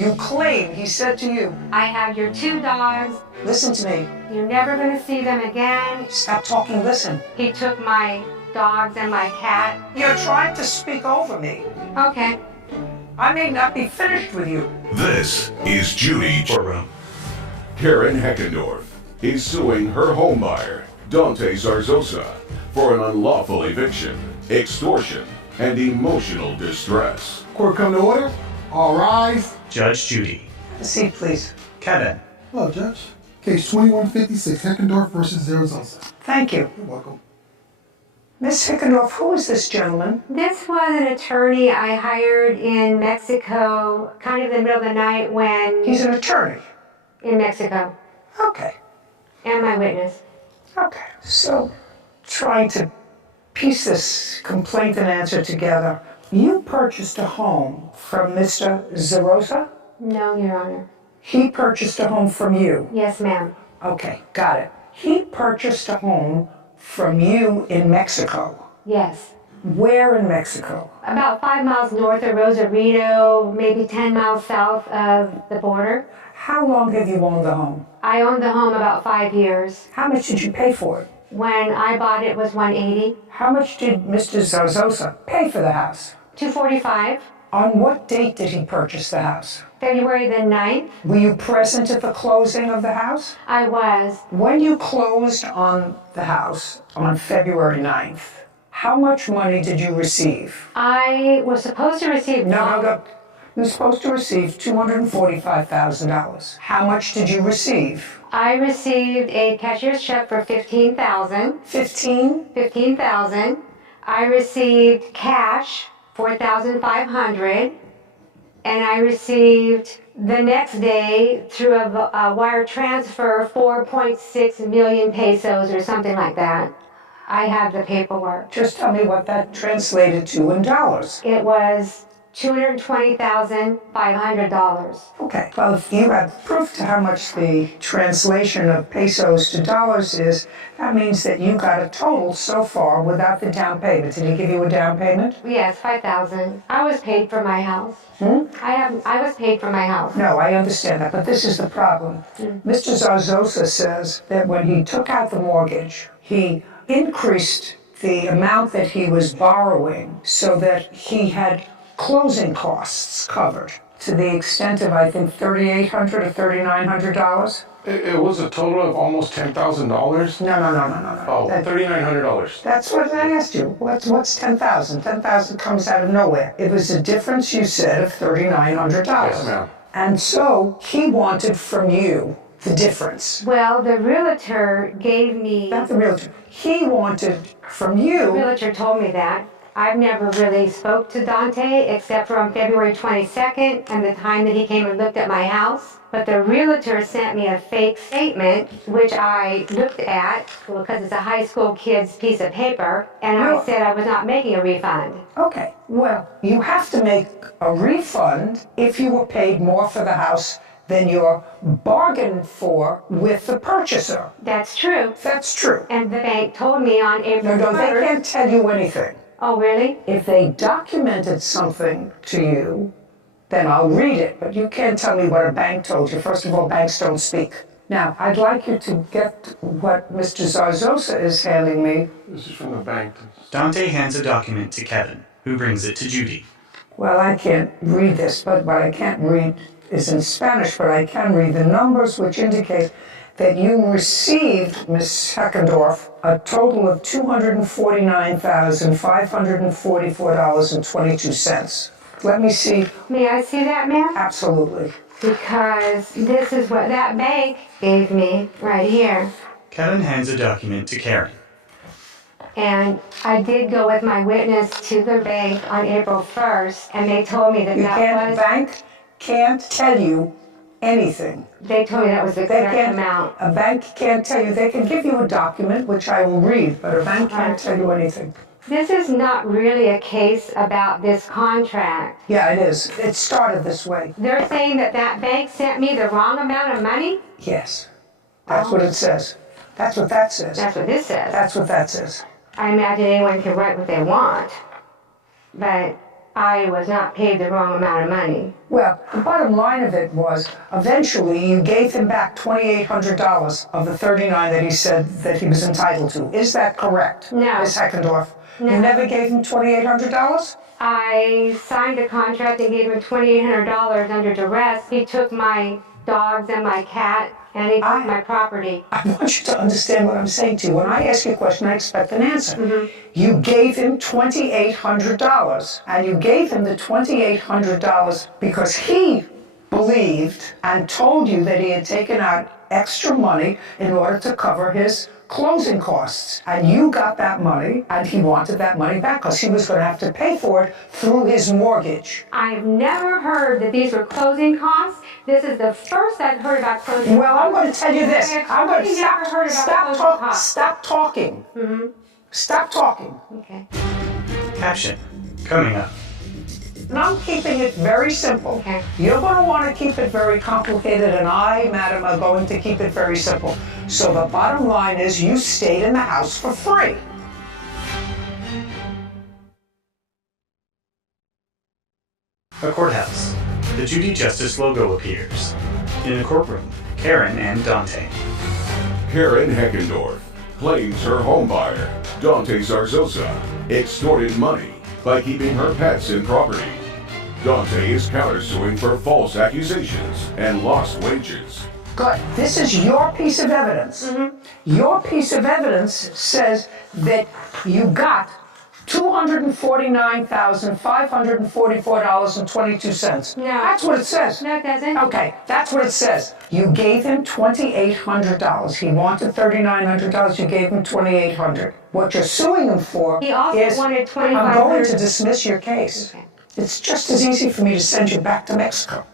You claim he said to you, I have your 2 dogs. listen to me. You're never going to see them again. Stop talking, listen. He took my dogs and my cat. You're trying to speak over me. Okay. I may not be finished with you. This is Judy. Courtroom. Karen Heckendorf is suing her homebuyer, Dante Zarzosa, for an unlawful eviction, extortion, and emotional distress. Court come to order. All rise. Judge Judy. Have a seat, please. Kevin. Hello, Judge. Case 2156, Heckendorf versus Zarzosa. Thank you. You're welcome. Miss Hickendorf, who is this gentleman? This was an attorney I hired in Mexico, kind of in the middle of the night when... He's an attorney. In Mexico. Okay. And my witness. Okay. So, trying to piece this complaint and answer together, you purchased a home from Mr. Zarzosa? No, Your Honor. He purchased a home from you? Yes, ma'am. Okay, got it. He purchased a home from you in Mexico? Yes. Where in Mexico? About 5 miles north of Rosarito, maybe 10 miles south of the border. How long have you owned the home? I owned the home about 5 years. How much did you pay for it? When I bought it was $180. How much did Mr. Zarzosa pay for the house? $245. On what date did he purchase the house? February the 9th. Were you present at the closing of the house? I was. When you closed on the house on February 9th, how much money did you receive? I was supposed to receive... No. You were supposed to receive $245,000. How much did you receive? I received a cashier's check for $15,000. 15? $15,000. I received cash, $4,500. And I received the next day through a wire transfer 4.6 million pesos or something like that. I have the paperwork. Just tell me what that translated to in dollars. It was $220,500. Okay, well, if you have proof to how much the translation of pesos to dollars is, that means that you got a total so far without the down payment. Did he give you a down payment? Yes, $5,000. I was paid for my house. I was paid for my house. No, I understand that, but this is the problem. Mr. Zarzosa says that when he took out the mortgage, he increased the amount that he was borrowing so that he had closing costs covered to the extent of, I think, $3,800 or $3,900. It was a total of almost $10,000. No. Oh, $3,900. That's what I asked you. What's 10,000? 10,000 comes out of nowhere. It was a difference, you said, of $3,900. Yes, ma'am. And so he wanted from you the difference. Well, the realtor gave me... Not the realtor. He wanted from you... The realtor told me that. I've never really spoke to Dante except for on February 22nd and the time that he came and looked at my house. But the realtor sent me a fake statement, which I looked at because it's a high school kid's piece of paper, and I said I was not making a refund. Okay, well, you have to make a refund if you were paid more for the house than you're bargained for with the purchaser. That's true. That's true. And the bank told me on April 1st... No, they can't tell you anything. Oh, really? If they documented something to you, then I'll read it, but you can't tell me what a bank told you. First of all, banks don't speak. Now, I'd like you to get what Mr. Zarzosa is handing me. This is from the bank. Dante hands a document to Kevin, who brings it to Judy. Well, I can't read this, but what I can't read is in Spanish, but I can read the numbers which indicate that you received, Ms. Heckendorf, a total of $249,544.22. Let me see. May I see that, ma'am? Absolutely. Because this is what that bank gave me right here. Kevin hands a document to Karen. And I did go with my witness to the bank on April 1st, and they told me that The bank can't tell you anything. They told me that was the correct amount. A bank can't tell you. They can give you a document, which I will read, but a bank can't tell you anything. This is not really a case about this contract. Yeah, it is. It started this way. They're saying that that bank sent me the wrong amount of money? Yes. That's what it says. That's what that says. That's what this says. That's what that says. I imagine anyone can write what they want. But I was not paid the wrong amount of money. Well, the bottom line of it was, eventually you gave him back $2,800 of the $39 that he said that he was entitled to. Is that correct, No. Ms. Heckendorf? No. You never gave him $2,800? I signed a contract and gave him $2,800 under duress. He took my dogs and my cat, and he took my property. I want you to understand what I'm saying to you. When I ask you a question, I expect an answer. You gave him $2,800, and you gave him the $2,800 because he believed and told you that he had taken out extra money in order to cover his closing costs. And you got that money, and he wanted that money back because he was going to have to pay for it through his mortgage. I've never heard that these were closing costs. This is the first I've heard about closing Well, costs. I'm going to tell you this. I'm going to never heard about closing costs. stop talking. Stop talking. Okay. Caption. Coming up. And I'm keeping it very simple. Okay. You're going to want to keep it very complicated, and I, madam, are going to keep it very simple. So the bottom line is you stayed in the house for free. A courthouse. The Judy Justice logo appears. In a courtroom, Karen and Dante. Karen Heckendorf claims her homebuyer, Dante Zarzosa, extorted money by keeping her pets in property. Dante is countersuing for false accusations and lost wages. Good. This is your piece of evidence. Your piece of evidence says that you got $249,544.22. No. That's what it says. No, it doesn't. Okay, that's what it says. You gave him $2,800. He wanted $3,900. You gave him $2,800. What you're suing him for He also is, wanted I'm going to $2,500. dismiss your case. Okay. It's just as easy for me to send you back to Mexico.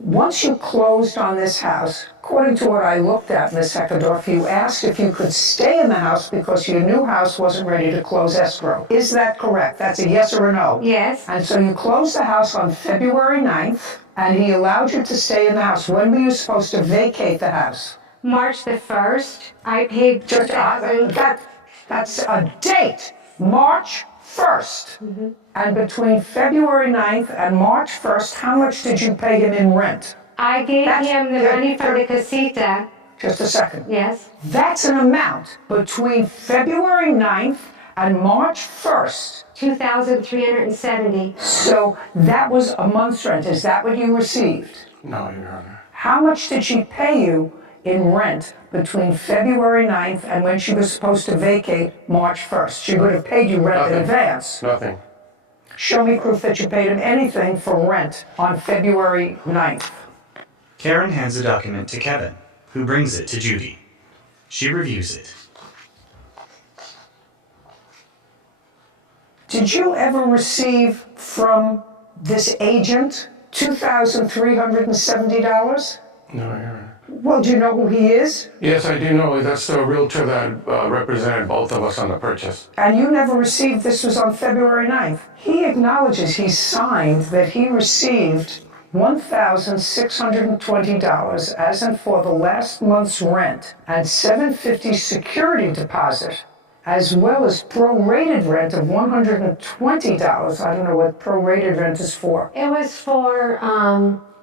Once you closed on this house, according to what I looked at, Ms. Heckendorf, you asked if you could stay in the house because your new house wasn't ready to close escrow. Is that correct? That's a yes or a no? Yes. And so you closed the house on February 9th, and he allowed you to stay in the house. When were you supposed to vacate the house? March the 1st, I paid $2,000. That's a date, March 1st. And between February 9th and March 1st, how much did you pay him in rent? I gave him the money from the casita. Just a second. Yes. That's an amount between February 9th and March 1st. $2,370. So that was a month's rent. Is that what you received? No, Your Honor. How much did she pay you in rent between February 9th and when she was supposed to vacate March 1st? She would have paid you rent in Nothing. advance. Nothing. Show me proof that you paid him anything for rent on February 9th. Karen hands a document to Kevin, who brings it to Judy. She reviews it. Did you ever receive from this agent $2,370? No, Your Honor. Well, do you know who he is? Yes, I do know. That's the realtor that represented both of us on the purchase. And you never received, this was on February 9th. He acknowledges, he signed that he received $1,620 as in for the last month's rent and $750 security deposit, as well as prorated rent of $120. I don't know what prorated rent is for. It was for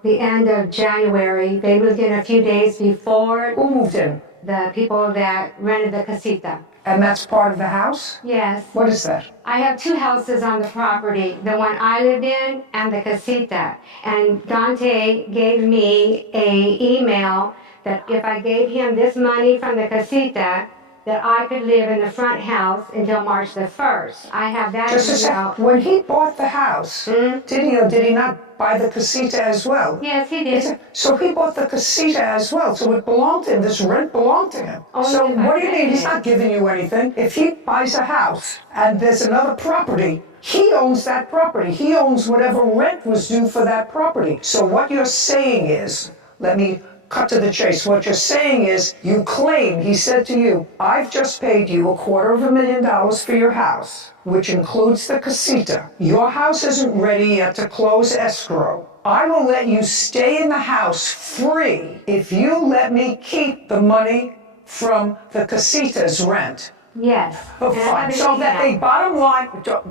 the end of January. They moved in a few days before. Who moved in? The people that rented the casita. And that's part of the house? Yes. What is that? I have two houses on the property, the one I lived in and the casita. And Dante gave me an email that if I gave him this money from the casita, that I could live in the front house until March the 1st. I have that Just a email. second. When he bought the house, did he or did he not buy the casita as well? Yes, he did. So he bought the casita as well. So it belonged to him. This rent belonged to him. Only So if I what do you mean? He's rented. not giving you anything. If he buys a house and there's another property, he owns that property. He owns whatever rent was due for that property. So what you're saying is, let me cut to the chase. What you're saying is, you claim, he said to you, I've just paid you $250,000 for your house, which includes the casita. Your house isn't ready yet to close escrow. I will let you stay in the house free if you let me keep the money from the casita's rent. Yes. Oh, And I fine. have an So that the email. bottom line,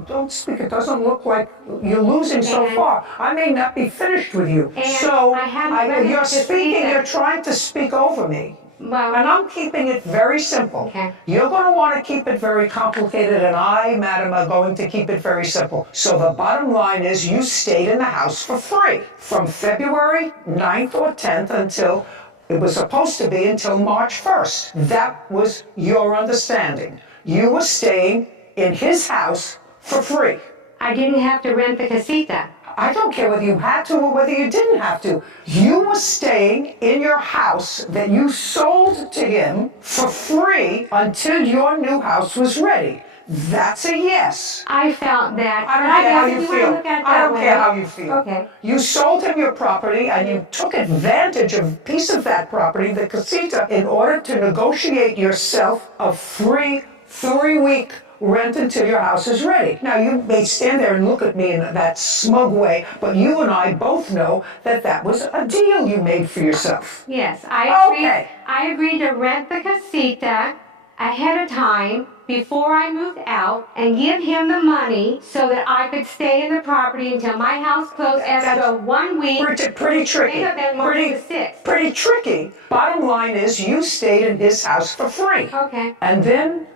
don't speak, it doesn't look like you're losing so And- far. I may not be finished with you. And So I haven't read you're the speaking, Seasson. you're trying to speak over me. Well, And I'm keeping it very simple. Okay. You're going to want to keep it very complicated, and I, madam, are going to keep it very simple. So the bottom line is you stayed in the house for free from February 9th or 10th until it was supposed to be until March 1st. That was your understanding. You were staying in his house for free. I didn't have to rent the casita. I don't care whether you had to or whether you didn't have to. You were staying in your house that you sold to him for free until your new house was ready. That's a yes. I felt that. I don't care how you wanna feel. look at it I that don't way. care how you feel. Okay. You sold him your property and you took advantage of a piece of that property, the casita, in order to negotiate yourself a free 3-week rent until your house is ready. Now, you may stand there and look at me in that smug way, but you and I both know that that was a deal you made for yourself. Yes, I agreed. Okay. I agreed to rent the casita ahead of time before I moved out and give him the money so that I could stay in the property until my house closed after 1 week. Pretty tricky. Think of that March the 6th. Pretty tricky. Bottom line is you stayed in his house for free. Okay. And then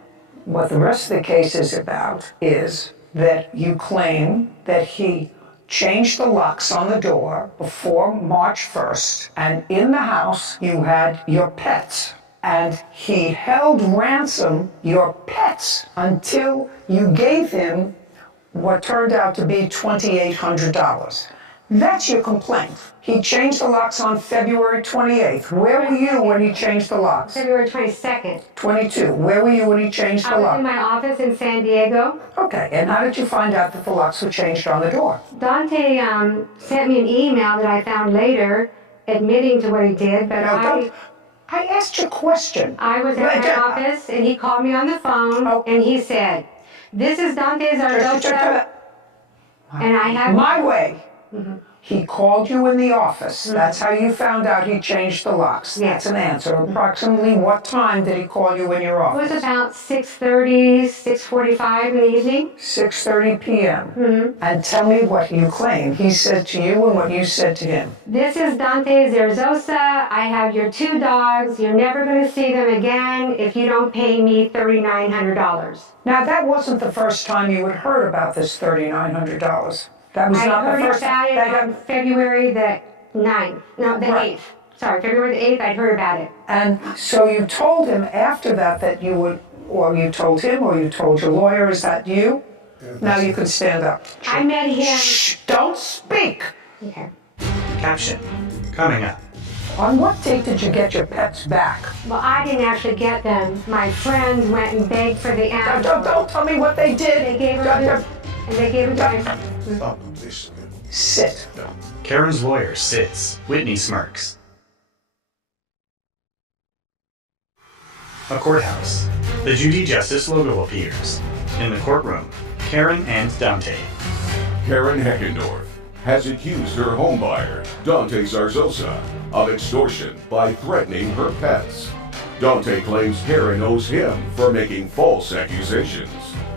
what the rest of the case is about is that you claim that he changed the locks on the door before March 1st, and in the house you had your pets. And he held ransom your pets until you gave him what turned out to be $2,800. That's your complaint. He changed the locks on February 28th. Where were you when he changed the locks? February 22nd. 22. Where were you when he changed the I was lock? in my office in San Diego. Okay, and how did you find out that the locks were changed on the door? Dante sent me an email that I found later admitting to what he did, but I asked you a question. I was at my office and he called me on the phone and he said, "This is Dante Zardoza," and I have My way. He called you in the office. That's how you found out he changed the locks. That's an answer. Approximately what time did he call you in your It office? was about 6:30, 6:45 in the evening. 6:30 p.m. And tell me what you claim he said to you and what you said to him. "This is Dante Zarzosa. I have your 2 dogs. You're never going to see them again if you don't pay me $3,900. Now, that wasn't the first time you had heard about this $3,900. That was I not the heard first about it on February the 9th. No, the 8th. Sorry, February the 8th, I'd heard about it. And so you told him after that you would, or you told him, or you told your lawyer, is that you? Now you can stand up. I met him. Shh, don't speak. Okay. Caption. Coming up. On what date did you get your pets back? Well, I didn't actually get them. My friends went and begged for the animals. Don't tell me what they did. They gave them to, and they gave them to my... Stop, please. Sit. Karen's lawyer sits. Whitney smirks. A courthouse. The Judy Justice logo appears. In the courtroom, Karen and Dante. Karen Heckendorf has accused her homebuyer, Dante Zarzosa, of extortion by threatening her pets. Dante claims Karen owes him for making false accusations.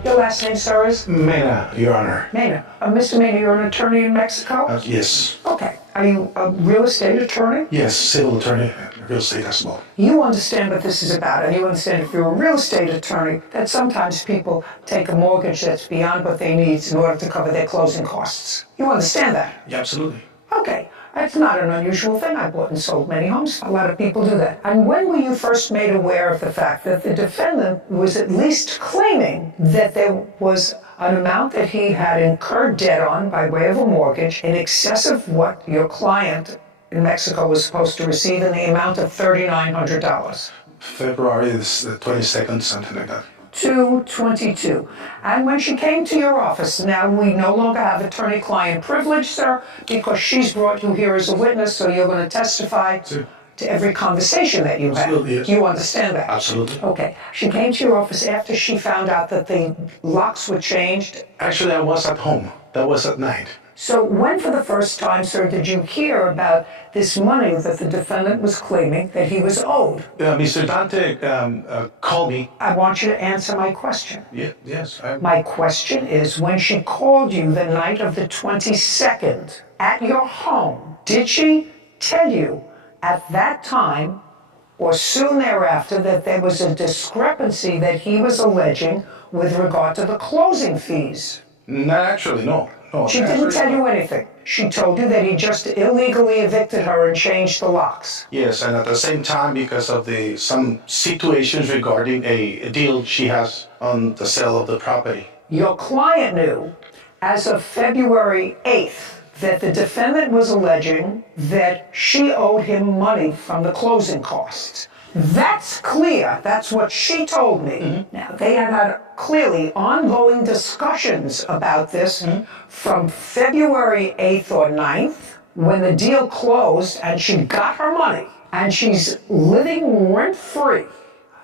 Your last name, sir, is? Mena, Your Honor. Mena. Mr. Mena, you're an attorney in Mexico? Yes. Okay. Are you a real estate attorney? Yes, civil attorney, real estate as well. You understand what this is about, and you understand if you're a real estate attorney that sometimes people take a mortgage that's beyond what they need in order to cover their closing costs. You understand that? Yeah, absolutely. Okay. That's not an unusual thing. I bought and sold many homes. A lot of people do that. And when were you first made aware of the fact that the defendant was at least claiming that there was an amount that he had incurred debt on by way of a mortgage in excess of what your client in Mexico was supposed to receive in the amount of $3,900? February is the 22nd, something like that. 2/22. And when she came to your office, now we no longer have attorney-client privilege, sir, because she's brought you here as a witness, so you're going to testify to every conversation that you had. Absolutely, yes. You understand that? Absolutely. Okay. She came to your office after she found out that the locks were changed. Actually, I was at home. That was at night. So when for the first time, sir, did you hear about this money that the defendant was claiming that he was owed? Mr. Dante called me. I want you to answer my question. Yes. My question is, when she called you the night of the 22nd at your home, did she tell you at that time or soon thereafter that there was a discrepancy that he was alleging with regard to the closing fees? Actually, no. She didn't tell you anything. She told you that he just illegally evicted her and changed the locks. Yes, and at the same time, because of some situations regarding a deal she has on the sale of the property. Your client knew as of February 8th that the defendant was alleging that she owed him money from the closing costs. That's clear. That's what she told me. Now, they had clearly ongoing discussions about this from February 8th or 9th when the deal closed and she got her money and she's living rent-free.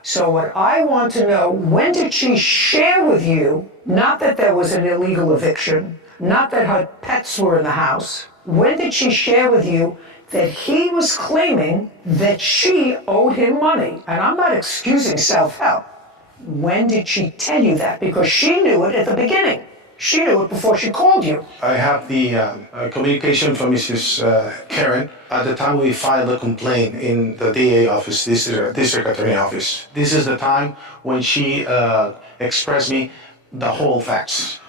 So what I want to know, when did she share with you, not that there was an illegal eviction, not that her pets were in the house, when did she share with you that he was claiming that she owed him money? And I'm not excusing self-help. When did she tell you that? Because she knew it at the beginning. She knew it before she called you. I have the communication from Mrs. Karen at the time we filed a complaint in the DA office, district attorney office. This is the time when she expressed me the whole facts.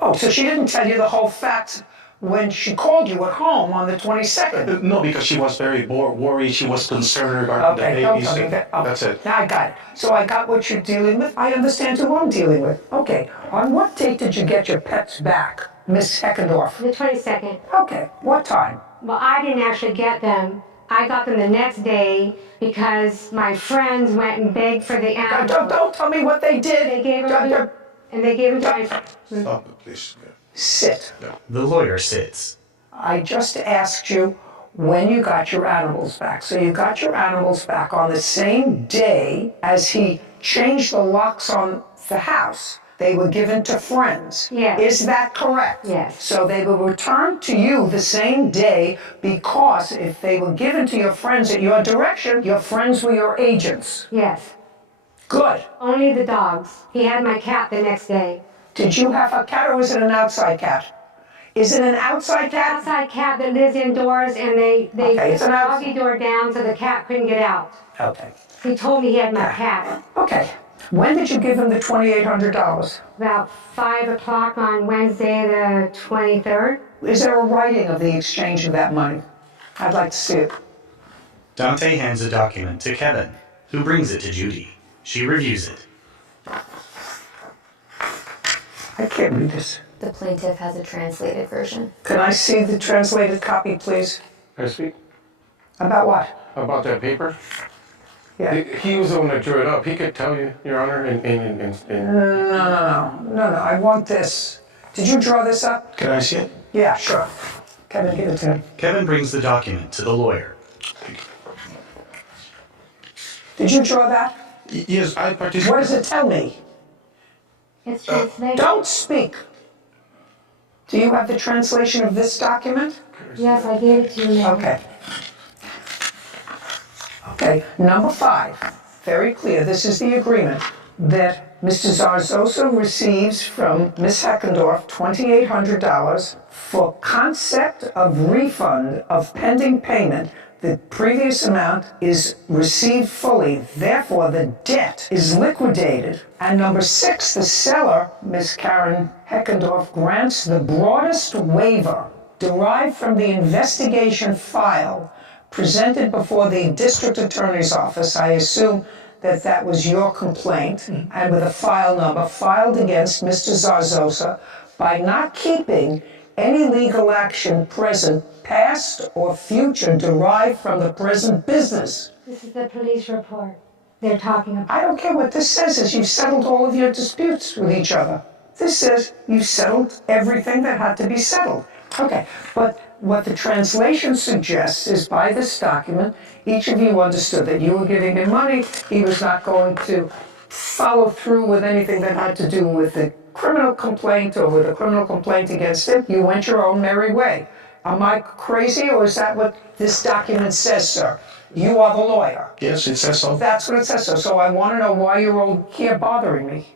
Oh, so she didn't tell you the whole facts when she called you at home on the 22nd? No, because she was very worried. She was concerned regarding the babies. Don't tell me that. Oh, that's it. Now I got it. So I got what you're dealing with. I understand who I'm dealing with. Okay. On what date did you get your pets back, Miss Heckendorf? The 22nd. Okay. What time? Well, I didn't actually get them. I got them the next day because my friends went and begged for the animals. Don't tell me what they did. They gave them and they gave them to my friends. Stop it, please. Sit. The lawyer sits. I just asked you when you got your animals back. So you got your animals back on the same day as he changed the locks on the house. They were given to friends. Yes. Is that correct? Yes. So they were returned to you the same day because if they were given to your friends at your direction, your friends were your agents. Yes. Good. Only the dogs. He had my cat the next day. Did you have a cat or was it an outside cat? Is it an outside cat? Outside cat that lives indoors, and they Okay, put it's the an doggy door down so the cat couldn't get out. Okay. He told me he had my cat. Okay. When did you give him the $2,800? About 5 o'clock on Wednesday the 23rd. Is there a writing of the exchange of that money? I'd like to see it. Dante hands a document to Kevin, who brings it to Judy. She reviews it. I can't read this. The plaintiff has a translated version. Can I see the translated copy, please? I speak About what? about that paper. Yeah. He was the one that drew it up. He could tell you, Your Honor. No. I want this. Did you draw this up? Can I see it? Yeah, sure. Kevin, give it to him. Kevin brings the document to the lawyer. Did you draw that? Yes, I participated. What does it tell me? It's translated. Don't speak. Do you have the translation of this document? Yes, I gave it to you. Ma'am. Okay. Okay, number 5. Very clear. This is the agreement that Mr. Zarzosa receives from Ms. Heckendorf $2,800 for concept of refund of pending payment. The previous amount is received fully, therefore the debt is liquidated. And number 6, the seller, Ms. Karen Heckendorf, grants the broadest waiver derived from the investigation file presented before the district attorney's office. I assume that that was your complaint, and with a file number filed against Mr. Zarzosa by not keeping any legal action present, past, or future derived from the present business. This is the police report they're talking about. I don't care what this says, is you've settled all of your disputes with each other. This says you've settled everything that had to be settled. Okay, but what the translation suggests is by this document, each of you understood that you were giving him money, he was not going to follow through with anything that had to do with the criminal complaint or with a criminal complaint against him. You went your own merry way. Am I crazy, or is that what this document says, sir? You are the lawyer. Yes, it says so. That's what it says, sir. So I want to know why you're all here bothering me.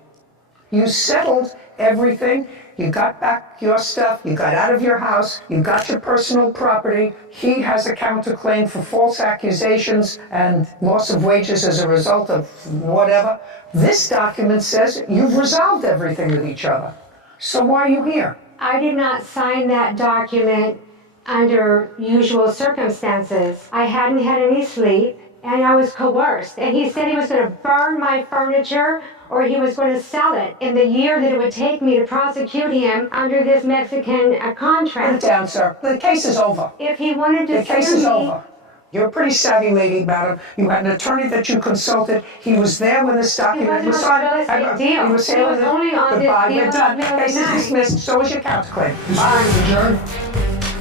You settled everything. You got back your stuff. You got out of your house. You got your personal property. He has a counterclaim for false accusations and loss of wages as a result of whatever. This document says you've resolved everything with each other. So why are you here? I did not sign that document under usual circumstances. I hadn't had any sleep, and I was coerced. And he said he was going to burn my furniture or he was going to sell it in the year that it would take me to prosecute him under this Mexican contract. Put it down, sir. The case is over. If he wanted to The case sue is me, over. You're a pretty savvy lady, madam. You had an attorney that you consulted. He was there when this document was signed. It wasn't on the real estate deal. He was It was only on this Goodbye. deal We're done. in the middle of Case the is night. dismissed. So is your counterclaim. This Bye. court is adjourned.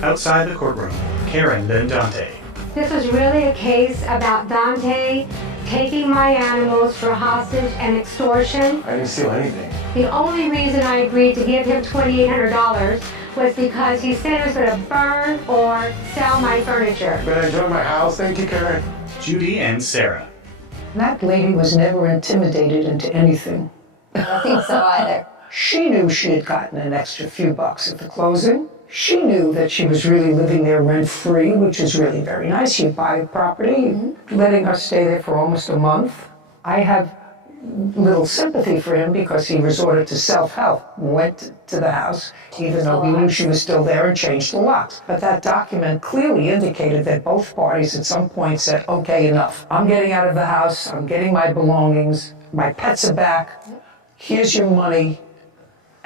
Outside the courtroom, Karen then Dante. this was really a case about Dante taking my animals for hostage and extortion. I didn't steal anything. The only reason I agreed to give him $2,800 was because he said he was going to burn or sell my furniture. But I enjoyed my house. Thank you, Karen. Judy and Sarah. That lady was never intimidated into anything. I don't think so either. She knew she had gotten an extra few bucks at the closing. She knew that she was really living there rent-free, which is really very nice. You buy a property, letting her stay there for almost a month. I have little sympathy for him because he resorted to self-help, went to the house, even though he knew she was still there, and changed the locks. But that document clearly indicated that both parties at some point said, okay, enough. I'm getting out of the house, I'm getting my belongings, my pets are back, here's your money,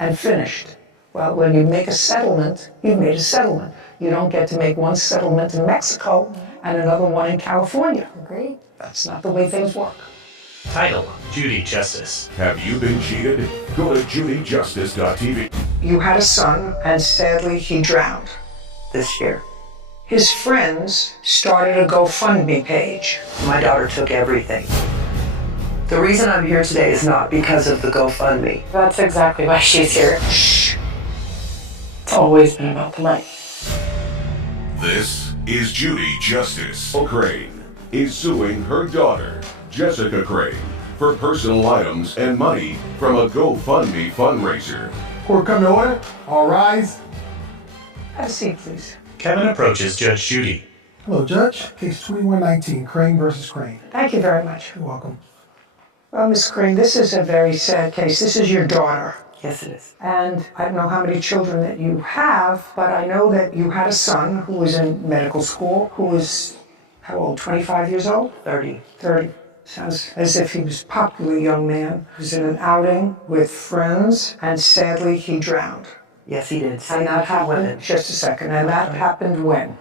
and finished. Well, when you make a settlement, you've made a settlement. You don't get to make one settlement in Mexico and another one in California. Agreed. That's not the way things work. Title, Judy Justice. Have you been cheated? Go to judyjustice.tv. You had a son, and sadly, he drowned this year. His friends started a GoFundMe page. My daughter took everything. The reason I'm here today is not because of the GoFundMe. That's exactly why she's here. Shh. It's always been about the money. This is Judy Justice. Crane is suing her daughter, Jessica Crane, for personal items and money from a GoFundMe fundraiser. Court come to order. All rise. Have a seat, please. Kevin approaches Judge Judy. Hello, Judge. Case 2119, Crane versus Crane. Thank you very much. You're welcome. Well, Miss Crane, this is a very sad case. This is your daughter. Yes, it is. And I don't know how many children that you have, but I know that you had a son who was in medical school, who was, how old, 25 years old? 30. 30. Sounds as if he was a popular young man. He was in an outing with friends, and sadly he drowned. Yes, he did. And that happened, women. just a second, and that happened when?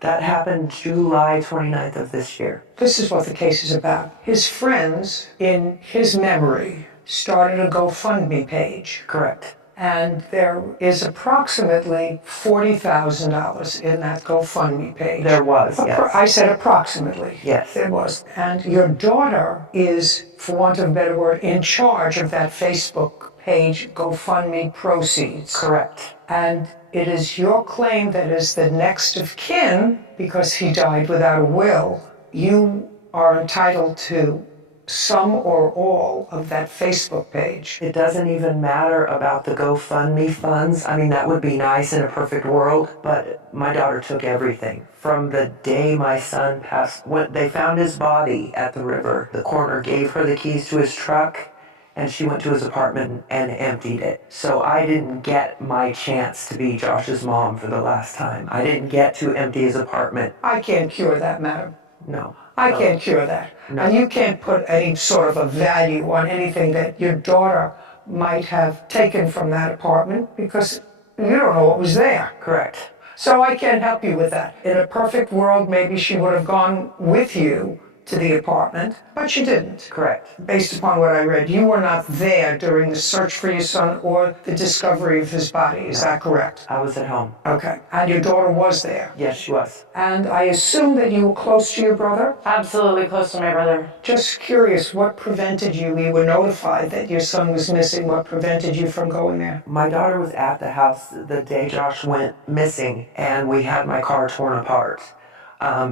That happened July 29th of this year. This is what the case is about. His friends, in his memory, started a GoFundMe page. Correct. And there is approximately $40,000 in that GoFundMe page. There was, yes. I said approximately. Yes. There was. And your daughter is, for want of a better word, in charge of that Facebook page GoFundMe proceeds. Correct. And it is your claim that as the next of kin, because he died without a will, you are entitled to some or all of that Facebook page. It doesn't even matter about the GoFundMe funds. I mean, that would be nice in a perfect world, but my daughter took everything. From the day my son passed, when they found his body at the river, the coroner gave her the keys to his truck, and she went to his apartment and emptied it. So I didn't get my chance to be Josh's mom for the last time. I didn't get to empty his apartment. I can't cure that, madam. No. I can't cure that. No. And you can't put any sort of a value on anything that your daughter might have taken from that apartment because you don't know what was there. Correct. So I can't help you with that. In a perfect world, maybe she would have gone with you to the apartment, but you didn't. Correct. Based upon what I read, you were not there during the search for your son or the discovery of his body. Is that correct? I was at home. Okay. And your daughter was there? Yes, she was. And I assume that you were close to your brother? Absolutely close to my brother. Just curious, what prevented you? You were notified that your son was missing. What prevented you from going there? My daughter was at the house the day Josh went missing, and we had my car torn apart.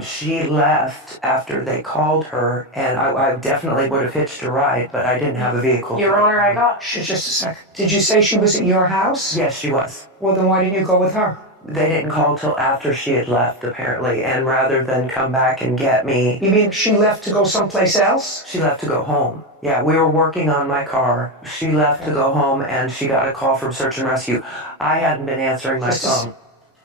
She left after they called her, and I definitely would have hitched a ride, but I didn't have a vehicle. Your Honor, I got. Just a second. Did you say she was at your house? Yes, she was. Well, then why didn't you go with her? They didn't call till after she had left, apparently, and rather than come back and get me... You mean she left to go someplace else? She left to go home. Yeah, we were working on my car. She left to go home, and she got a call from Search and Rescue. I hadn't been answering my phone.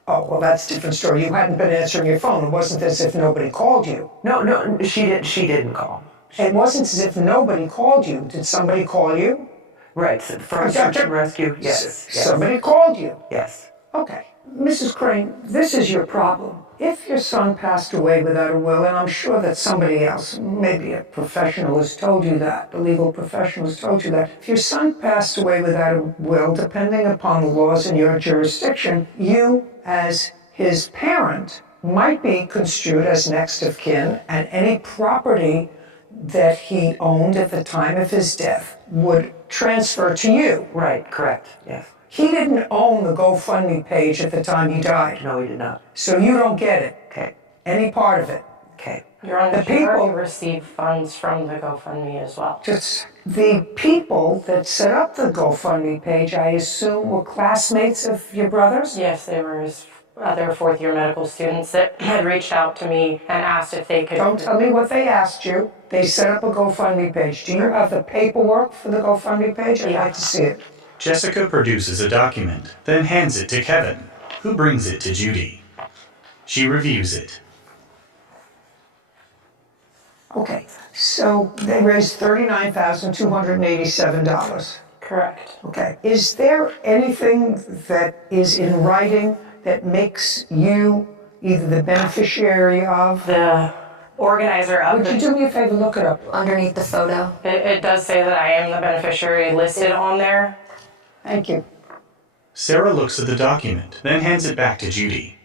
Oh, well, that's a different story. You hadn't been answering your phone. It wasn't as if nobody called you. No, she didn't call. It wasn't as if nobody called you. Did somebody call you? Right, from Search and Rescue, yes. Somebody called you? Yes. Okay. Mrs. Crane, this is your problem. If your son passed away without a will, and I'm sure that somebody else, maybe a professional has told you that, a legal professional has told you that, if your son passed away without a will, depending upon the laws in your jurisdiction, you, as his parent, might be construed as next of kin, and any property that he owned at the time of his death would transfer to you. Right, correct, yes. He didn't own the GoFundMe page at the time he died. No, he did not. So you don't get it. Okay. Any part of it. Okay. Your Honor, The she already people- received funds from the GoFundMe as well. Just the people that set up the GoFundMe page, I assume, were classmates of your brothers? Yes, they were his other fourth-year medical students that had reached out to me and asked if they could... Don't tell me what they asked you. They set up a GoFundMe page. Do you have the paperwork for the GoFundMe page? I'd like to see it. Jessica produces a document, then hands it to Kevin, who brings it to Judy. She reviews it. Okay, so they raised $39,287. Correct. Okay. Is there anything that is in writing that makes you either the beneficiary of... The organizer of Would you do me a favor, look it up? Underneath the photo. It does say that I am the beneficiary listed on there. Thank you. Sarah looks at the document, then hands it back to Judy.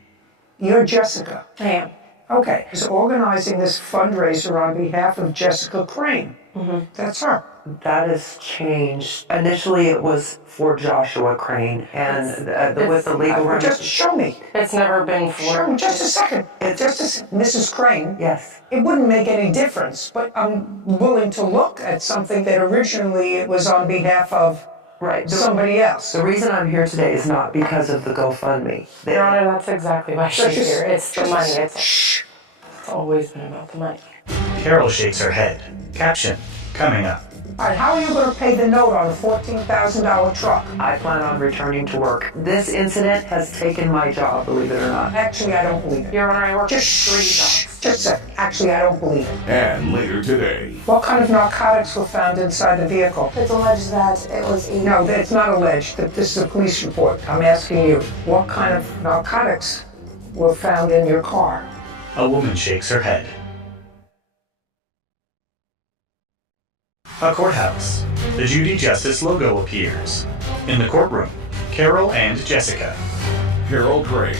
You're Jessica. I am. Okay. Is organizing this fundraiser on behalf of Jessica Crane. Mm-hmm. That's her. That has changed. Initially, it was for Joshua Crane, and with the legal... Just show me. It's never been Show for... me. Just a second. Mrs. Crane. Yes. It wouldn't make any difference, but I'm willing to look at something that originally it was on behalf of Right. somebody else. The reason I'm here today is not because of the GoFundMe. Your Honor, that's exactly why she's Just- here. It's the just- money. It's Shh. always been about the money. Carol shakes her head. Caption, coming up. All right, how are you going to pay the note on a $14,000 truck? I plan on returning to work. This incident has taken my job, believe it or not. Actually, I don't believe it. Your Honor, I work Just three shh. jobs. Just a second. Actually, I don't believe it. And later today, What kind of narcotics were found inside the vehicle? It's alleged that it was a... No, it's not alleged. That this is a police report. I'm asking you, what kind of narcotics were found in your car? A woman shakes her head. A courthouse. The Judy Justice logo appears. In the courtroom, Carol and Jessica. Carol Crane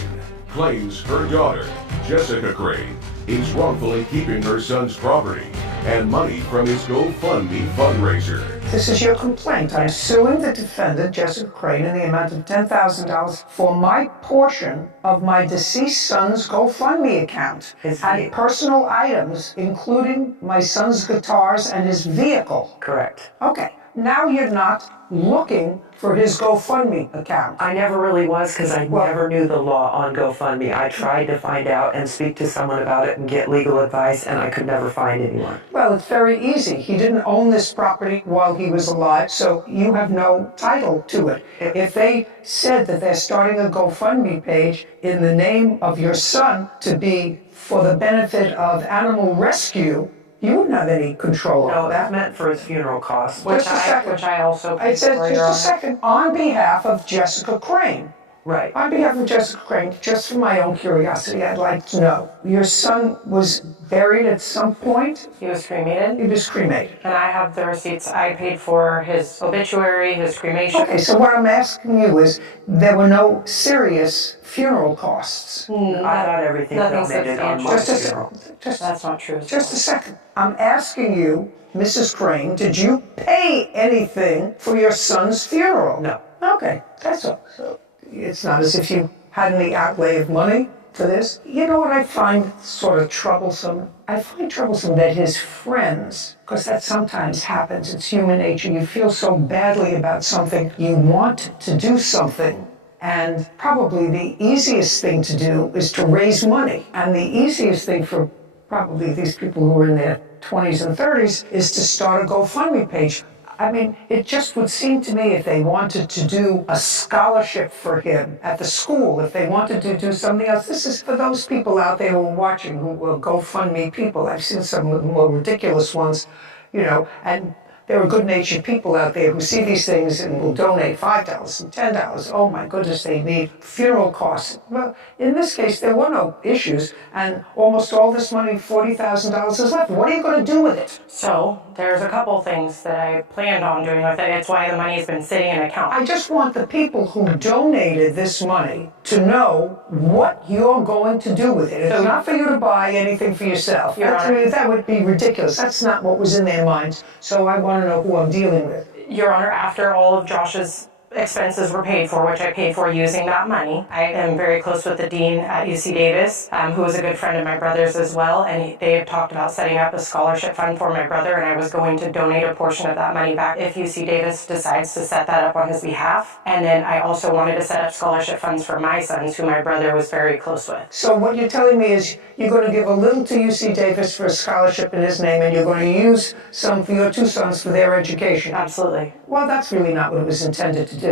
claims her daughter, Jessica Crane, is wrongfully keeping her son's property and money from his GoFundMe fundraiser. This is your complaint. I'm suing the defendant, Jessica Crane, in the amount of $10,000 for my portion of my deceased son's GoFundMe account and personal items, including my son's guitars and his vehicle. Correct. Okay. Now you're not looking for his GoFundMe account. I never really was because I never knew the law on GoFundMe. I tried to find out and speak to someone about it and get legal advice, and I could never find anyone. Well, it's very easy. He didn't own this property while he was alive, so you have no title to it. If they said that they're starting a GoFundMe page in the name of your son to be for the benefit of animal rescue, you wouldn't have any control No, over that that. meant for his funeral costs. Just a second. Which I also I paid said for, just Your a Honor. second. On behalf of Jessica Crane. Right. On behalf of Jessica Crane, just for my own curiosity, I'd like to know, your son was buried at some point? He was cremated. He was cremated. And I have the receipts. I paid for his obituary, his cremation. Okay, so what I'm asking you is, there were no serious funeral costs? I got everything Nothing donated on my substantial. funeral. That's not true. Just a second. I'm asking you, Mrs. Crane, did you pay anything for your son's funeral? No. Okay, that's all. So it's not as if you had any outlay of money for this. You know what I find sort of troublesome? I find troublesome that his friends, because that sometimes happens, it's human nature, you feel so badly about something, you want to do something. And probably the easiest thing to do is to raise money. And the easiest thing for probably these people who are in their 20s and 30s is to start a GoFundMe page. I mean, it just would seem to me if they wanted to do a scholarship for him at the school, if they wanted to do something else, this is for those people out there who are watching, who are GoFundMe people. I've seen some of the more ridiculous ones, you know, and there are good-natured people out there who see these things and will donate $5 and $10. Oh my goodness, they need funeral costs. Well, in this case, there were no issues, and almost all this money, $40,000, is left. What are you going to do with it? So there's a couple things that I planned on doing with it. It's why the money's been sitting in an account. I just want the people who donated this money to know what you're going to do with it. It's not for you to buy anything for yourself. That would be ridiculous. That's not what was in their minds. So I want to know who I'm dealing with. Your Honor, after all of Josh's expenses were paid for, which I paid for using that money, I am very close with the dean at UC Davis, who is a good friend of my brother's as well, and they have talked about setting up a scholarship fund for my brother, and I was going to donate a portion of that money back if UC Davis decides to set that up on his behalf. And then I also wanted to set up scholarship funds for my sons, who my brother was very close with. So what you're telling me is you're going to give a little to UC Davis for a scholarship in his name, and you're going to use some for your two sons for their education. Absolutely. Well, that's really not what it was intended to do.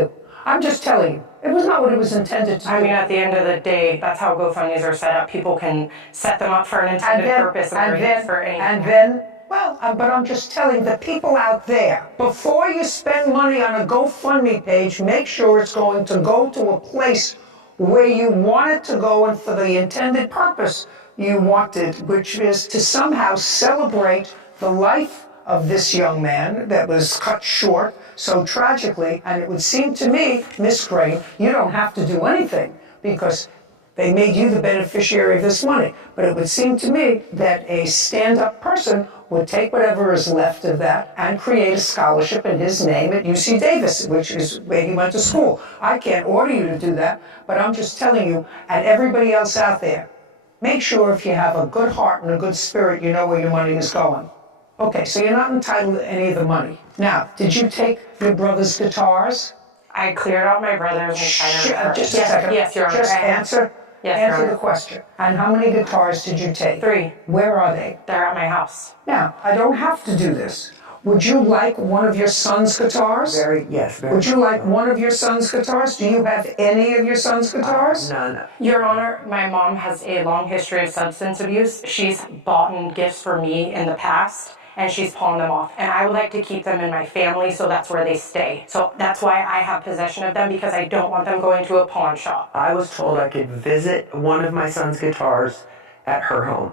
I'm just telling you, it was not what it was intended to do. I mean, at the end of the day, that's how GoFundMes are set up. People can set them up for an intended purpose and they're used for anything. But I'm just telling the people out there, before you spend money on a GoFundMe page, make sure it's going to go to a place where you want it to go and for the intended purpose you want it, which is to somehow celebrate the life of this young man that was cut short so tragically. And it would seem to me, Miss Crane, you don't have to do anything because they made you the beneficiary of this money. But it would seem to me that a stand-up person would take whatever is left of that and create a scholarship in his name at UC Davis, which is where he went to school. I can't order you to do that, but I'm just telling you, and everybody else out there, make sure if you have a good heart and a good spirit, you know where your money is going. Okay, so you're not entitled to any of the money. Now, did you take your brother's guitars? I cleared out my brother's entire... Just a second. Yes, Your Honor. Just answer. Yes, Your Answer Honor. the question. And how many guitars did you take? 3. Where are they? They're at my house. Now, I don't have to do this. Would you like one of your son's guitars? Yes. Would you like one of your son's guitars? Do you have any of your son's guitars? None. Your Honor, my mom has a long history of substance abuse. She's bought gifts for me in the past, and she's pawned them off. And I would like to keep them in my family, so that's where they stay. So that's why I have possession of them, because I don't want them going to a pawn shop. I was told I could visit one of my son's guitars at her home.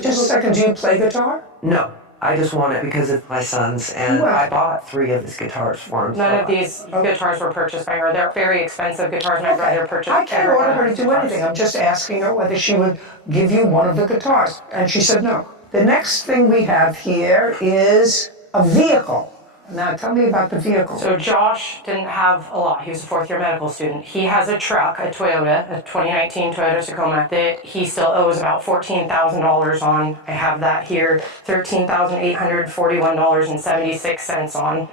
Just a second, do you play guitar? No. I just want it because it's my son's, and I bought 3 of his guitars for him. None of these guitars were purchased by her. They're very expensive guitars. My brother purchased. I can't order her to do anything. I'm just asking her whether she would give you one of the guitars. And she said no. The next thing we have here is a vehicle. Now, tell me about the vehicle. So Josh didn't have a lot. He was a 4th-year medical student. He has a truck, a Toyota, a 2019 Toyota Tacoma, that he still owes about $14,000 on. I have that here, $13,841.76 on.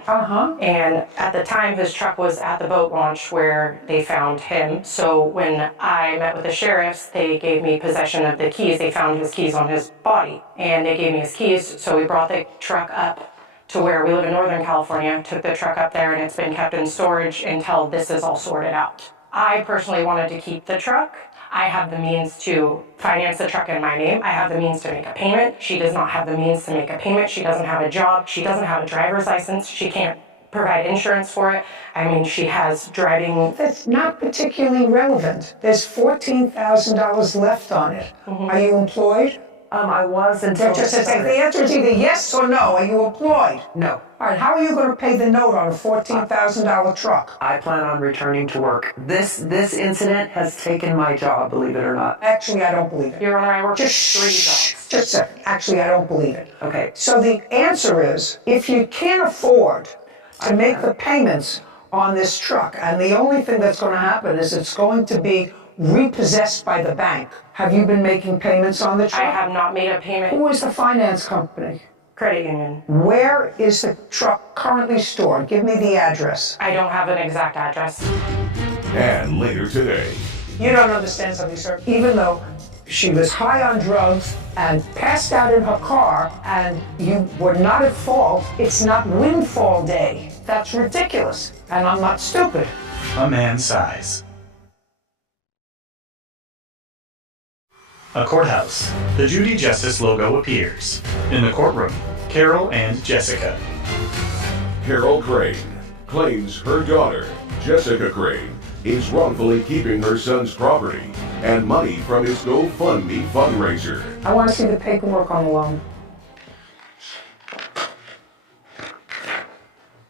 And at the time, his truck was at the boat launch where they found him. So when I met with the sheriffs, they gave me possession of the keys. They found his keys on his body, and they gave me his keys. So we brought the truck up to where we live in Northern California, took the truck up there, and it's been kept in storage until this is all sorted out. I personally wanted to keep the truck. I have the means to finance the truck in my name. I have the means to make a payment. She does not have the means to make a payment. She doesn't have a job. She doesn't have a driver's license. She can't provide insurance for it. I mean, she has driving. That's not particularly relevant. There's $14,000 left on it. Are you employed? I was until Just to say, the answer is either yes or no. Are you employed? No. All right, how are you going to pay the note on a $14,000 truck? I plan on returning to work. This incident has taken my job, believe it or not. Actually, I don't believe it. Your Honor, I work Just 3 jobs. Just a second. Actually, I don't believe it. Okay. So the answer is, if you can't afford to make the payments on this truck, and the only thing that's going to happen is it's going to be repossessed by the bank. Have you been making payments on the truck? I have not made a payment. Who is the finance company? Credit union. Where is the truck currently stored? Give me the address. I don't have an exact address. And later today, You don't understand something, sir. Even though she was high on drugs and passed out in her car and you were not at fault, it's not windfall day. That's ridiculous. And I'm not stupid. A man sighs. A courthouse. The Judy Justice logo appears. In the courtroom, Carol and Jessica. Carol Crane claims her daughter, Jessica Crane, is wrongfully keeping her son's property and money from his GoFundMe fundraiser. I want to see the paperwork on the loan.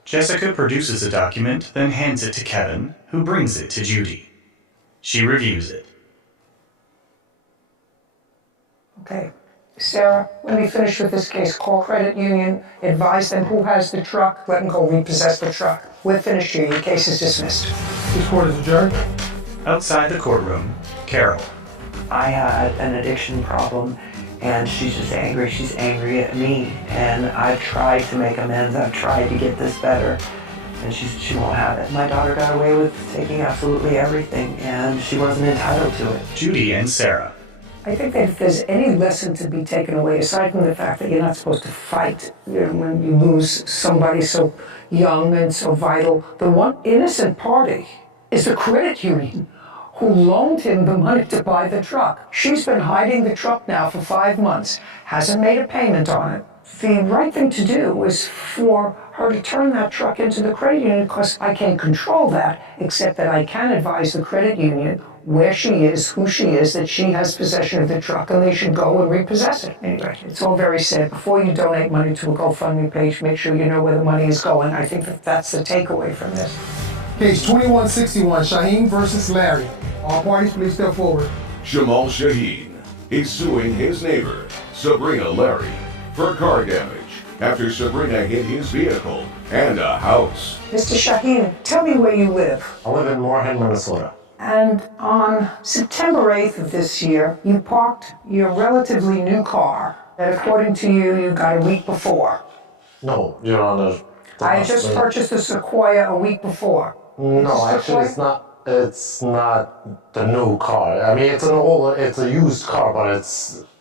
Jessica produces a document, then hands it to Kevin, who brings it to Judy. She reviews it. Okay. Sarah, when we finish with this case, call credit union, advise them who has the truck, let them go repossess the truck. We're finished here. Your case is dismissed. This court is adjourned. Outside the courtroom, Carol. I had an addiction problem, and she's just angry. She's angry at me, and I've tried to make amends. I've tried to get this better, and she won't have it. My daughter got away with taking absolutely everything, and she wasn't entitled to it. Judy and Sarah. I think that if there's any lesson to be taken away, aside from the fact that you're not supposed to fight when you lose somebody so young and so vital, the one innocent party is the credit union who loaned him the money to buy the truck. She's been hiding the truck now for 5 months, hasn't made a payment on it. The right thing to do is for her to turn that truck into the credit union, because I can't control that, except that I can advise the credit union where she is, who she is, that she has possession of the truck, and they should go and repossess it. Anyway, it's all very sad. Before you donate money to a GoFundMe page, make sure you know where the money is going. I think that that's the takeaway from this. Case 2161, Shaheen versus Larry. All parties, please step forward. Jamal Shaheen is suing his neighbor, Sabrina Larry, for car damage after Sabrina hit his vehicle and a house. Mr. Shaheen, tell me where you live. I live in Moorhead, Minnesota. And on September 8th of this year, you parked your relatively new car that, according to you, you got a week before. No, Your Honor. I had just purchased a Sequoia a week before. No, actually, it's not. It's not the new car. I mean, it's a used car, but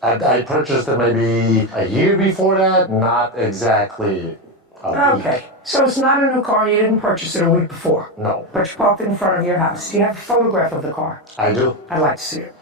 I purchased it maybe a year before that. Not exactly a week. Okay, so it's not a new car. You didn't purchase it a week before. No. But you parked it in front of your house. Do you have a photograph of the car? I do. I'd like to see it.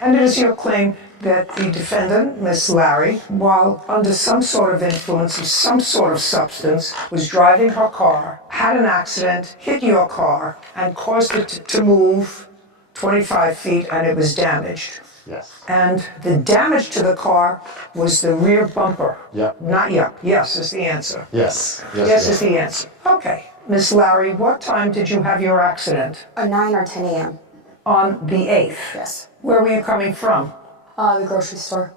And it is your claim that the defendant, Miss Larry, while under some sort of influence of some sort of substance, was driving her car, had an accident, hit your car, and caused it to move 25 feet, and it was damaged. Yes. And the damage to the car was the rear bumper. Yep. Not yup. Yes is the answer. Yes. Yes is the answer. Okay. Miss Larry, what time did you have your accident? 9 or 10 a.m. On the 8th? Yes. Where were you coming from? The grocery store.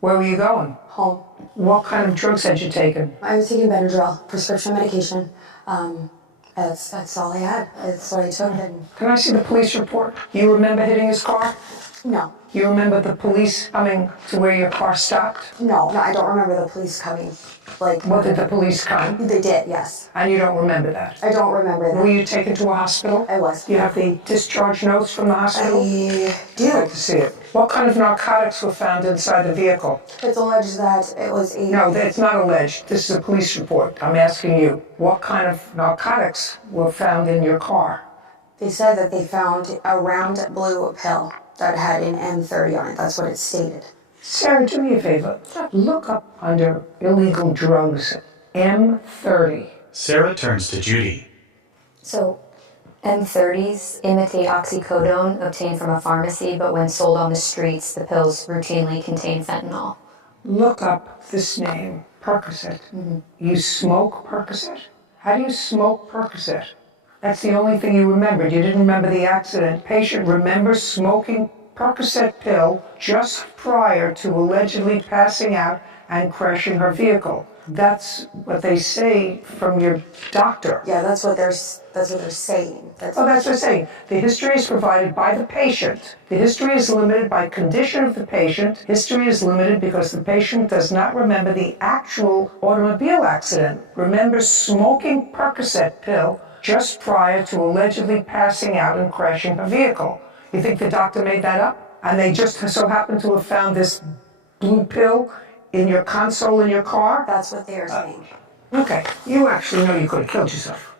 Where were you going? Home. What kind of drugs had you taken? I was taking Benadryl, prescription medication. That's all I had. That's what I took. And Can I see the police report? You remember hitting his car? no. You remember the police coming to where your car stopped? No, I don't remember the police coming. Well, did the police come? They did, yes. And you don't remember that? I don't remember that. Were you taken to a hospital? I was. Do you have the discharge notes from the hospital? I do. I'd like to see it. What kind of narcotics were found inside the vehicle? It's alleged that it was a... No, it's not alleged. This is a police report. I'm asking you, what kind of narcotics were found in your car? They said that they found a round blue pill that had an M30 on it. That's what it stated. Sarah, do me a favor. Look up under illegal drugs, M30. Sarah turns to Judy. So, M30s imitate oxycodone obtained from a pharmacy, but when sold on the streets, the pills routinely contain fentanyl. Look up this name, Percocet. You smoke Percocet? How do you smoke Percocet? That's the only thing you remembered. You didn't remember the accident. Patient remembers smoking Percocet pill just prior to allegedly passing out and crashing her vehicle. That's what they say from your doctor. Yeah, that's what they're saying. That's what they're saying. The history is provided by the patient. The history is limited by condition of the patient. History is limited because the patient does not remember the actual automobile accident. Remembers smoking Percocet pill just prior to allegedly passing out and crashing her vehicle. You think the doctor made that up? And they just so happened to have found this blue pill in your console in your car? That's what they're saying. Okay, you actually know you could have killed yourself.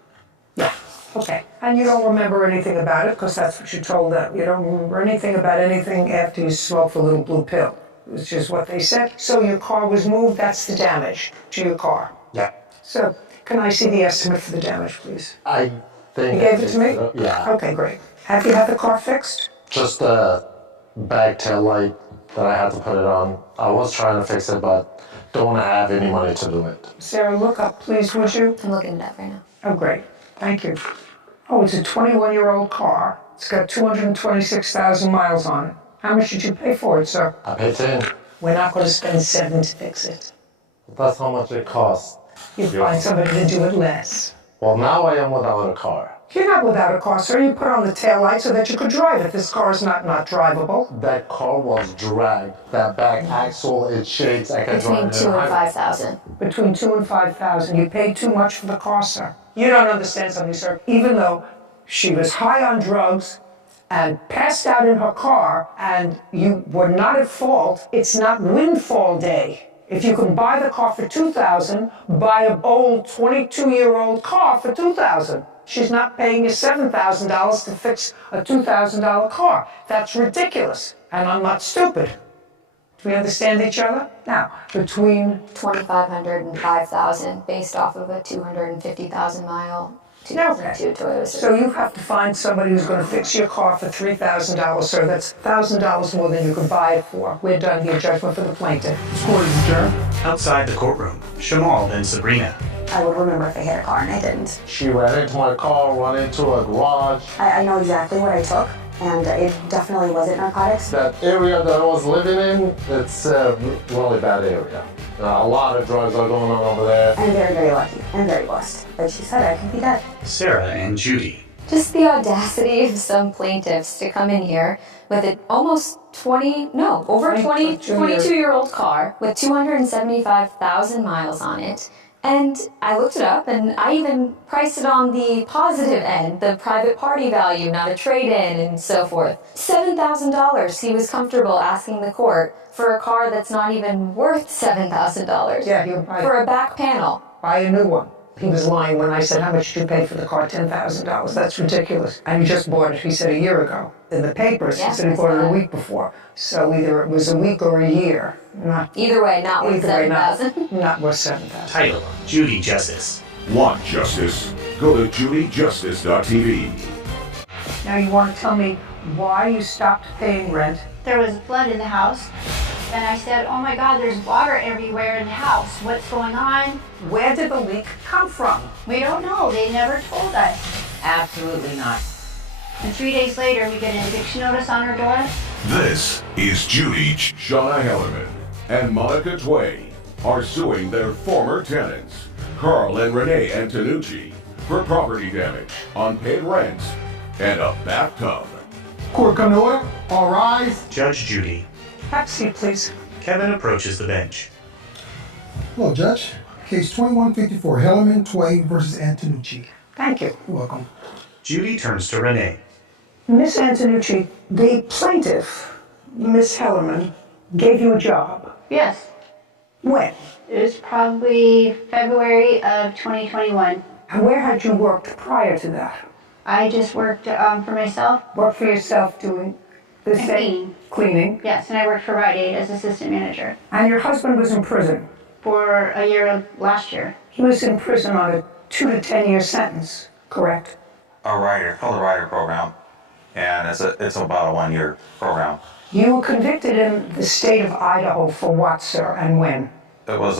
Yeah, okay. And you don't remember anything about it because that's what you told them. You don't remember anything about anything after you smoked the little blue pill. It's just what they said. So your car was moved, that's the damage to your car. Yeah. So, can I see the estimate for the damage, please? I think... You gave it to me? Yeah. Okay, great. Have you had the car fixed? Just a back tail light that I had to put it on. I was trying to fix it, but don't have any money to do it. Sarah, look up, please, would you? I'm looking it up right now. Oh, great. Thank you. Oh, it's a 21-year-old car. It's got 226,000 miles on it. How much did you pay for it, sir? I paid 10. We're not going to spend 7 to fix it. That's how much it costs. You find somebody to do it less. Well, now I am without a car. You're not without a car, sir. You put on the taillight so that you could drive it. This car is not drivable. That car was dragged. That back axle, it shakes. I can Between drive it. 2 and 5,000. Between 2 and 5,000. You paid too much for the car, sir. You don't understand something, sir. Even though she was high on drugs and passed out in her car and you were not at fault, it's not windfall day. If you can buy the car for $2,000, buy an old 22-year-old car for $2,000. She's not paying you $7,000 to fix a $2,000 car. That's ridiculous, and I'm not stupid. Do we understand each other? Now, between 2,500 and 5,000 based off of a 250,000 mile 2002 Toyota. So you have to find somebody who's going to fix your car for $3,000, sir. That's $1,000 more than you could buy it for. We're done here. Judgment for the plaintiff. Court is adjourned. Outside the courtroom, Shamal and Sabrina. I would remember if I hit a car and I didn't. She ran into my car, ran into a garage. I know exactly what I took, and it definitely wasn't narcotics. That area that I was living in, it's a really bad area. A lot of drugs are going on over there. I'm very, very lucky and very blessed. Like she said, I could be dead. Sarah and Judy. Just the audacity of some plaintiffs to come in here with an almost 22-year-old car with 275,000 miles on it. And I looked it up, and I even priced it on the positive end, the private party value, not a trade-in, and so forth. $7,000 he was comfortable asking the court for a car that's not even worth $7,000. Yeah, he'll buy for a back panel. Buy a new one. He was lying when I said, how much did you pay for the car? $10,000. That's ridiculous. And he just bought it, he said, a year ago. In the papers, he said he bought it a week before. So either it was a week or a year. Either way, not worth $7,000. Not worth $7,000. Title, Judy Justice. Want justice? Go to judyjustice.tv. Now you want to tell me why you stopped paying rent? There was blood in the house. And I said, oh my God, there's water everywhere in the house. What's going on? Where did the leak come from? We don't know. They never told us. Absolutely not. And 3 days later, we get an eviction notice on our door. This is Judy. Shauna Hellerman and Monica Tway are suing their former tenants, Carl and Renee Antonucci, for property damage, unpaid rent, and a bathtub. Court come to order. All rise. Judge Judy. Have a seat, please. Kevin approaches the bench. Hello, Judge. Case 2154, Hellerman, Tway versus Antonucci. Thank you. You're welcome. Judy turns to Renee. Miss Antonucci, the plaintiff, Miss Hellerman, gave you a job. Yes. When? It was probably February of 2021. And where had you worked prior to that? I just worked for myself. Worked for yourself doing the same? Cleaning. Yes, and I worked for Rite Aid as assistant manager. And your husband was in prison? For a year last year. He was in prison on a 2 to 10 year sentence, correct? A rider, it's called a rider program, and it's about a 1-year program. You were convicted in the state of Idaho for what, sir, and when? It was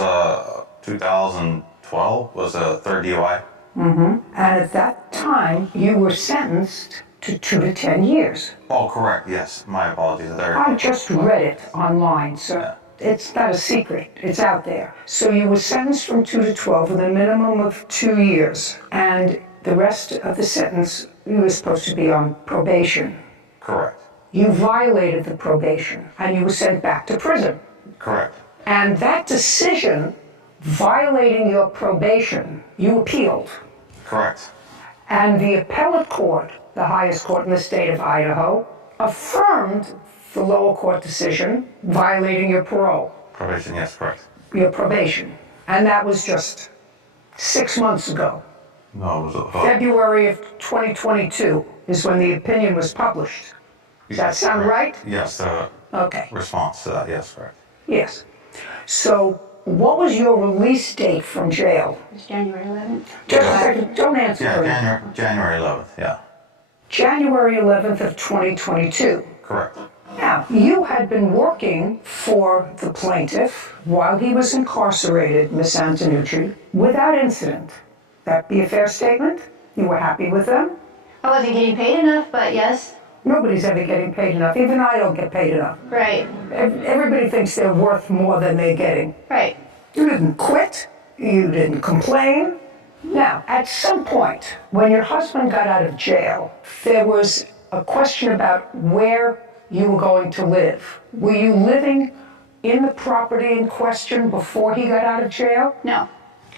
2012, was a third DUI. And at that time, you were sentenced to 2 to 10 years. Oh, correct, yes, my apologies. I just read it online, sir. Yeah. It's not a secret, it's out there. So you were sentenced from 2 to 12 with a minimum of 2 years, and the rest of the sentence, you were supposed to be on probation. Correct. You violated the probation, and you were sent back to prison. Correct. And that decision, violating your probation, you appealed. Correct. And the appellate court, the highest court in the state of Idaho, affirmed the lower court decision violating your parole. Probation, yes, correct. Your probation. And that was just 6 months ago. No, it was February of 2022 is when the opinion was published. Does that sound right? Yes, the response to that, yes, correct. Yes. So, what was your release date from jail? It was January 11th. Just a second, don't answer. Yeah, January 11th, yeah. January 11th of 2022. Correct. Now, you had been working for the plaintiff while he was incarcerated, Miss Antonucci, without incident. That be a fair statement? You were happy with them? I wasn't getting paid enough, but yes. Nobody's ever getting paid enough. Even I don't get paid enough. Right. Everybody thinks they're worth more than they're getting. Right. You didn't quit. You didn't complain. Now, at some point, when your husband got out of jail, there was a question about where you were going to live. Were you living in the property in question before he got out of jail? No.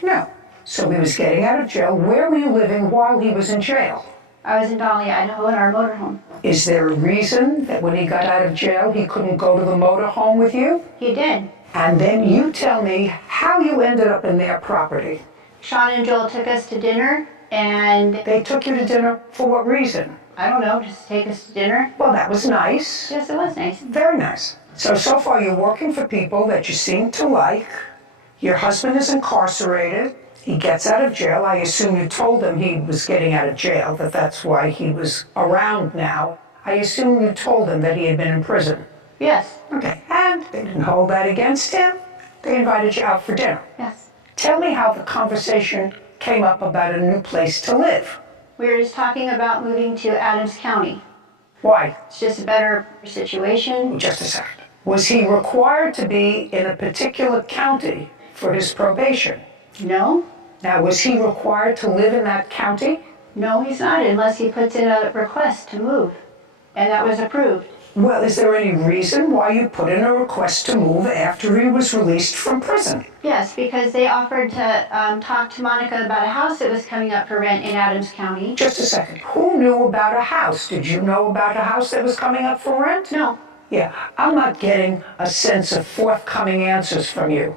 No. So he was getting out of jail. Where were you living while he was in jail? I was in Donnelly, Idaho, in our motorhome. Is there a reason that when he got out of jail, he couldn't go to the motorhome with you? He did. And then you tell me how you ended up in their property. Sean and Joel took us to dinner, and... They took you to dinner for what reason? I don't know, just to take us to dinner. Well, that was nice. Yes, it was nice. Very nice. So far you're working for people that you seem to like. Your husband is incarcerated. He gets out of jail. I assume you told him he was getting out of jail, that that's why he was around now. I assume you told him that he had been in prison. Yes. Okay, and they didn't hold that against him. They invited you out for dinner. Yes. Tell me how the conversation came up about a new place to live. We were just talking about moving to Adams County. Why? It's just a better situation. Just a second. Was he required to be in a particular county for his probation? No. Now, was he required to live in that county? No, he's not, unless he puts in a request to move. And that was approved. Well, is there any reason why you put in a request to move after he was released from prison? Yes, because they offered to talk to Monica about a house that was coming up for rent in Adams County. Just a second. Who knew about a house? Did you know about a house that was coming up for rent? No. Yeah, I'm not getting a sense of forthcoming answers from you.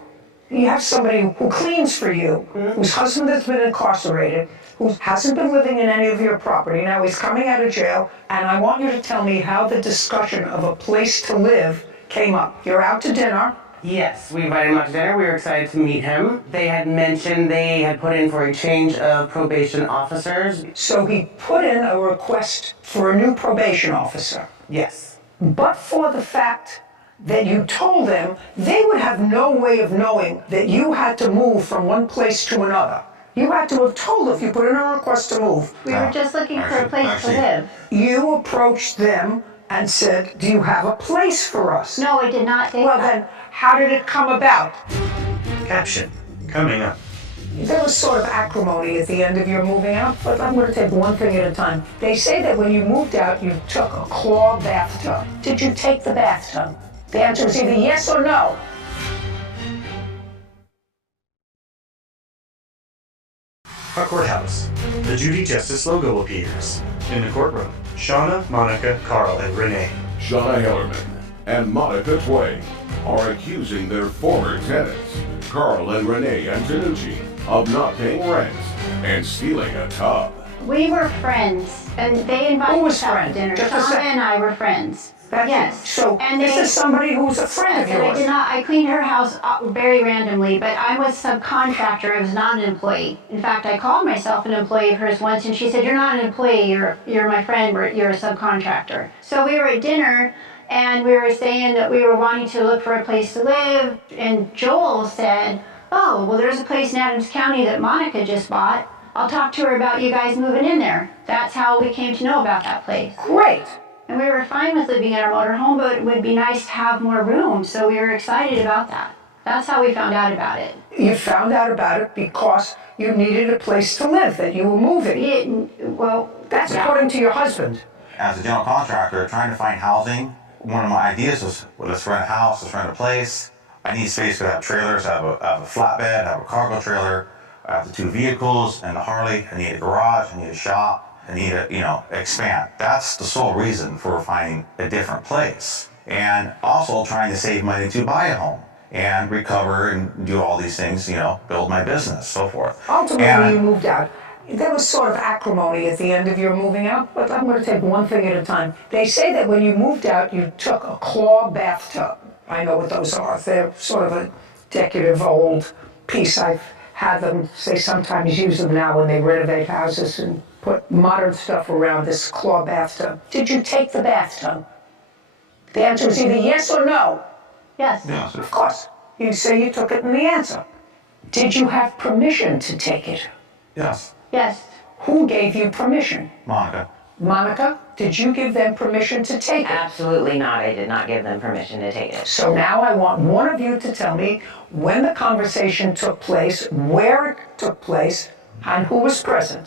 You have somebody who cleans for you, whose husband has been incarcerated, who hasn't been living in any of your property. Now he's coming out of jail, and I want you to tell me how the discussion of a place to live came up. You're out to dinner. Yes, we invited him out to dinner. We were excited to meet him. They had mentioned they had put in for a change of probation officers. So he put in a request for a new probation officer. Yes. But for the fact that you told them, they would have no way of knowing that you had to move from one place to another. You had to have told if you put in a request to move. We were just looking for a place to live. You approached them and said, do you have a place for us? No, I did not say Well that. then, how did it come about? Caption coming up. There was sort of acrimony at the end of your moving out, but I'm going to take one thing at a time. They say that when you moved out, you took a claw bathtub. Did you take the bathtub? The answer was either yes or no. Our courthouse. The Judy Justice logo appears. In the courtroom, Shauna, Monica, Carl, and Renee. Shauna Hellerman and Monica Twain are accusing their former tenants, Carl and Renee Antonucci, of not paying rent and stealing a tub. We were friends, and they invited us out to dinner. Just a Shauna second. and I were friends. Yes. So And this they- is somebody who's a friend of And I yours. did not. I cleaned her house very randomly, but I'm a subcontractor. I was not an employee. In fact, I called myself an employee of hers once, and she said, "You're not an employee. You're my friend. You're a subcontractor." So we were at dinner, and we were saying that we were wanting to look for a place to live, and Joel said, "Oh, well, there's a place in Adams County that Monica just bought. I'll talk to her about you guys moving in there." That's how we came to know about that place. Great. And we were fine with living in our motorhome, but it would be nice to have more room, so we were excited about that. That's how we found out about it. You found out about it because you needed a place to live, that you were moving. That's according to your husband. As a general contractor, trying to find housing, one of my ideas was, well, let's rent a house, let's rent a place. I need space to have trailers, I have a flatbed, I have a cargo trailer, I have the 2 vehicles and the Harley, I need a garage, I need a shop. I need to, expand. That's the sole reason for finding a different place. And also trying to save money to buy a home and recover and do all these things, build my business, so forth. Ultimately, you moved out. There was sort of acrimony at the end of your moving out, but I'm going to take one thing at a time. They say that when you moved out, you took a claw bathtub. I know what those are. They're sort of a decorative old piece. I've had them, they sometimes use them now when they renovate houses and put modern stuff around this claw bathtub. Did you take the bathtub? The answer is either yes or no. Yes. Yes. Of course. You say you took it in the answer. Did you have permission to take it? Yes. Yes. Who gave you permission? Monica. Monica, did you give them permission to take it? Absolutely not. I did not give them permission to take it. So now I want one of you to tell me when the conversation took place, where it took place, and who was present.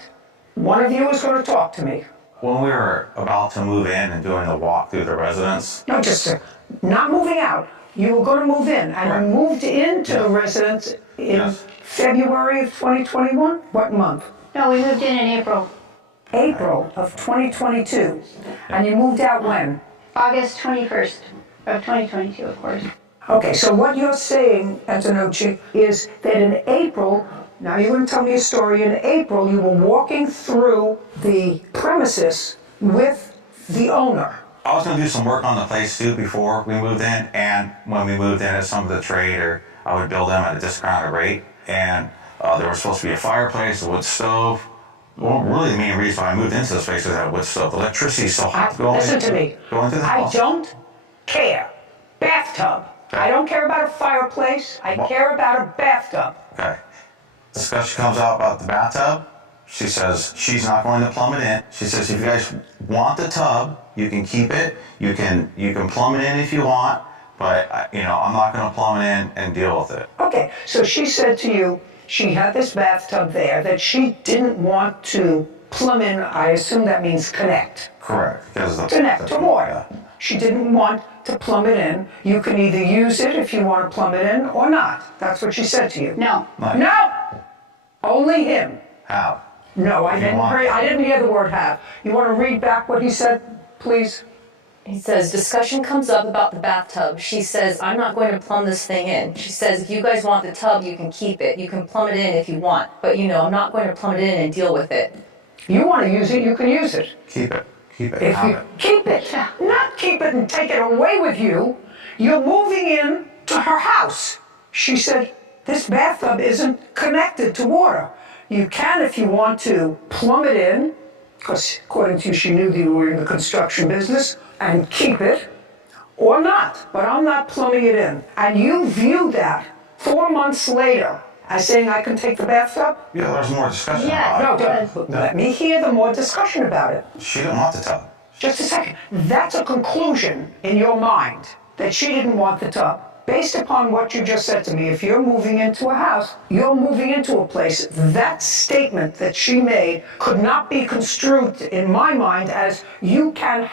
One of you is going to talk to me. When we were about to move in and doing the walk through the residence. No, not moving out. You were going to move in, and you moved into the residence in February of 2021? What month? No, we moved in April. April of 2022. And you moved out when? August 21st of 2022, of course. Okay, so what you're saying, Antonucci, is that in April, now you're going to tell me a story, in April you were walking through the premises with the owner. I was going to do some work on the place too before we moved in, and when we moved in, some of the trade, or I would build them at a discounted rate, and there was supposed to be a fireplace, a wood stove. Well, really the main reason why I moved into this place is that wood stove. The electricity is so hot going. Listen to me. Going through the house. I don't care. Bathtub. I don't care about a fireplace. I care about a bathtub. Okay. Discussion comes out about the bathtub. She says she's not going to plumb it in. She says if you guys want the tub, you can keep it. You can plumb it in if you want, but I'm not going to plumb it in and deal with it. Okay. So she said to you, she had this bathtub there that she didn't want to plumb in. I assume that means connect. Correct. Connect to water. She didn't want to plumb it in. You can either use it if you want to plumb it in or not. That's what she said to you. No. No! Only him. How? No, I didn't hear the word have. You want to read back what he said, please? He says, discussion comes up about the bathtub. She says, I'm not going to plumb this thing in. She says, if you guys want the tub, you can keep it. You can plumb it in if you want. But I'm not going to plumb it in and deal with it. You want to use it, you can use it. Keep it. Keep it. If you keep it, not keep it and take it away with you. You're moving in to her house. She said, this bathtub isn't connected to water. You can, if you want to, plumb it in, because according to you, she knew that you were in the construction business, and keep it, or not. But I'm not plumbing it in. And you view that 4 months later as saying I can take the bathtub? Yeah, there's more discussion about it. No, let me hear the more discussion about it. She didn't want the tub. Just a second. That's a conclusion in your mind, that she didn't want the tub. Based upon what you just said to me, if you're moving into a house, you're moving into a place, that statement that she made could not be construed in my mind as you can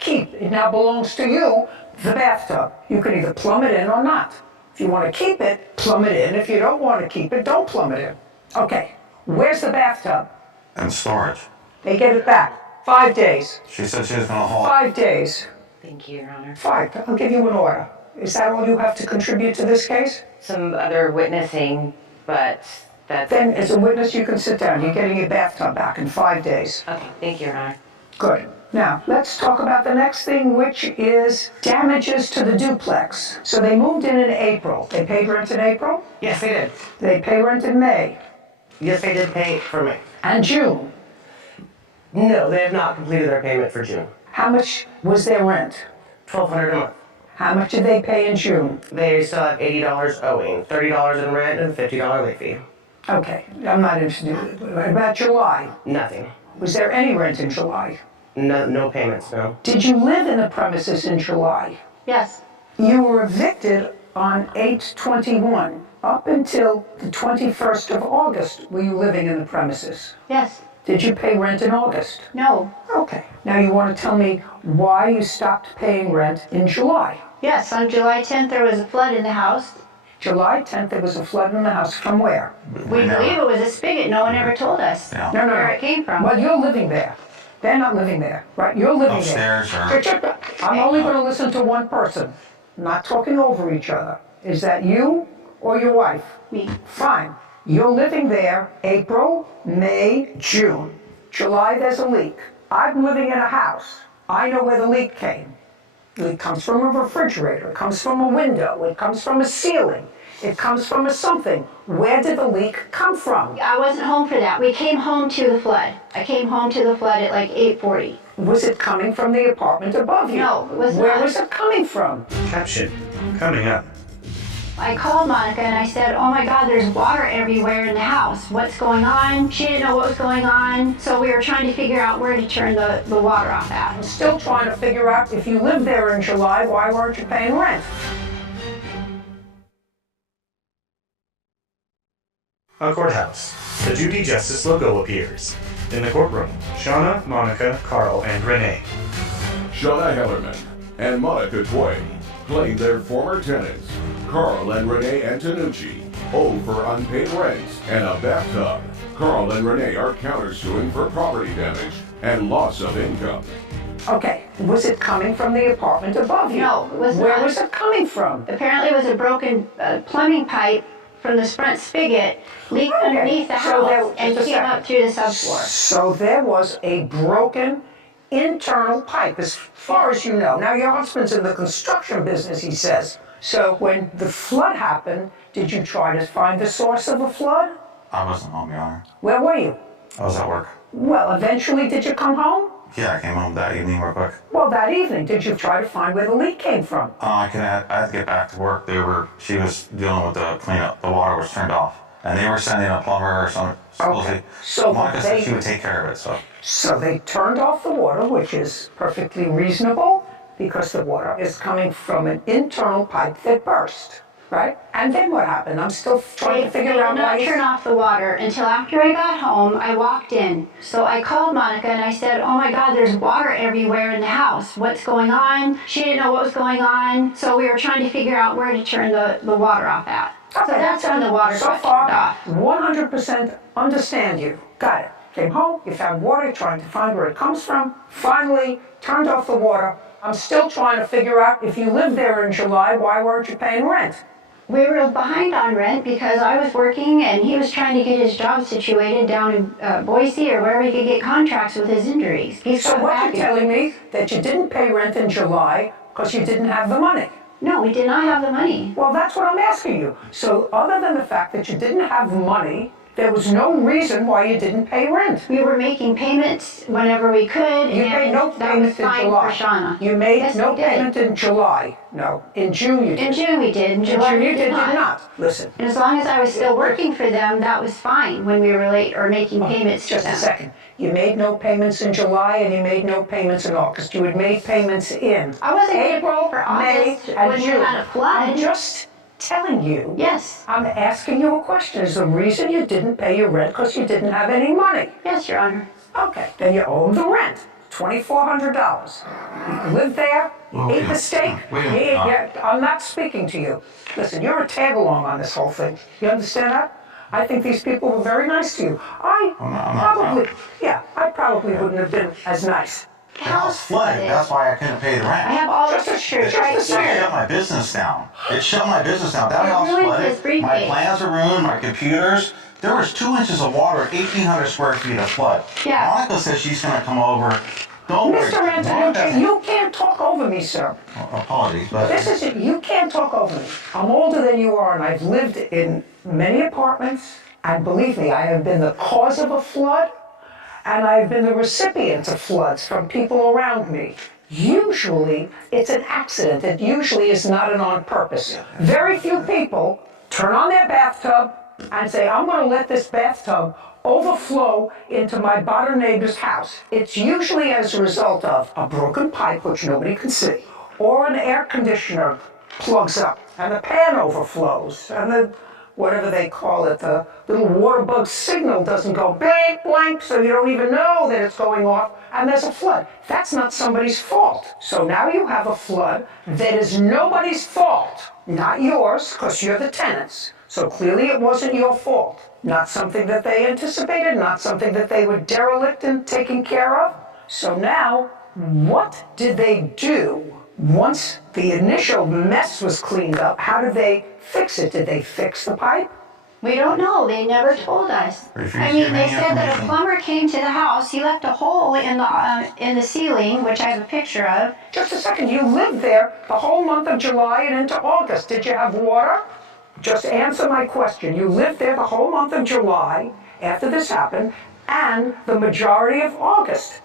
keep. It now belongs to you, the bathtub. You can either plumb it in or not. If you want to keep it, plumb it in. If you don't want to keep it, don't plumb it in. Okay, where's the bathtub? And storage. They get it back. 5 days. She said she was going to haul it. 5 days. Thank you, Your Honor. 5. I'll give you an order. Is that all you have to contribute to this case? Some other witnessing, but that's... Then, as a witness, you can sit down. You're getting your bathtub back in 5 days. Okay, thank you, Your Honor. Good. Now, let's talk about the next thing, which is damages to the duplex. So they moved in April. They paid rent in April? Yes, they did. They pay rent in May? Yes, they did pay for May. And June? No, they have not completed their payment for June. How much was their rent? $1,200 a month. How much did they pay in June? They still have $80 owing, $30 in rent and a $50 late fee. Okay, I'm not interested. What about July? Nothing. Was there any rent in July? No payments, no. Did you live in the premises in July? Yes. You were evicted on 8/21. Up until the 21st of August, were you living in the premises? Yes. Did you pay rent in August? No. Okay. Now you want to tell me why you stopped paying rent in July? Yes, on July 10th there was a flood in the house. July 10th there was a flood in the house. From where? We believe it was a spigot. No one ever told us where it came from. Well, you're living there. They're not living there, right? You're living upstairs there. I'm only going to listen to one person. Not talking over each other. Is that you or your wife? Me. Fine. You're living there April, May, June. July, there's a leak. I'm living in a house. I know where the leak came. The leak comes from a refrigerator. It comes from a window. It comes from a ceiling. It comes from a something. Where did the leak come from? I wasn't home for that. We came home to the flood. I came home to the flood at like 8:40. Was it coming from the apartment above you? No, it was not. Where was it coming from? Caption coming up. I called Monica and I said, oh my God, there's water everywhere in the house. What's going on? She didn't know what was going on. So we were trying to figure out where to turn the water off at. I'm still trying to figure out if you lived there in July, why weren't you paying rent? A courthouse. The Judy Justice logo appears. In the courtroom, Shauna, Monica, Carl, and Renee. Shauna Hellerman and Monica Tway claim their former tenants, Carl and Renee Antonucci, owe for unpaid rent and a bathtub. Carl and Renee are countersuing for property damage and loss of income. Okay, was it coming from the apartment above you? No, it was not. Where was it coming from? Apparently it was a broken plumbing pipe from the front spigot leaked underneath the house and came up through the subfloor. So there was a broken internal pipe, as far as you know. Now, your husband's in the construction business, he says. So when the flood happened, did you try to find the source of the flood? I wasn't home, Your Honor. Where were you? I was at work. Well, eventually, did you come home? Yeah, I came home that evening real quick. Well, that evening, did you try to find where the leak came from? I had to get back to work. She was dealing with the cleanup. The water was turned off. And they were sending a plumber or something. Okay. So Monica said she would take care of it, so. So they turned off the water, which is perfectly reasonable because the water is coming from an internal pipe that burst, right? And then what happened? I'm still trying to figure out why. They did not turn off the water until after I got home. I walked in. So I called Monica and I said, oh my God, there's water everywhere in the house. What's going on? She didn't know what was going on. So we were trying to figure out where to turn the water off at. Okay, so that's when the water got turned off. 100% understand you. Got it. Came home, you found water, trying to find where it comes from. Finally, turned off the water. I'm still trying to figure out if you lived there in July, why weren't you paying rent? We were behind on rent because I was working and he was trying to get his job situated down in Boise or wherever he could get contracts with his injuries. So what you're telling me, that you didn't pay rent in July because you didn't have the money? No, we did not have the money. Well, that's what I'm asking you. So other than the fact that you didn't have money, there was no reason why you didn't pay rent. We were making payments whenever we could. You made no payment in July. For Shauna. You made no payment in July. No, in June you did. In June we did. In July you we did not. not. Listen. And as long as I was still working for them, that was fine when we were late or making payments to them. Just a second. You made no payments in July and you made no payments in August. You had made payments in I wasn't April, for August May, and when June. we had a flood. I'm just telling you. Yes. I'm asking you a question. Is the reason you didn't pay your rent because you didn't have any money? Yes, Your Honor. Okay. Then you owe them the rent. $2,400. You lived there, you ate the steak. I'm not speaking to you. Listen, you're a tag along on this whole thing. You understand that? I think these people were very nice to you. I probably wouldn't have been as nice. The house flooded. That's why I couldn't pay the rent. I have all the pictures right It here. shut my business down. It shut my business down. That house ruined flooded. his briefcase. My plans were ruined. My computers. There was 2 inches of water, 1,800 square feet of flood. Yeah. Monica says she's going to come over Don't worry. Mr. Antonucci, you can't talk over me, sir. Apologies, but This is it. You can't talk over me. I'm older than you are, and I've lived in many apartments. And believe me, I have been the cause of a flood, and I've been the recipient of floods from people around me. Usually, it's an accident. It usually is not an on purpose. Very few people turn on their bathtub and say, I'm going to let this bathtub overflow into my bottom neighbor's house. It's usually as a result of a broken pipe, which nobody can see, or an air conditioner plugs up, and the pan overflows, and the whatever they call it, the little water bug signal doesn't go blank, blank, so you don't even know that it's going off, and there's a flood. That's not somebody's fault. So now you have a flood that is nobody's fault, not yours, because you're the tenants. So clearly it wasn't your fault. Not something that they anticipated, not something that they were derelict in taking care of. So now, what did they do once the initial mess was cleaned up? How did they fix it? Did they fix the pipe? We don't know. They never told us. I mean, they said that a plumber came to the house. He left a hole in the ceiling, which I have a picture of. Just a second. You lived there the whole month of July and into August. Did you have water? Just answer my question. You lived there the whole month of July after this happened and the majority of August.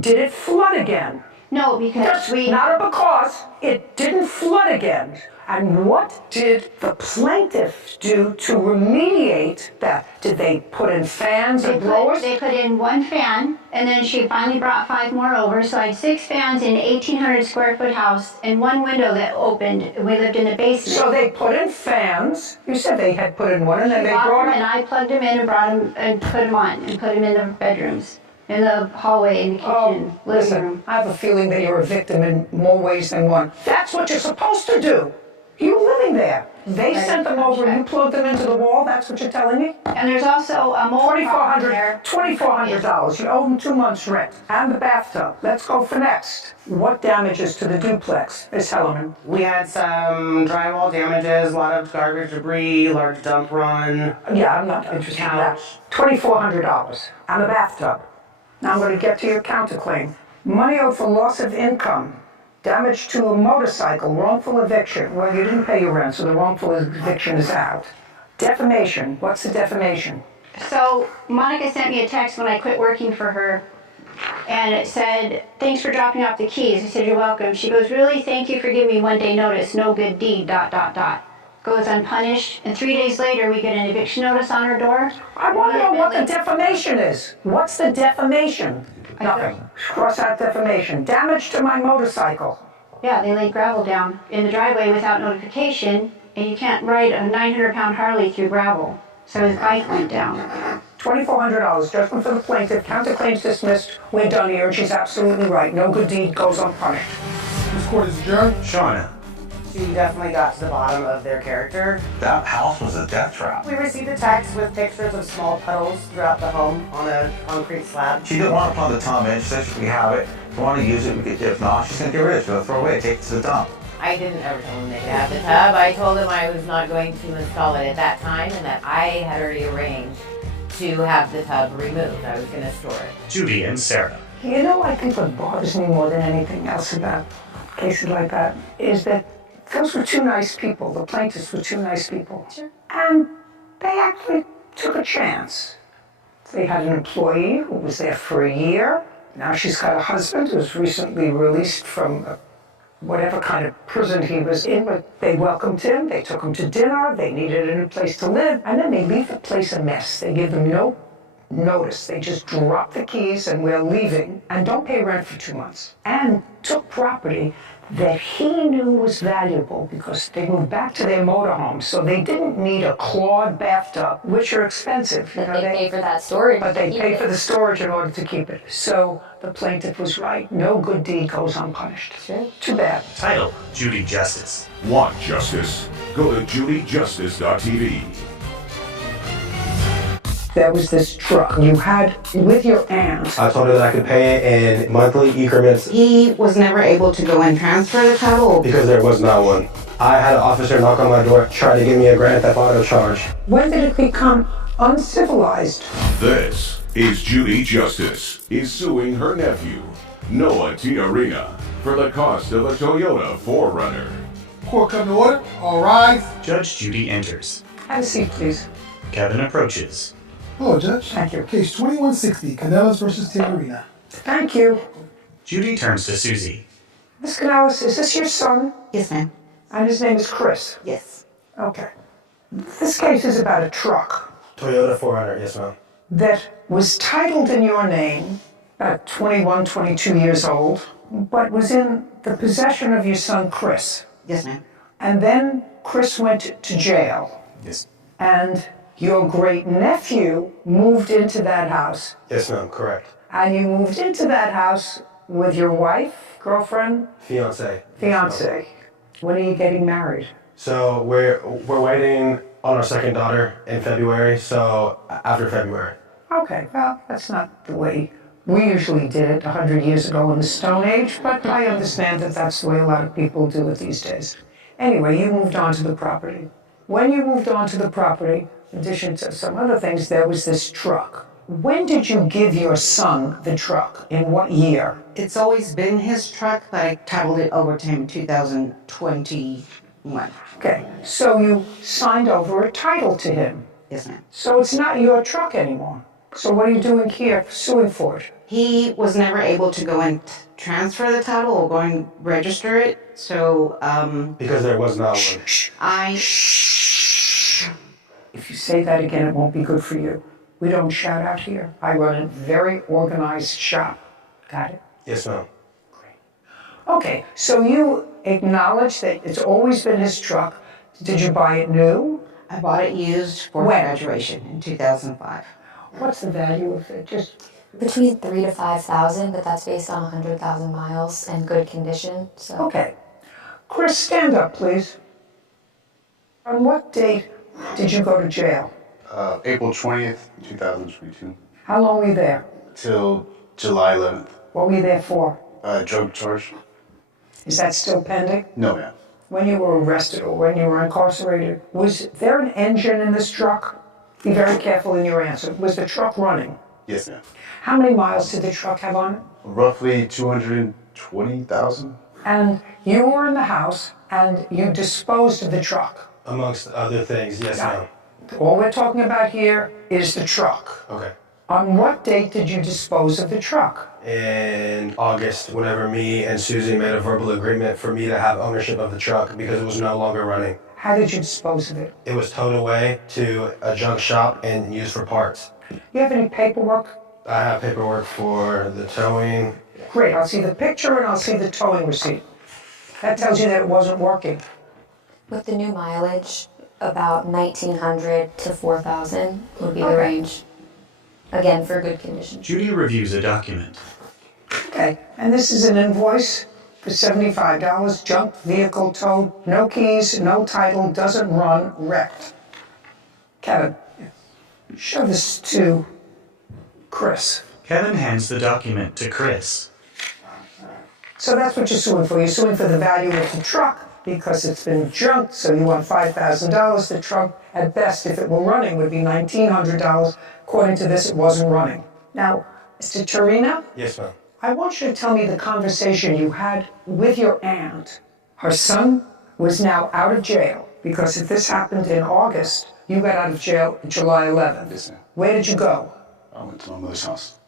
Did it flood again? No, because Not because it didn't flood again. And what did the plaintiff do to remediate that? Did they put in fans and blowers? They put in one fan, and then she finally brought 5 more over. So I had 6 fans in an 1,800 square foot house and 1 window that opened. We lived in the basement. So they put in fans. You said they had put in one, and then they brought them. And I plugged them in and brought them and put them on and put them in the bedrooms. In the hallway, in the kitchen, living room. I have a feeling that you're a victim in more ways than one. That's what you're supposed to do. You living there. They sent them over and you plugged them into the wall. That's what you're telling me? And there's also a mold problem there. $2,400. You owe them 2 months' rent. And the bathtub. Let's go for next. What damages to the duplex, Ms. Hellerman? We had some drywall damages, a lot of garbage debris, large dump run. Yeah, I'm not interested in that. $2,400. And the bathtub. Now I'm going to get to your counterclaim. Money owed for loss of income, damage to a motorcycle, wrongful eviction. Well, you didn't pay your rent, so the wrongful eviction is out. Defamation. What's the defamation? So Monica sent me a text when I quit working for her, and it said, thanks for dropping off the keys. I said, you're welcome. She goes, really? Thank you for giving me 1 day notice. No good deed, ... Goes unpunished, and 3 days later we get an eviction notice on our door. I want to know what the defamation is. What's the defamation? Nothing. Cross out defamation. Damage to my motorcycle. Yeah, they laid gravel down in the driveway without notification, and you can't ride a 900-pound Harley through gravel. So his bike went down. $2,400, judgment for the plaintiff, counterclaims dismissed. We're done here, and she's absolutely right. No good deed goes unpunished. This court is adjourned. Shauna. She definitely got to the bottom of their character. that house was a death trap. We received a text with pictures of small puddles throughout the home on a concrete slab. She didn't want to plug the tub in. She said we have it. If we want to use it, we could. If not, she's going to get rid of it. She's going to throw it away, take it to the dump. I didn't ever tell them they could have the tub. I told them I was not going to install it at that time and that I had already arranged to have the tub removed. I was going to store it. Judy and Sarah. You know, I think what bothers me more than anything else about cases like that is that those were 2 nice people. The plaintiffs were 2 nice people. Sure. And they actually took a chance. They had an employee who was there for a year. Now she's got a husband who's recently released from whatever kind of prison he was in, but they welcomed him, they took him to dinner, they needed a new place to live, and then they leave the place a mess. They give them no notice. They just drop the keys and we're leaving, and don't pay rent for 2 months. And took property that he knew was valuable because they moved back to their motorhome, so they didn't need a clawed bathtub, which are expensive. But they pay for that storage. But they pay for the storage in order to keep it. So the plaintiff was right. No good deed goes unpunished. Sure. Too bad. Title, Judy Justice. Want justice? Go to judyjustice.tv. There was this truck you had with your aunt. I told her that I could pay it in monthly increments. He was never able to go and transfer the title because there was not one. I had an officer knock on my door, try to give me a grand theft auto charge. When did it become uncivilized? This is Judy Justice is suing her nephew. Noah Tiarina for the cost of a Toyota 4Runner. Court come to order. All rise. Judge Judy enters. Have a seat, please. Kevin approaches. Hello, Judge. Thank you. Case 2160, Canellas versus Tiarina. Thank you. Judy turns to Susie. Miss Canales, is this your son? Yes, ma'am. And his name is Chris? Yes. Okay. This case is about a truck Toyota 4Runner, yes, ma'am. that was titled in your name, about 21, 22 years old, but was in the possession of your son, Chris. Yes, ma'am. And then Chris went to jail. Yes. And your great nephew moved into that house. Yes, ma'am, correct. And you moved into that house with your wife, girlfriend? Fiance. Fiance. When are you getting married? So we're waiting on our second daughter in February, so after February. Okay, well, that's not the way we usually did it 100 years ago in the Stone Age, but I understand that that's the way a lot of people do it these days. Anyway, you moved on to the property. When you moved on to the property, in addition to some other things, there was this truck. When did you give your son the truck? In what year? It's always been his truck, but I titled it over to him in 2021. Okay, so you signed over a title to him. Yes, ma'am. So it's not your truck anymore. So what are you doing here, suing for it? He was never able to go and transfer the title or go and register it, so, Because there was not one. If you say that again, it won't be good for you. We don't shout out here. I run a very organized shop. Got it? Yes, ma'am. Okay, so you acknowledge that it's always been his truck. Did you buy it new? I bought it used for graduation in 2005. What's the value of it? Just between 3,000 to 5,000, but that's based on 100,000 miles and good condition. So. Okay. Chris, stand up, please. On what date did you go to jail? April 20th, 2022. How long were you there? Till July 11th. What were you there for? Drug charge. Is that still pending? No, ma'am. When you were arrested or when you were incarcerated, was there an engine in this truck? Be very careful in your answer. Was the truck running? Yes, ma'am. How many miles did the truck have on it? Roughly 220,000. And you were in the house and you disposed of the truck. Amongst other things, yes, ma'am. All we're talking about here is the truck. Okay. On what date did you dispose of the truck? In August, whenever me and Susie made a verbal agreement for me to have ownership of the truck because it was no longer running. How did you dispose of it? It was towed away to a junk shop and used for parts. You have any paperwork? I have paperwork for the towing. Great, I'll see the picture and I'll see the towing receipt. That tells you that it wasn't working. With the new mileage, about 1,900 to 4,000 would be the range. Again, for good condition. Judy reviews a document. Okay, and this is an invoice for $75, junk vehicle towed, no keys, no title, doesn't run, wrecked. Kevin, show this to Chris. Kevin hands the document to Chris. So that's what you're suing for. You're suing for the value of the truck because it's been junked, so you want $5,000. The truck, at best, if it were running, would be $1,900. According to this, it wasn't running. Now, Mr. Tiarina? Yes, ma'am. I want you to tell me the conversation you had with your aunt. Her son was now out of jail because if this happened in August, you got out of jail July 11th. Yes, ma'am. Where did you go? I went to my mother's house.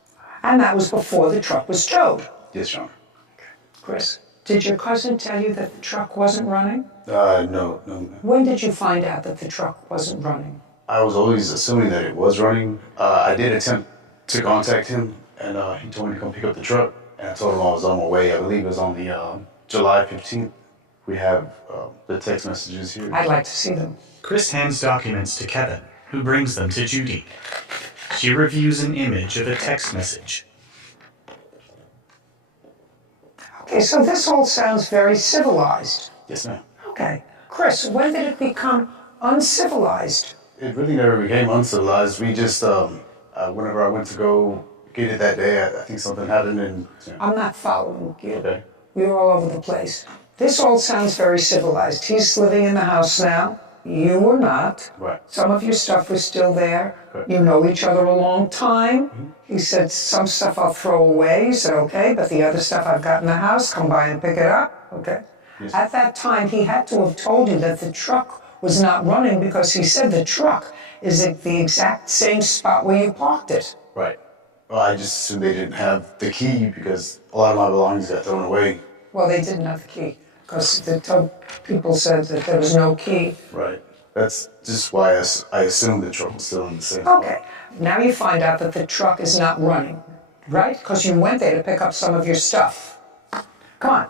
And that was before the truck was towed. Yes, Your Honor. Chris, did your cousin tell you that the truck wasn't running? No. When did you find out that the truck wasn't running? I was always assuming that it was running. I did attempt to contact him, and he told me to come pick up the truck. And I told him I was on my way. I believe it was on the July 15th. We have the text messages here. I'd like to see them. Chris hands documents to Kevin, who brings them to Judy. She reviews an image of a text message. Okay, so this all sounds very civilized. Yes, ma'am. Okay. Chris, when did it become uncivilized? It really never became uncivilized. We just, whenever I went to go get it that day, I think something happened and... I'm not following you. Okay. You're all over the place. This all sounds very civilized. He's living in the house now. You were not. Right. Some of your stuff was still there. You know each other a long time. He said, some stuff I'll throw away. He said, okay, but the other stuff I've got in the house, come by and pick it up. Okay. Yes. At that time, he had to have told you that the truck was not running because he said the truck is at the exact same spot where you parked it. Right. Well, I just assumed they didn't have the key because a lot of my belongings got thrown away. Well, they didn't have the key because the tow people said that there was no key. Right. That's just why I assumed the truck was still in the same spot. Okay. Now you find out that the truck is not running, right? Because you went there to pick up some of your stuff. Come on.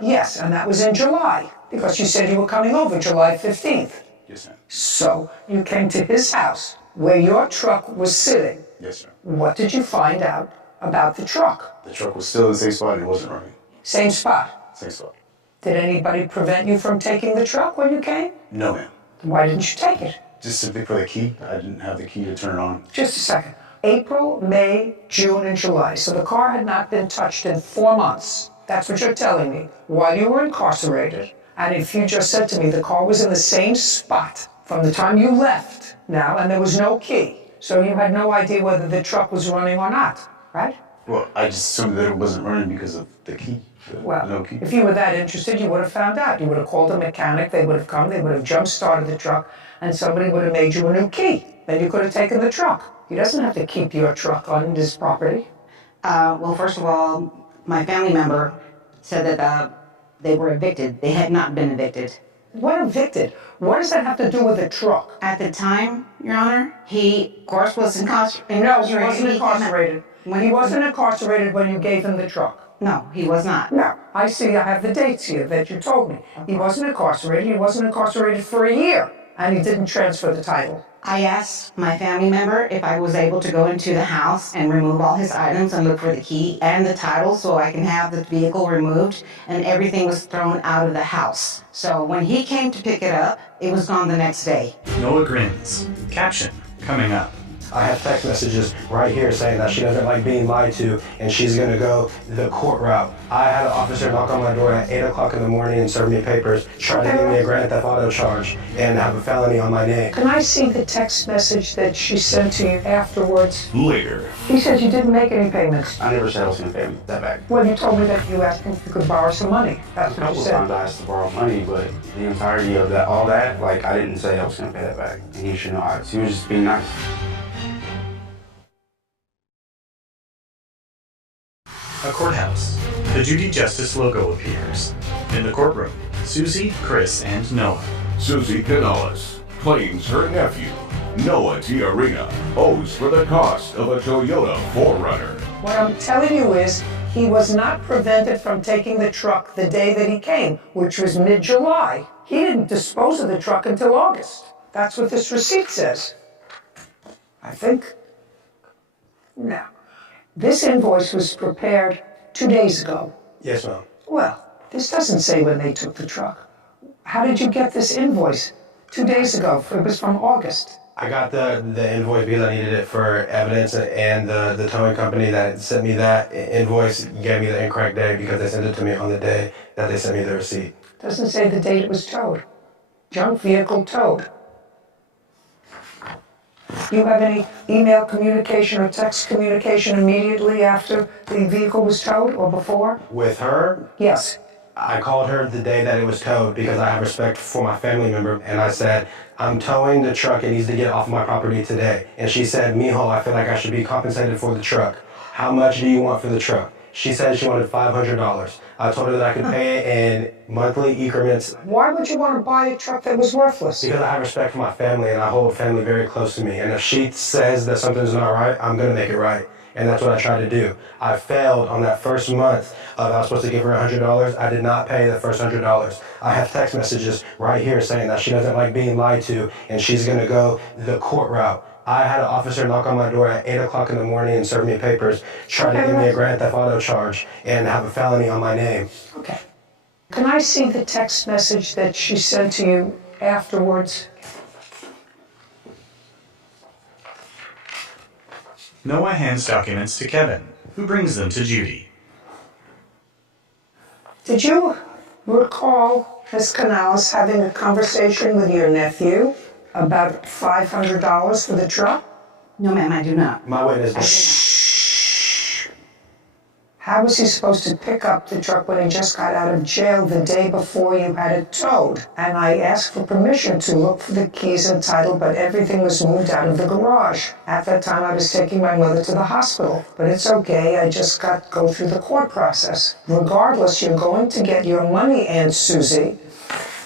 Yes, and that was in July because you said you were coming over July 15th. Yes, ma'am. So you came to his house where your truck was sitting. Yes, sir. What did you find out about the truck? The truck was still in the same spot and it wasn't running. Same spot. Same spot. Did anybody prevent you from taking the truck when you came? No, ma'am. Why didn't you take it? Just simply for the key. I didn't have the key to turn it on. Just a second. April, May, June, and July. So the car had not been touched in 4 months. That's what you're telling me, while you were incarcerated. And if you just said to me the car was in the same spot from the time you left now, and there was no key, so you had no idea whether the truck was running or not, right? Well, I just assumed that it wasn't running because of the key. Well, no key. if you were that interested, you would have found out. You would have called a mechanic, they would have come, they would have jump-started the truck, and somebody would have made you a new key. Then you could have taken the truck. He doesn't have to keep your truck on his property. Well, first of all, my family member said that they were evicted. They had not been evicted. What evicted? What does that have to do with the truck? At the time, Your Honor, he, of course, was incarcerated. No, he wasn't incarcerated. He wasn't incarcerated when you gave him the truck. No, he was not. No, I see. I have the dates here that you told me. He wasn't incarcerated. He wasn't incarcerated for a year, and he didn't transfer the title. I asked my family member if I was able to go into the house and remove all his items and look for the key and the title so I can have the vehicle removed, and everything was thrown out of the house. So when he came to pick it up, it was gone the next day. Noah grins. Caption coming up. I have text messages right here saying that she doesn't like being lied to and she's gonna go the court route. I had an officer knock on my door at 8 o'clock in the morning and serve me papers, trying to give me a grand theft auto charge and have a felony on my name. Can I see the text message that she sent to you afterwards? Later. He said you didn't make any payments. I never said I was going to pay that back. Well, you told me that you asked him if you could borrow some money. That's A what you couple of said. times I asked to borrow money, but the entirety of that, all that, like I didn't say I was going to pay that back. And he should know. He was just being nice. A courthouse. The Judy Justice logo appears. In the courtroom, Susie, Chris, and Noah. Susie Canales claims her nephew, Noah Tiarina, owes for the cost of a Toyota 4Runner. What I'm telling you is he was not prevented from taking the truck the day that he came, which was mid-July. He didn't dispose of the truck until August. That's what this receipt says. I think. Now, this invoice was prepared 2 days ago. Yes, ma'am. Well, this doesn't say when they took the truck. How did you get this invoice 2 days ago? It was from August. I got the invoice because I needed it for evidence, and the towing company that sent me that invoice gave me the incorrect day because they sent it to me on the day that they sent me the receipt. Doesn't say the date it was towed. Junk vehicle towed. Do you have any email communication or text communication immediately after the vehicle was towed or before? With her? Yes. I called her the day that it was towed because I have respect for my family member, and I said, I'm towing the truck, it needs to get off my property today. And she said, Mijo, I feel like I should be compensated for the truck. How much do you want for the truck? She said she wanted $500. I told her that I could pay it in monthly increments. Why would you want to buy a truck that was worthless? Because I have respect for my family and I hold family very close to me. And if she says that something's not right, I'm gonna make it right. And that's what I tried to do. I failed on that first month of I was supposed to give her $100. I did not pay the first $100. I have text messages right here saying that she doesn't like being lied to and she's gonna go the court route. I had an officer knock on my door at 8 o'clock in the morning and serve me papers, try to give me a grand theft auto charge and have a felony on my name. Okay. Can I see the text message that she sent to you afterwards? Noah hands documents to Kevin, who brings them to Judy. Did you recall Ms. Canales having a conversation with your nephew about $500 for the truck? No, ma'am, I do not. My witness. How was he supposed to pick up the truck when he just got out of jail the day before you had it towed? And I asked for permission to look for the keys and title, but everything was moved out of the garage. At that time, I was taking my mother to the hospital. But it's okay, I just got to go through the court process. Regardless, you're going to get your money, Aunt Susie.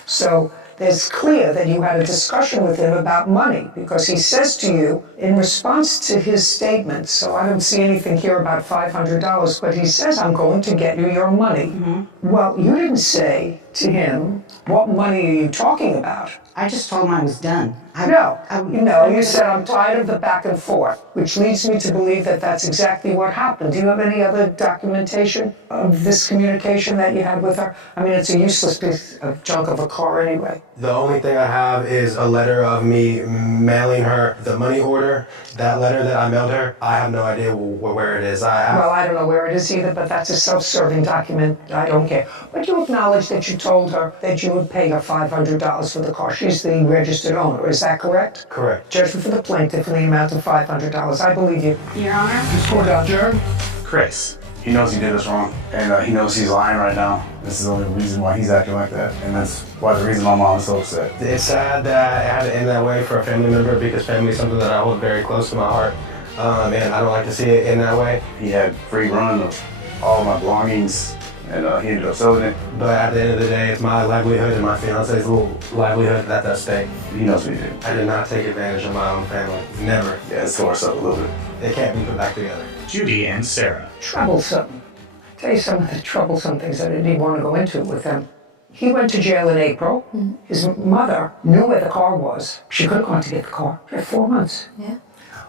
So it's clear that you had a discussion with him about money, because he says to you, in response to his statement, so I don't see anything here about $500, but he says, I'm going to get you your money. Well, you didn't say to him, what money are you talking about? I just told him I was done. You said, I'm tired of the back and forth, which leads me to believe that that's exactly what happened. Do you have any other documentation of this communication that you had with her? I mean, it's a useless piece of junk of a car anyway. The only thing I have is a letter of me mailing her the money order. That letter that I mailed her, I have no idea where it is. Well, I don't know where it is either, but that's a self-serving document. I don't care. But you acknowledge that you told her that you would pay her $500 for the car. She's the registered owner. Is that correct? Correct. Judgment for the plaintiff in the amount of $500. I believe you. Your Honor? This court adjourned. Chris, he knows he did us wrong, and he knows he's lying right now. This is the only reason why he's acting like that, and that's why the reason my mom is so upset. It's sad that it had to end that way for a family member, because family is something that I hold very close to my heart, and I don't like to see it end that way. He had free run of all my belongings, and he ended up selling it. But at the end of the day, it's my livelihood and my fiance's livelihood that's at stake. He knows what he did. I did not take advantage of my own family. Never. Yeah, it's tore us up a little bit. They can't be put back together. Judy and Sarah. Troublesome. I'll tell you some of the troublesome things I didn't even want to go into with him. He went to jail in April. His mother knew where the car was. She could have gone to get the car for 4 months. Yeah.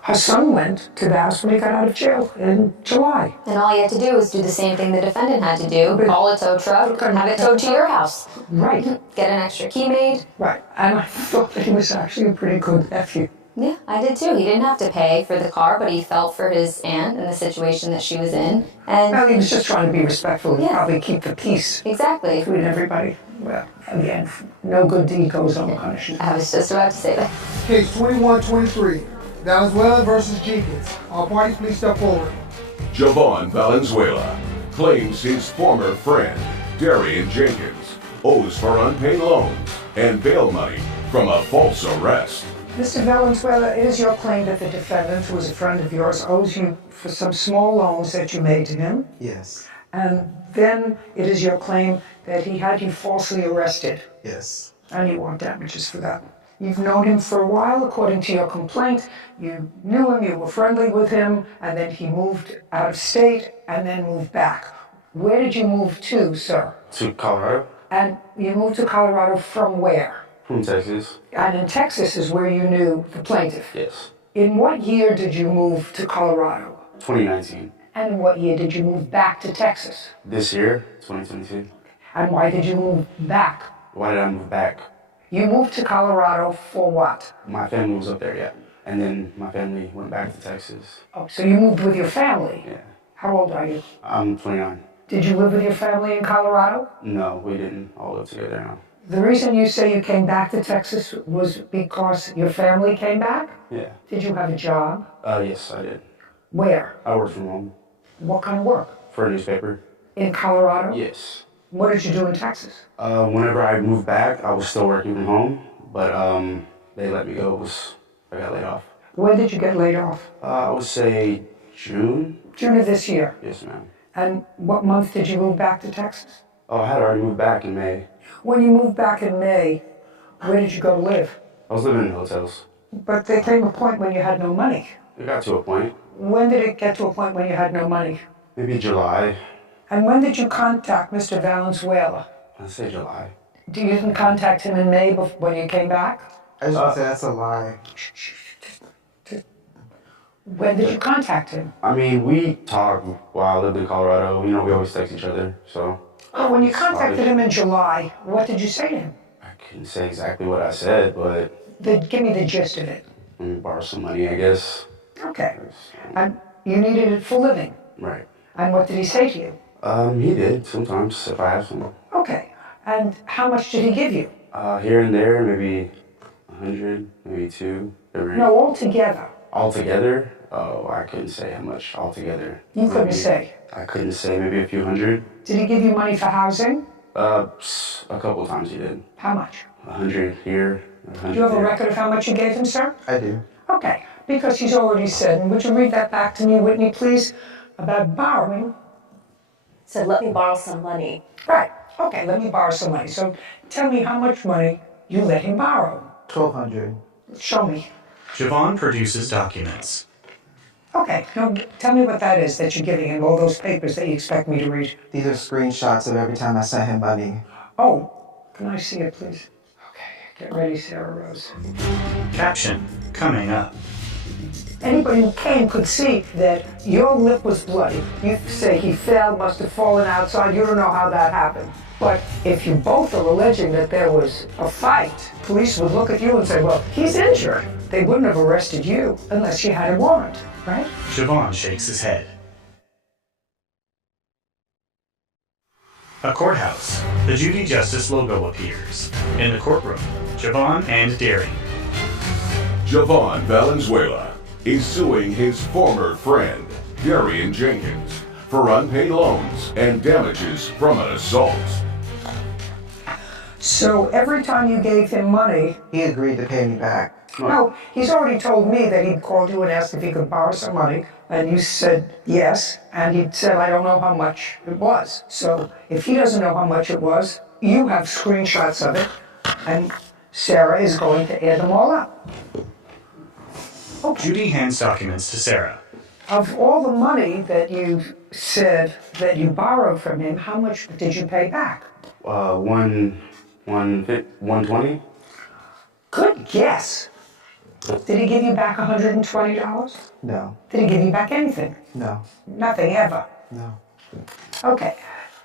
Her son went to the house when he got out of jail in July. And all you had to do was do the same thing the defendant had to do. Call a tow truck and have it towed to your house. Right. Get an extra key made. Right. And I thought that he was actually a pretty good nephew. Yeah, I did too. He didn't have to pay for the car, but he felt for his aunt and the situation that she was in. And well, he was just trying to be respectful and probably keep the peace. Exactly. Between everybody. Well, again, no good deed goes unpunished. I was just about to say that. Case 2123, Valenzuela versus Jenkins. All parties please step forward. Javon Valenzuela claims his former friend, Darian Jenkins, owes for unpaid loans and bail money from a false arrest. Mr. Valenzuela, it is your claim that the defendant, who is a friend of yours, owes you for some small loans that you made to him. Yes. And then it is your claim that he had you falsely arrested. Yes. And you want damages for that. You've known him for a while, according to your complaint. You knew him, you were friendly with him, and then he moved out of state and then moved back. Where did you move to, sir? To Colorado. And you moved to Colorado from where? From Texas. And in Texas is where you knew the plaintiff? Yes. In what year did you move to Colorado? 2019. And in what year did you move back to Texas? This year, 2022. And why did you move back? Why did I move back? You moved to Colorado for what? My family was up there, yeah. And then my family went back to Texas. Oh, so you moved with your family? Yeah. How old are you? I'm 29. Did you live with your family in Colorado? No, we didn't all live together now. The reason you say you came back to Texas was because your family came back? Yeah. Did you have a job? Yes, I did. Where? I worked from home. What kind of work? For a newspaper. In Colorado? Yes. What did you do in Texas? Whenever I moved back, I was still working from home, but they let me go. I got laid off. When did you get laid off? I would say June. June of this year? Yes, ma'am. And what month did you move back to Texas? Oh, I had already moved back in May. When you moved back in May, where did you go to live? I was living in hotels. But there came a point when you had no money. It got to a point. When did it get to a point when you had no money? Maybe July. And when did you contact Mr. Valenzuela? I'd say July. You didn't contact him in May when you came back? I just want to say that's a lie. When did you contact him? I mean, we talked while I lived in Colorado. You know, we always text each other, so. Oh, when you contacted him in July, what did you say to him? I couldn't say exactly what I said, but. Give me the gist of it. Borrow some money, I guess. Okay. And you needed it for living? Right. And what did he say to you? He did, sometimes, if I asked him. Okay. And how much did he give you? Here and there, maybe 100, maybe two. No, altogether. Altogether? Oh, I couldn't say how much altogether. You couldn't say? I couldn't say, maybe a few hundred. Did he give you money for housing? A couple times he did. How much? 100 here, 100 Do you have a there. record of how much you gave him, sir? I do. Okay, because he's already said, and would you read that back to me, Whitney, please, about borrowing? Said, let me borrow some money. Right, okay, let me borrow some money. So tell me how much money you let him borrow. $1,200. Show me. Javon produces documents. Okay, now tell me what that is that you're giving him, all those papers that you expect me to read. These are screenshots of every time I sent him money. Oh, can I see it, please? Okay, get ready, Sarah Rose. Caption, coming up. Anybody who came could see that your lip was bloody. You say he fell, must have fallen outside. You don't know how that happened. But if you both are alleging that there was a fight, police would look at you and say, well, he's injured. They wouldn't have arrested you unless you had a warrant, right? Javon shakes his head. A courthouse. The Judy Justice logo appears. In the courtroom, Javon and Derry. Javon Valenzuela is suing his former friend, Darian Jenkins, for unpaid loans and damages from an assault. So every time you gave him money... He agreed to pay me back. No, he's already told me that he'd called you and asked if he could borrow some money, and you said yes, and he said, I don't know how much it was. So if he doesn't know how much it was, you have screenshots of it, and Sarah is going to add them all up. Okay. Judy hands documents to Sarah. Of all the money that you said that you borrowed from him, how much did you pay back? 120. Good guess. Did he give you back $120? No. Did he give you back anything? No. Nothing ever? No. Okay.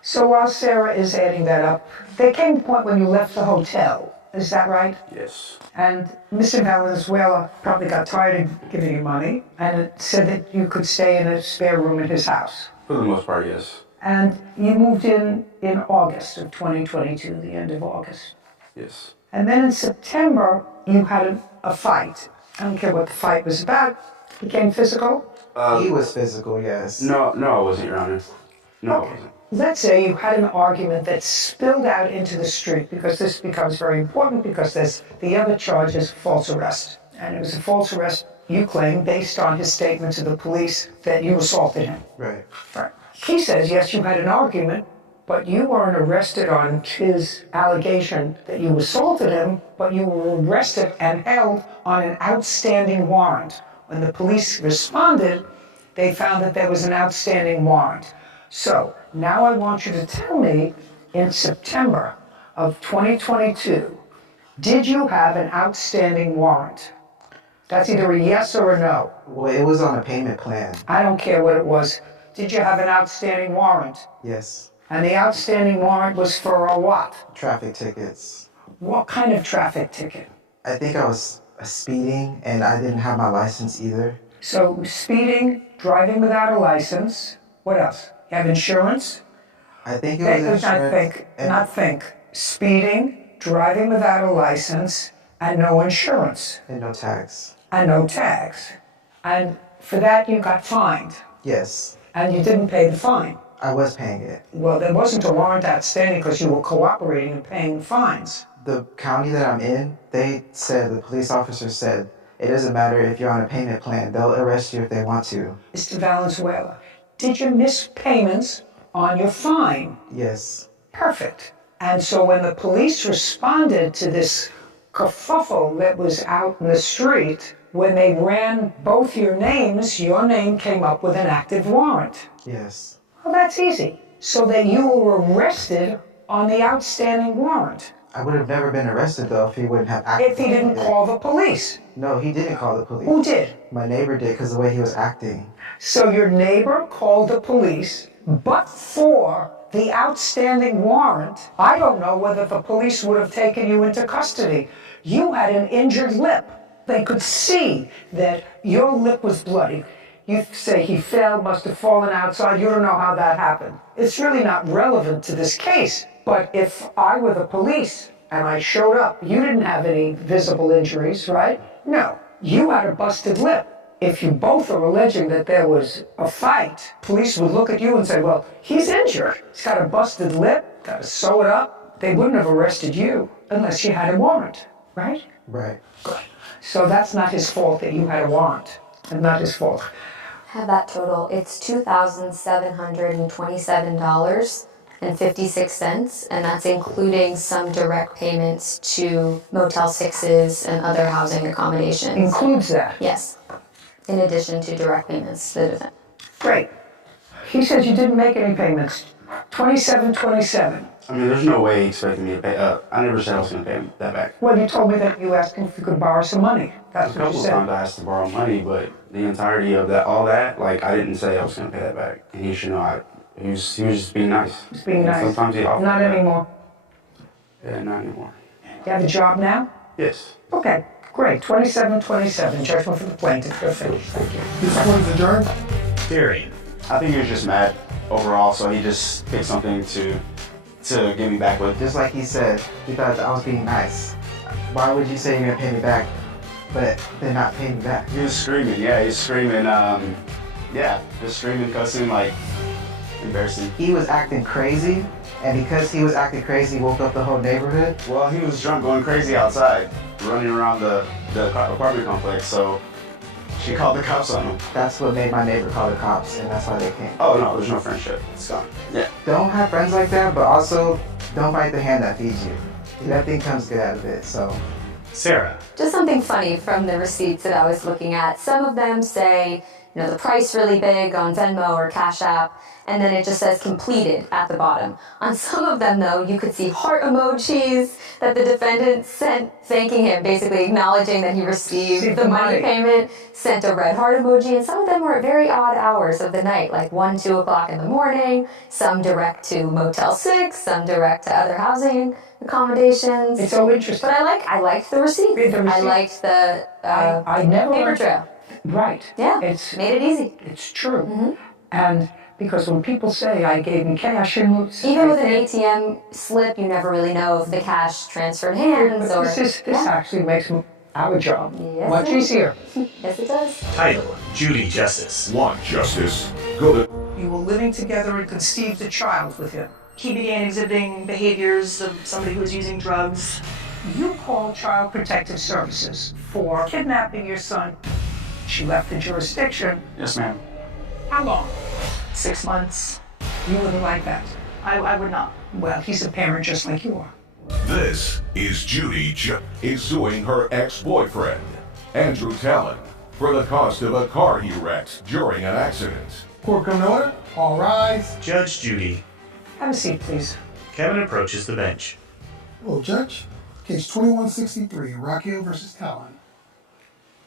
So while Sarah is adding that up, there came a point when you left the hotel. Is that right? Yes. And Mr. Valenzuela probably got tired of giving you money and it said that you could stay in a spare room in his house. For the most part, yes. And you moved in August of 2022, the end of August. Yes. And then in September, you had a fight. I don't care what the fight was about. It became physical? He was physical, yes. No, I wasn't, Your Honor. No, I wasn't. Let's say you had an argument that spilled out into the street, because this becomes very important, because the other charge is false arrest. And it was a false arrest, you claim, based on his statement to the police that you assaulted him. Right. Right. He says, yes, you had an argument, but you weren't arrested on his allegation that you assaulted him, but you were arrested and held on an outstanding warrant. When the police responded, they found that there was an outstanding warrant. So now I want you to tell me, in September of 2022, did you have an outstanding warrant? That's either a yes or a no. Well, it was on a payment plan. I don't care what it was. Did you have an outstanding warrant? Yes. And the outstanding warrant was for a what? Traffic tickets. What kind of traffic ticket? I think I was speeding and I didn't have my license either. So speeding, driving without a license, what else? You have insurance? I think it was insurance. Not think. Speeding, driving without a license, and no insurance. And no tags. And no tags. And for that you got fined. Yes. And you didn't pay the fine. I was paying it. Well, there wasn't a warrant outstanding because you were cooperating and paying fines. The county that I'm in, the police officer said, it doesn't matter if you're on a payment plan, they'll arrest you if they want to. Mr. Valenzuela, did you miss payments on your fine? Yes. Perfect. And so when the police responded to this kerfuffle that was out in the street, when they ran both your names, your name came up with an active warrant. Yes. Well, that's easy. So that you were arrested on the outstanding warrant. I would have never been arrested, though, if he wouldn't have acted. If he didn't call the police. No, he didn't call the police. Who did? My neighbor did, because of the way he was acting. So your neighbor called the police, but for the outstanding warrant, I don't know whether the police would have taken you into custody. You had an injured lip. They could see that your lip was bloody. You say he fell, must have fallen outside. You don't know how that happened. It's really not relevant to this case. But if I were the police and I showed up, you didn't have any visible injuries, right? No. You had a busted lip. If you both are alleging that there was a fight, police would look at you and say, well, he's injured. He's got a busted lip, got to sew it up. They wouldn't have arrested you unless you had a warrant, right? Right. Good. So that's not his fault that you had a warrant. And not his fault. Have that total. It's $2,727.56, and that's including some direct payments to Motel 6s and other housing accommodations. Includes that? Yes. In addition to direct payments to the defendant. Great. He says you didn't make any payments. $27.27. I mean, there's no way he expected me to pay up. I never said I was going to pay him that back. Well, you told me that you asked him if you could borrow some money. That's what you A couple of said. times I asked to borrow money, but the entirety of that, all that, like, I didn't say I was going to pay that back. And he should know he was just being nice. He's being nice. Sometimes he offered Not that. anymore. Yeah, not anymore. You have a job now? Yes. Okay, great. $27.27. Judgment for the plaintiff. You're finished. Thank you. This court is adjourned. Hearing. I think he was just mad overall, so he just picked something to get me back with. Just like he said, he thought I was being nice. Why would you say you're gonna pay me back, but then not pay me back? He was screaming, yeah, he was screaming, just screaming, cussing, like, embarrassing. He was acting crazy, and because he was acting crazy, woke up the whole neighborhood. Well, he was drunk, going crazy outside, running around the apartment complex, so she called the cops on him. That's what made my neighbor call the cops, and that's why they came. Oh, no, there's no friendship. It's gone. Yeah. Don't have friends like that, but also don't bite the hand that feeds you. Nothing comes good out of it, so. Sarah. Just something funny from the receipts that I was looking at. Some of them say, the price really big on Venmo or Cash App, and then it just says completed at the bottom. On some of them, though, you could see heart emojis that the defendant sent thanking him, basically acknowledging that he received the money payment, sent a red heart emoji, and some of them were at very odd hours of the night, like 1, 2 o'clock in the morning, some direct to Motel 6, some direct to other housing accommodations. It's so interesting. But I liked the receipt. I liked the I never paper trail. Right. Yeah, made it easy. It's true. And because when people say I gave him cash, and even with an ATM slip, you never really know if the cash transferred hands or. This actually makes our job much it easier. Yes, it does. Title: Judy Justice. Want justice? Go to. You were living together and conceived a child with him. He began exhibiting behaviors of somebody who was using drugs. You called Child Protective Services for kidnapping your son. She left the jurisdiction. Yes, ma'am. How long? 6 months. You wouldn't like that. I would not. Well, he's a parent just like you are. This is Judy is suing her ex-boyfriend, Andrew Talon, for the cost of a car he wrecked during an accident. Court come to order. All rise. Judge Judy. Have a seat, please. Kevin approaches the bench. Hello, Judge. Case 2163, Rockhill versus Talon.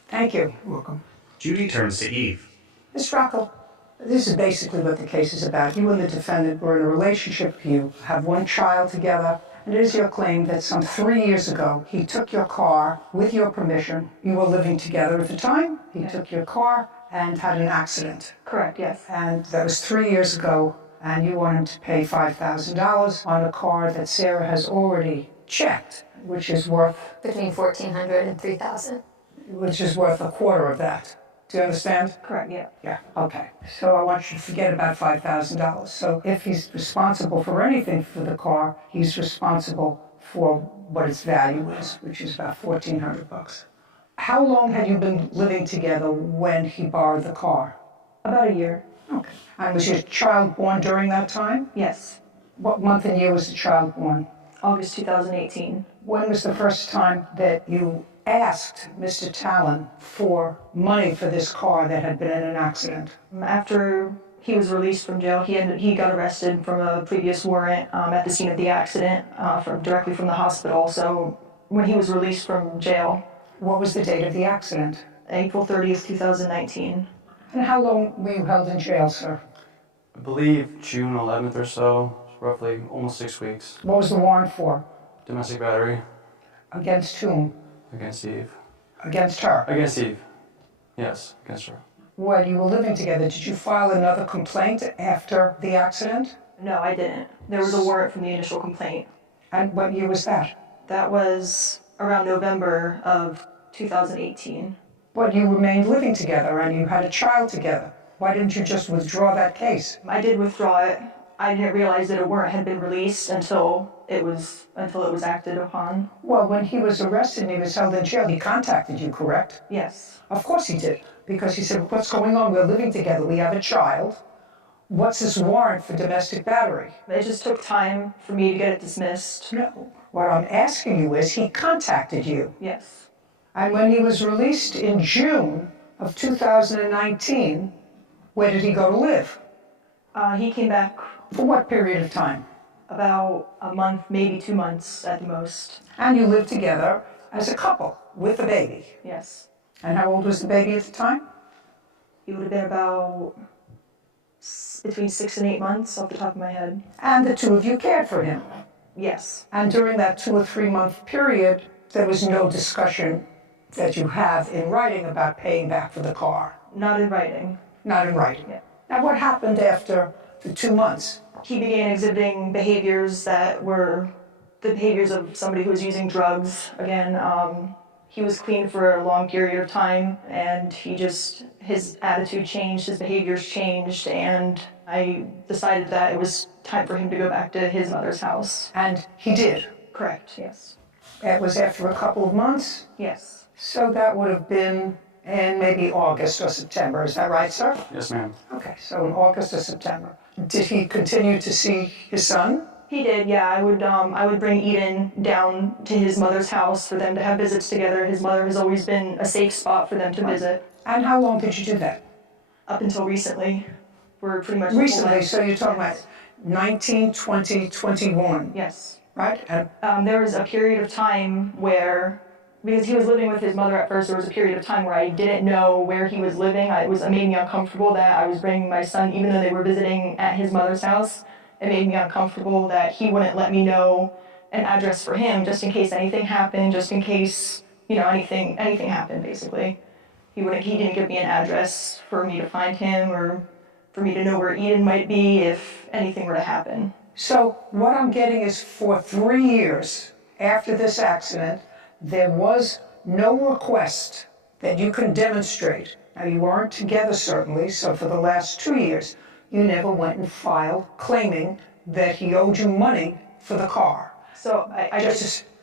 Thank you. You're welcome. Judy turns to Eve. Ms. Rocco, this is basically what the case is about. You and the defendant were in a relationship. You have one child together. And it is your claim that some 3 years ago, he took your car with your permission. You were living together at the time. He took your car and had an accident. Correct, yes. And that was 3 years ago. And you want him to pay $5,000 on a car that Sarah has already checked, which is worth... Between $1,400 and $3,000. Which is worth a quarter of that. Do you understand? Correct, yeah. Yeah, okay. So I want you to forget about $5,000. So if he's responsible for anything for the car, he's responsible for what its value is, which is about $1,400. How long had you been living together when he borrowed the car? About a year. Okay. And was your child born during that time? Yes. What month and year was the child born? August 2018. When was the first time that you asked Mr. Talon for money for this car that had been in an accident? After he was released from jail, he got arrested from a previous warrant at the scene of the accident, directly from the hospital. So when he was released from jail. What was the date of the accident? April 30th, 2019. And how long were you held in jail, sir? I believe June 11th or so, roughly almost 6 weeks. What was the warrant for? Domestic battery. Against whom? Against Eve. Against her? Against Eve. Yes, against her. While you were living together, did you file another complaint after the accident? No, I didn't. There was a warrant from the initial complaint. And what year was that? That was around November of 2018. But you remained living together and you had a child together. Why didn't you just withdraw that case? I did withdraw it. I didn't realize that a warrant had been released until it was acted upon. Well, when he was arrested and he was held in jail, he contacted you, correct? Yes. Of course he did, because he said, what's going on? We're living together, we have a child. What's this warrant for domestic battery? It just took time for me to get it dismissed. No. What I'm asking you is, he contacted you. Yes. And when he was released in June of 2019, where did he go to live? He came back. For what period of time? About a month, maybe 2 months at the most. And you lived together as a couple with a baby? Yes. And how old was the baby at the time? He would have been about between 6 and 8 months off the top of my head. And the two of you cared for him? Yes. And during that 2 or 3 month period, there was no discussion that you have in writing about paying back for the car? Not in writing. Not in writing. Yeah. Now what happened after the 2 months? He began exhibiting behaviors that were the behaviors of somebody who was using drugs. Again, he was clean for a long period of time, and his attitude changed, his behaviors changed, and I decided that it was time for him to go back to his mother's house. And he did? Correct, yes. It was after a couple of months? Yes. So that would have been in maybe August or September, is that right, sir? Yes, ma'am. Okay, so in August or September. Did he continue to see his son? He did, yeah. I would bring Eden down to his mother's house for them to have visits together. His mother has always been a safe spot for them to visit. And how long did you do that? Up until recently. We're pretty much... Recently, so you're talking about 19, 20, 21? Yes. Right? And there was a period of time where, because he was living with his mother at first, there was a period of time where I didn't know where he was living. It made me uncomfortable that I was bringing my son, even though they were visiting at his mother's house. It made me uncomfortable that he wouldn't let me know an address for him, just in case anything happened, just in case, anything happened, basically. He didn't give me an address for me to find him or for me to know where Eden might be if anything were to happen. So what I'm getting is for 3 years after this accident, there was no request that you can demonstrate. Now, you weren't together, certainly, so for the last 2 years, you never went and filed claiming that he owed you money for the car. So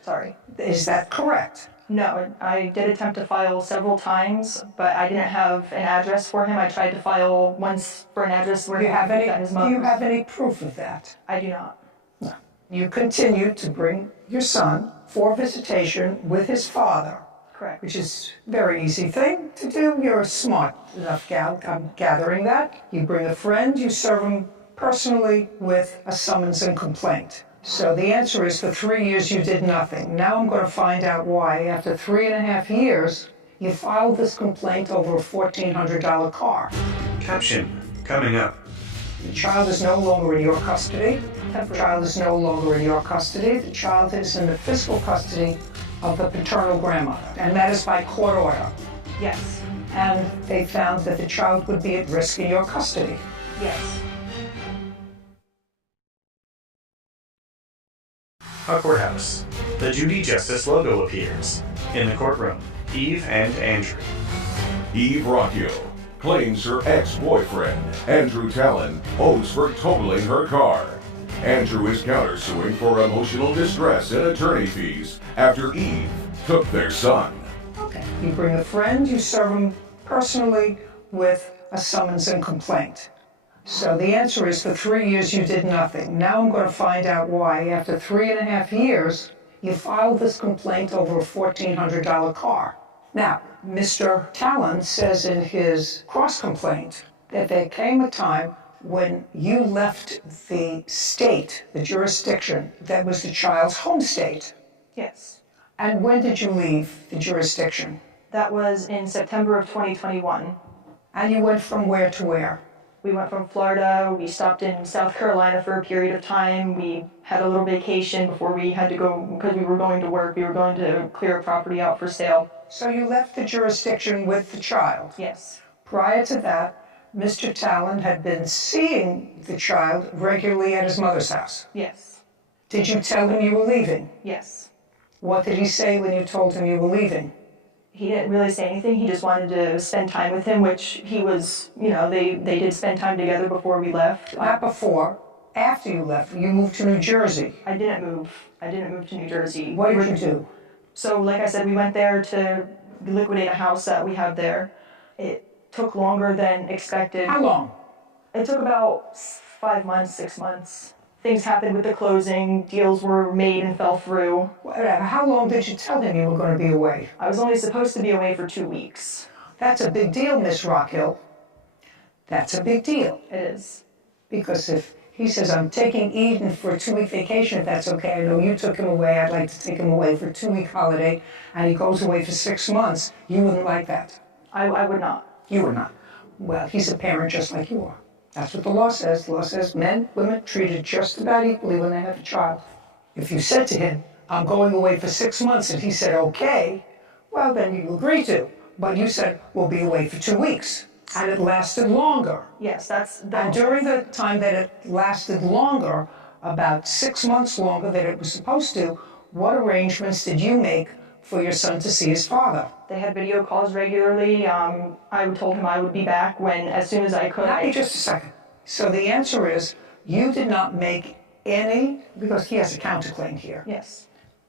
sorry. Is that correct? No, I did attempt to file several times, but I didn't have an address for him. I tried to file once for an address where Do he got his mother. you have any proof of that? I do not. No. You continued to bring your son for visitation with his father. Correct. Which is a very easy thing to do. You're a smart enough gal. I'm gathering that. You bring a friend, you serve him personally with a summons and complaint. So the answer is for 3 years you did nothing. Now I'm going to find out why. After 3.5 years, you filed this complaint over a $1,400 car. Caption coming up. The child is no longer in your custody. The child is no longer in your custody. The child is in the fiscal custody of the paternal grandmother, and that is by court order. Yes. And they found that the child would be at risk in your custody. Yes. A courthouse. The Judy Justice logo appears. In the courtroom, Eve and Andrew. Eve Rocchio claims her ex-boyfriend, Andrew Talon, owes for totaling her car. Andrew is countersuing for emotional distress and attorney fees after Eve took their son. Okay. You bring a friend, you serve him personally with a summons and complaint. So the answer is for 3 years you did nothing. Now I'm going to find out why. After 3.5 years, you filed this complaint over a $1,400 car. Now, Mr. Talon says in his cross-complaint that there came a time when you left the state, the jurisdiction, that was the child's home state. Yes. And when did you leave the jurisdiction? That was in September of 2021. And you went from where to where? We went from Florida, we stopped in South Carolina for a period of time. We had a little vacation before we had to go, because we were going to work, we were going to clear a property out for sale. So you left the jurisdiction with the child? Yes. Prior to that, Mr. Talon had been seeing the child regularly at his mother's house. Yes. Did you tell him you were leaving? Yes. What did he say when you told him you were leaving? He didn't really say anything. He just wanted to spend time with him, which he was, they did spend time together before we left. Not before, after you left. You moved to New Jersey. I didn't move. I didn't move to New Jersey. What did you do? So, like I said, we went there to liquidate a house that we have there. It took longer than expected. How long? It took about 5 months, 6 months. Things happened with the closing, deals were made and fell through. How long did you tell him you were going to be away? I was only supposed to be away for 2 weeks. That's a big deal, Miss Rockhill. That's a big deal. It is. Because if he says, I'm taking Eden for a 2-week vacation, if that's okay, I know you took him away, I'd like to take him away for a 2-week holiday, and he goes away for 6 months, you wouldn't like that. I would not. You would not. Well, he's a parent just like you are. That's what the law says. The law says men, women treated just about equally when they have a child. If you said to him, I'm going away for 6 months, and he said, okay, well, then you agree to. But you said, we'll be away for 2 weeks. And it lasted longer. Yes, And during the time that it lasted longer, about 6 months longer than it was supposed to, what arrangements did you make for your son to see his father? They had video calls regularly. I told him I would be back as soon as I could. Now, just a second. So the answer is, you did not make any, because he has a counterclaim here. Yes.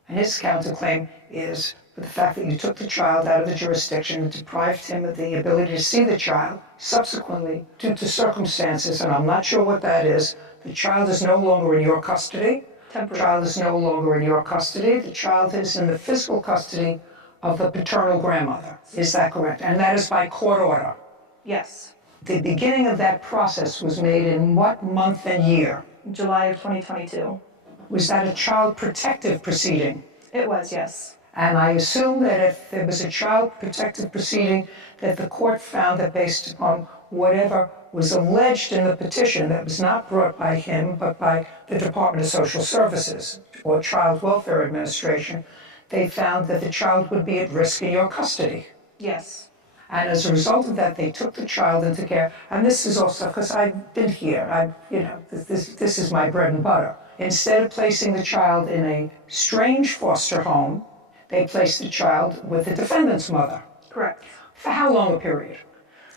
And his counterclaim is for the fact that you took the child out of the jurisdiction and deprived him of the ability to see the child. Subsequently, due to circumstances, and I'm not sure what that is, the child is no longer in your custody. The child is no longer in your custody. The child is in the physical custody of the paternal grandmother. Is that correct? And that is by court order. Yes. The beginning of that process was made in what month and year? July of 2022. Was that a child protective proceeding? It was, yes. And I assume that if there was a child protective proceeding, that the court found that based upon whatever was alleged in the petition that was not brought by him, but by the Department of Social Services or Child Welfare Administration, they found that the child would be at risk in your custody. Yes. And as a result of that, they took the child into care. And this is also, because I've been here, this is my bread and butter. Instead of placing the child in a strange foster home, they placed the child with the defendant's mother. Correct. For how long a period?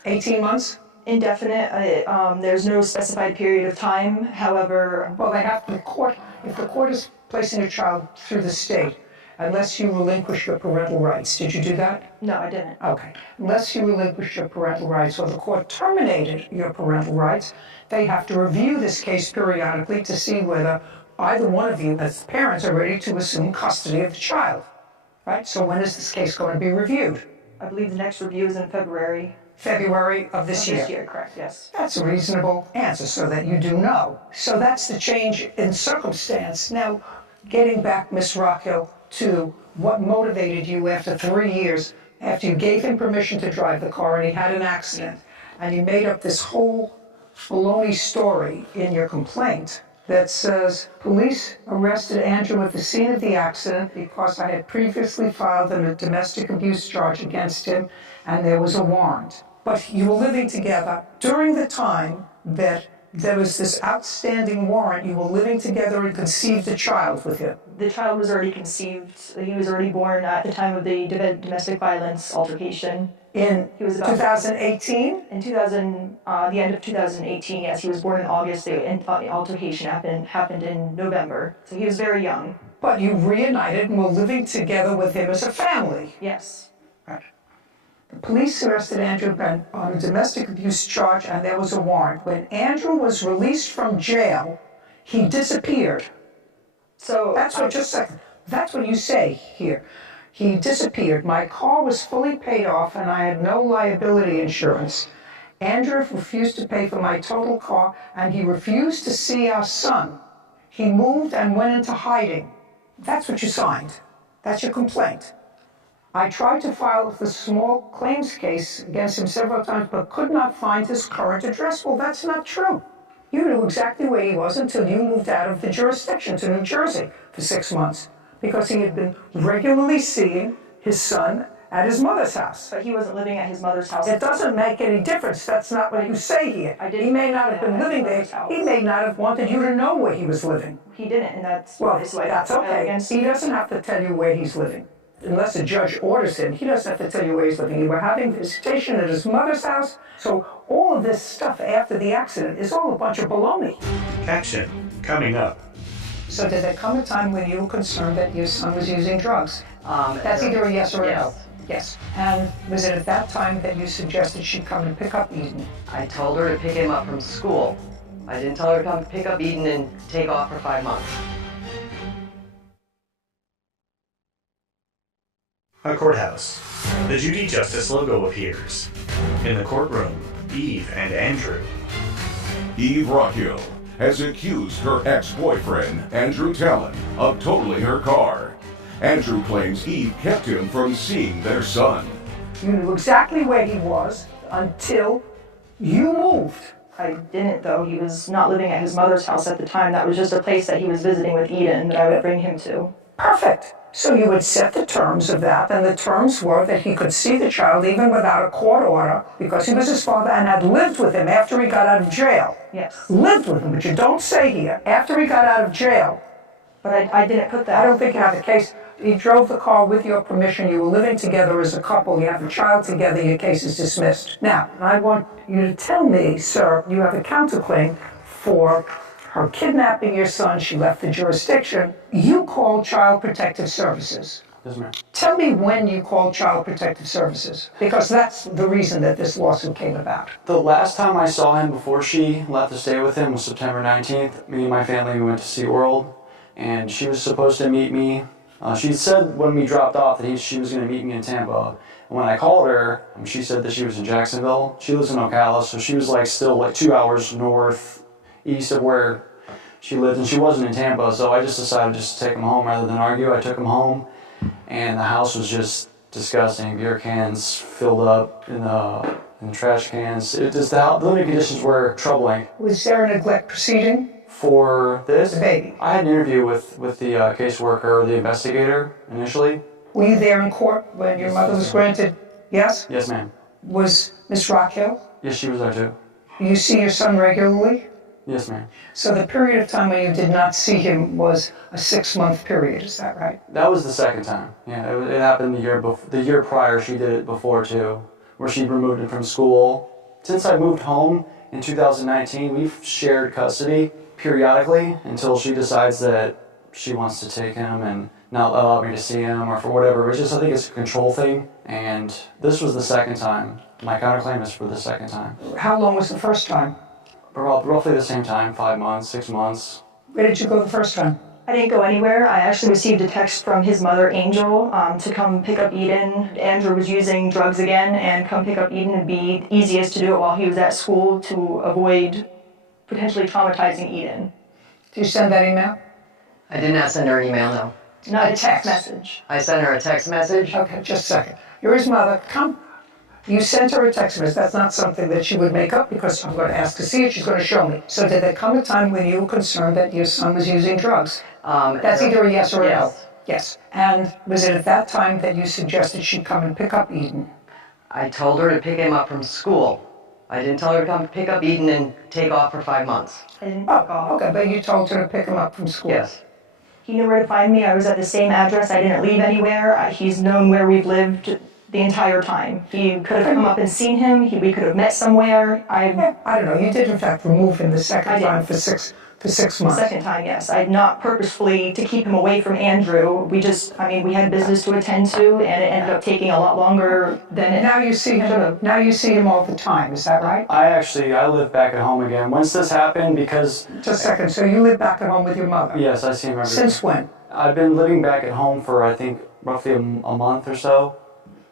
18 months? Indefinite. There's no specified period of time. However, well, if the court is placing a child through the state, unless you relinquish your parental rights. Did you do that? No, I didn't. Okay. Unless you relinquish your parental rights or the court terminated your parental rights, they have to review this case periodically to see whether either one of you as parents are ready to assume custody of the child. Right? So when is this case going to be reviewed? I believe the next review is in February. February of this year? This year, correct, yes. That's a reasonable answer so that you do know. So that's the change in circumstance. Now, getting back, Ms. Rockhill, to what motivated you after 3 years, after you gave him permission to drive the car and he had an accident, and you made up this whole baloney story in your complaint that says, police arrested Andrew at the scene of the accident because I had previously filed a domestic abuse charge against him and there was a warrant. But you were living together during the time that there was this outstanding warrant. You were living together and conceived a child with him. The child was already conceived. He was already born at the time of the domestic violence altercation. In 2018? In the end of 2018, yes. He was born in August. The altercation happened in November. So he was very young. But you reunited and were living together with him as a family. Yes. Right. The police arrested Andrew on a domestic abuse charge and there was a warrant. When Andrew was released from jail, he disappeared. So that's what, just a second, that's what you say here. He disappeared. My car was fully paid off and I had no liability insurance. Andrew refused to pay for my total car and he refused to see our son. He moved and went into hiding. That's what you signed. That's your complaint. I tried to file the small claims case against him several times, but could not find his current address. Well, that's not true. You knew exactly where he was until you moved out of the jurisdiction to New Jersey for 6 months, because he had been regularly seeing his son at his mother's house. But he wasn't living at his mother's house. It doesn't make any difference. That's not what you say here. He may not have been living there. He may not have wanted you to know where he was living. He didn't, and that's well, that's okay. He doesn't have to tell you where he's living. Unless a judge orders him, he doesn't have to tell you where he's living. You were having visitation at his mother's house, so all of this stuff after the accident is all a bunch of baloney. Action coming up. So did there come a time when you were concerned that your son was using drugs? That's either a yes or a no. Yes. And was it at that time that you suggested she come and pick up Eden? I told her to pick him up from school. I didn't tell her to come pick up Eden and take off for 5 months. A courthouse. The Judy Justice logo appears. In the courtroom, Eve and Andrew. Eve Rockhill has accused her ex-boyfriend, Andrew Talon, of totaling her car. Andrew claims Eve kept him from seeing their son. You knew exactly where he was until you moved. I didn't, though. He was not living at his mother's house at the time. That was just a place that he was visiting with Eden that I would bring him to. Perfect. So you would set the terms of that, and the terms were that he could see the child even without a court order because he was his father and had lived with him after he got out of jail. Yes. Lived with him, but you don't say here, after he got out of jail. But I didn't put that. I don't think you have the case. He drove the car with your permission. You were living together as a couple. You have a child together. Your case is dismissed. Now, I want you to tell me, sir, you have a counterclaim for her kidnapping your son. She left the jurisdiction. You called Child Protective Services. Yes, ma'am. Tell me when you called Child Protective Services, because that's the reason that this lawsuit came about. The last time I saw him before she left to stay with him was September 19th. Me and my family went to SeaWorld, and she was supposed to meet me. She said when we dropped off that she was going to meet me in Tampa. And when I called her, she said that she was in Jacksonville. She lives in Ocala, so she was still 2 hours northeast of where she lived, and she wasn't in Tampa. So I just decided to take him home rather than argue. I took him home, and the house was just disgusting. Beer cans filled up in trash cans. The living conditions were troubling. Was there a neglect proceeding? For this, the baby. I had an interview with the caseworker, the investigator, initially. Were you there in court when your mother was granted? Yes? Yes, ma'am. Was Miss Rockhill? Yes, she was there too. You see your son regularly? Yes, ma'am. So the period of time when you did not see him was a 6-month period, is that right? That was the second time. Yeah, it happened the year prior. She did it before too, where she removed him from school. Since I moved home in 2019, we've shared custody periodically until she decides that she wants to take him and not allow me to see him or for whatever. I think it's a control thing, and this was the second time. My counterclaim is for the second time. How long was the first time? Roughly the same time, 5 months, 6 months. Where did you go the first time? I didn't go anywhere. I actually received a text from his mother, Angel, to come pick up Eden. Andrew was using drugs again, and come pick up Eden would be easiest to do it while he was at school to avoid potentially traumatizing Eden. Did you send that email? I did not send her an email, no. Not a text message. I sent her a text message. Okay, just a second. You're his mother. Come. You sent her a text message. That's not something that she would make up because I'm going to ask to see it. She's going to show me. So did there come a time when you were concerned that your son was using drugs? That's either a yes or a no. Yes. And was it at that time that you suggested she come and pick up Eden? I told her to pick him up from school. I didn't tell her to come pick up Eden and take off for 5 months. I didn't pick off. Okay, but you told her to pick him up from school. Yes. He knew where to find me. I was at the same address. I didn't leave anywhere. He's known where we've lived the entire time. He could have come up and seen him. We could have met somewhere. I don't know. You did, in fact, remove him the second time for 6 months. The second time, yes. I not purposefully to keep him away from Andrew. We had business to attend to, and it ended up taking a lot longer than it. Now you see him. Now you see him all the time. Is that right? I live back at home again. Once this happened, because just a second. So you live back at home with your mother? Yes, I see him every day. Since when? I've been living back at home for I think roughly a month or so.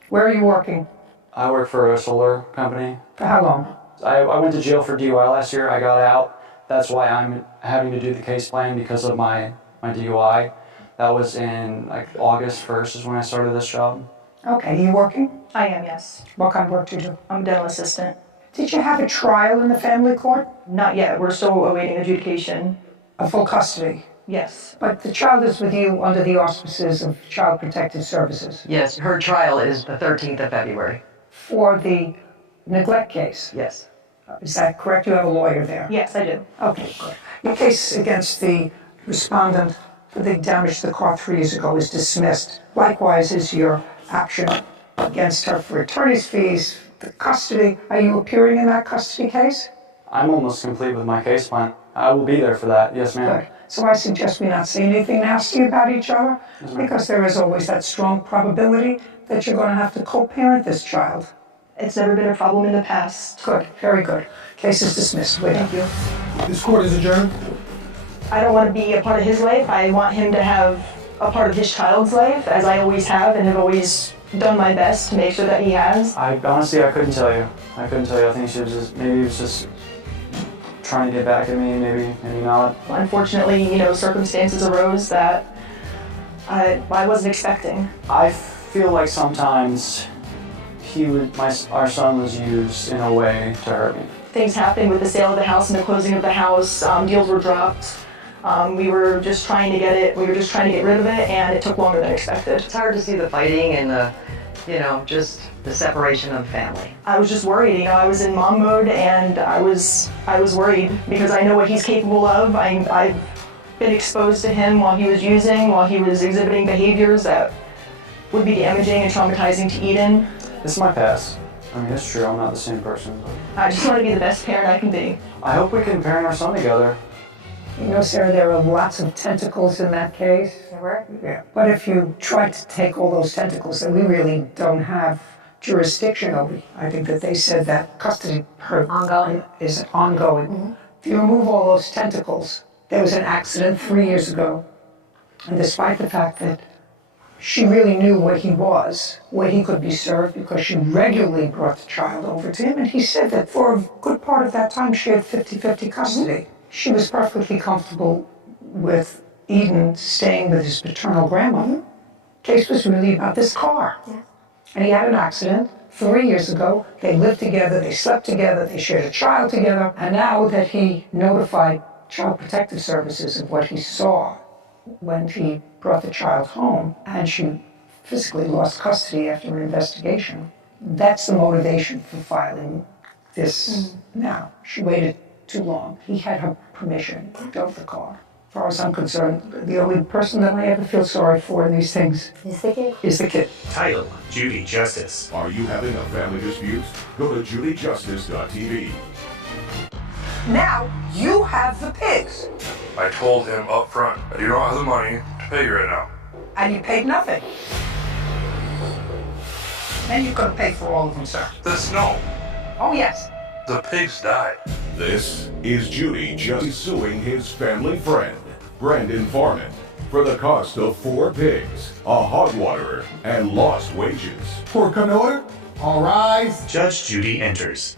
Where are you working? I work for a solar company. For how long? I went to jail for DUI last year. I got out. That's why I'm having to do the case plan because of my DUI. That was in August 1st is when I started this job. Okay, are you working? I am, yes. What kind of work do you do? I'm a dental assistant. Did you have a trial in the family court? Not yet. We're still awaiting adjudication. A full custody? Yes. But the child is with you under the auspices of Child Protective Services. Yes, her trial is the 13th of February. For the neglect case. Yes. Is that correct? You have a lawyer there? Yes, I do. Okay, good. Your case against the respondent for the damage to the car 3 years ago is dismissed. Likewise is your action against her for attorney's fees, the custody. Are you appearing in that custody case? I'm almost complete with my case plan. I will be there for that. Yes, ma'am. Good. So I suggest we not say anything nasty about each other, because there is always that strong probability that you're going to have to co-parent this child. It's never been a problem in the past. Good, very good. Case is dismissed. Thank you. This court is adjourned. I don't want to be a part of his life. I want him to have a part of his child's life, as I always have and have always done my best to make sure that he has. I honestly, I couldn't tell you. I think she was just, maybe he was just trying to get back at me, maybe not. Unfortunately, circumstances arose that I wasn't expecting. I feel like sometimes our son was used in a way to hurt me. Things happened with the sale of the house and the closing of the house. Deals were dropped. We were just trying to get rid of it, and it took longer than expected. It's hard to see the fighting and the, just the separation of the family. I was just worried. I was in mom mode, and I was worried because I know what he's capable of. I've been exposed to him while he was exhibiting behaviors that would be damaging and traumatizing to Eden. This is my past. I mean, it's true, I'm not the same person. But I just want to be the best parent I can be. I hope we can parent our son together. Sarah, there are lots of tentacles in that case. There were? Yeah. But if you try to take all those tentacles, then we really don't have jurisdiction over. I think that they said that custody is ongoing. Mm-hmm. If you remove all those tentacles, there was an accident 3 years ago, and despite the fact that she really knew where he was, where he could be served, because she regularly brought the child over to him, and he said that for a good part of that time she had 50-50 custody. Mm-hmm. She was perfectly comfortable with Eden staying with his paternal grandmother. Case was really about this car. Yeah. And he had an accident 3 years ago. They lived together, they slept together, they shared a child together, and now that he notified Child Protective Services of what he saw when he brought the child home, and she physically lost custody after an investigation, that's the motivation for filing this now. She waited too long. He had her permission to drove the car. As far as I'm concerned, the only person that I ever feel sorry for in these things is the kid. Title, Judy Justice. Are you having a family dispute? Go to judyjustice.tv. Now you have the pigs. I told him up front, I do not have the money to pay you right now. And you paid nothing. Then you could have paid for all of them, sir. No. Oh, yes. The pigs died. This is Judy just suing his family friend, Brandon Farman, for the cost of 4 pigs, a hog waterer, and lost wages. Court come to order. All rise. Judge Judy enters.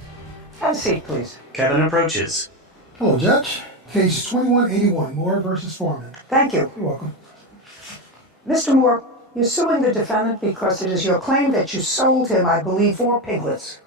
Have a seat, please. Kevin approaches. Hello, Judge. Case 2181, Moore versus Foreman. Thank you. You're welcome. Mr. Moore, you're suing the defendant because it is your claim that you sold him, I believe, 4 piglets,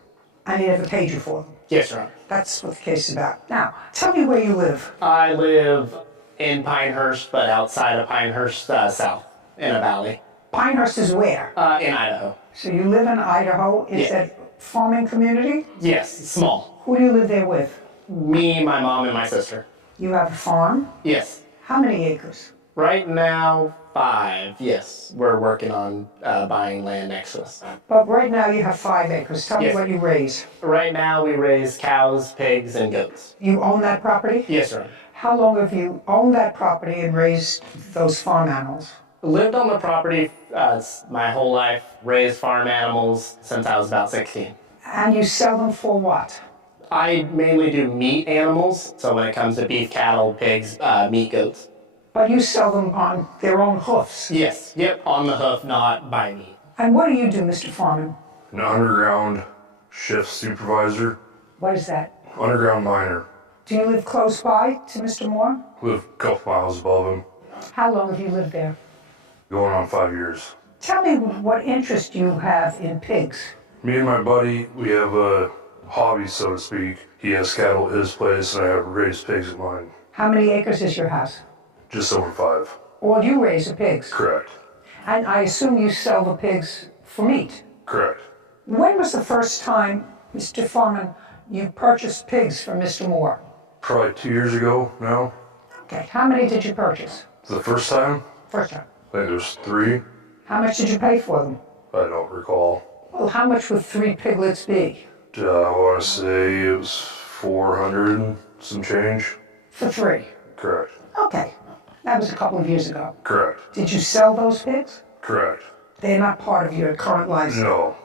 and he never paid you for them. Yes, Your Honor. That's what the case is about. Now, tell me where you live. I live in Pinehurst, but outside of Pinehurst, south, in a valley. Pinehurst is where? In Idaho. So you live in Idaho. Is that farming community? Yes, small. Who do you live there with? Me, my mom, and my sister. You have a farm? Yes. How many acres? Right now, 5. Yes, we're working on buying land next to us. But right now you have 5 acres. Tell me what you raise. Right now we raise cows, pigs, and goats. You own that property? Yes, sir. How long have you owned that property and raised those farm animals? Lived on the property my whole life, raised farm animals since I was about 16. And you sell them for what? I mainly do meat animals, so when it comes to beef, cattle, pigs, meat, goats. But you sell them on their own hoofs? Yes, on the hoof, not by meat. And what do you do, Mr. Farman? An underground shift supervisor. What is that? Underground miner. Do you live close by to Mr. Moore? Live a couple miles above him. How long have you lived there? Going on 5 years. Tell me what interest you have in pigs. Me and my buddy, we have a hobby, so to speak. He has cattle at his place, and I have raised pigs at mine. How many acres is your house? Just over 5. All you raise are pigs. Correct. And I assume you sell the pigs for meat. Correct. When was the first time, Mr. Foreman, you purchased pigs from Mr. Moore? Probably 2 years ago now. Okay, how many did you purchase? The first time? First time. I think there's 3. How much did you pay for them? I don't recall. Well, how much would 3 piglets be? I want to say it was 400 and some change. For 3? Correct. Okay, that was a couple of years ago. Correct. Did you sell those pigs? Correct. They're not part of your current license? No.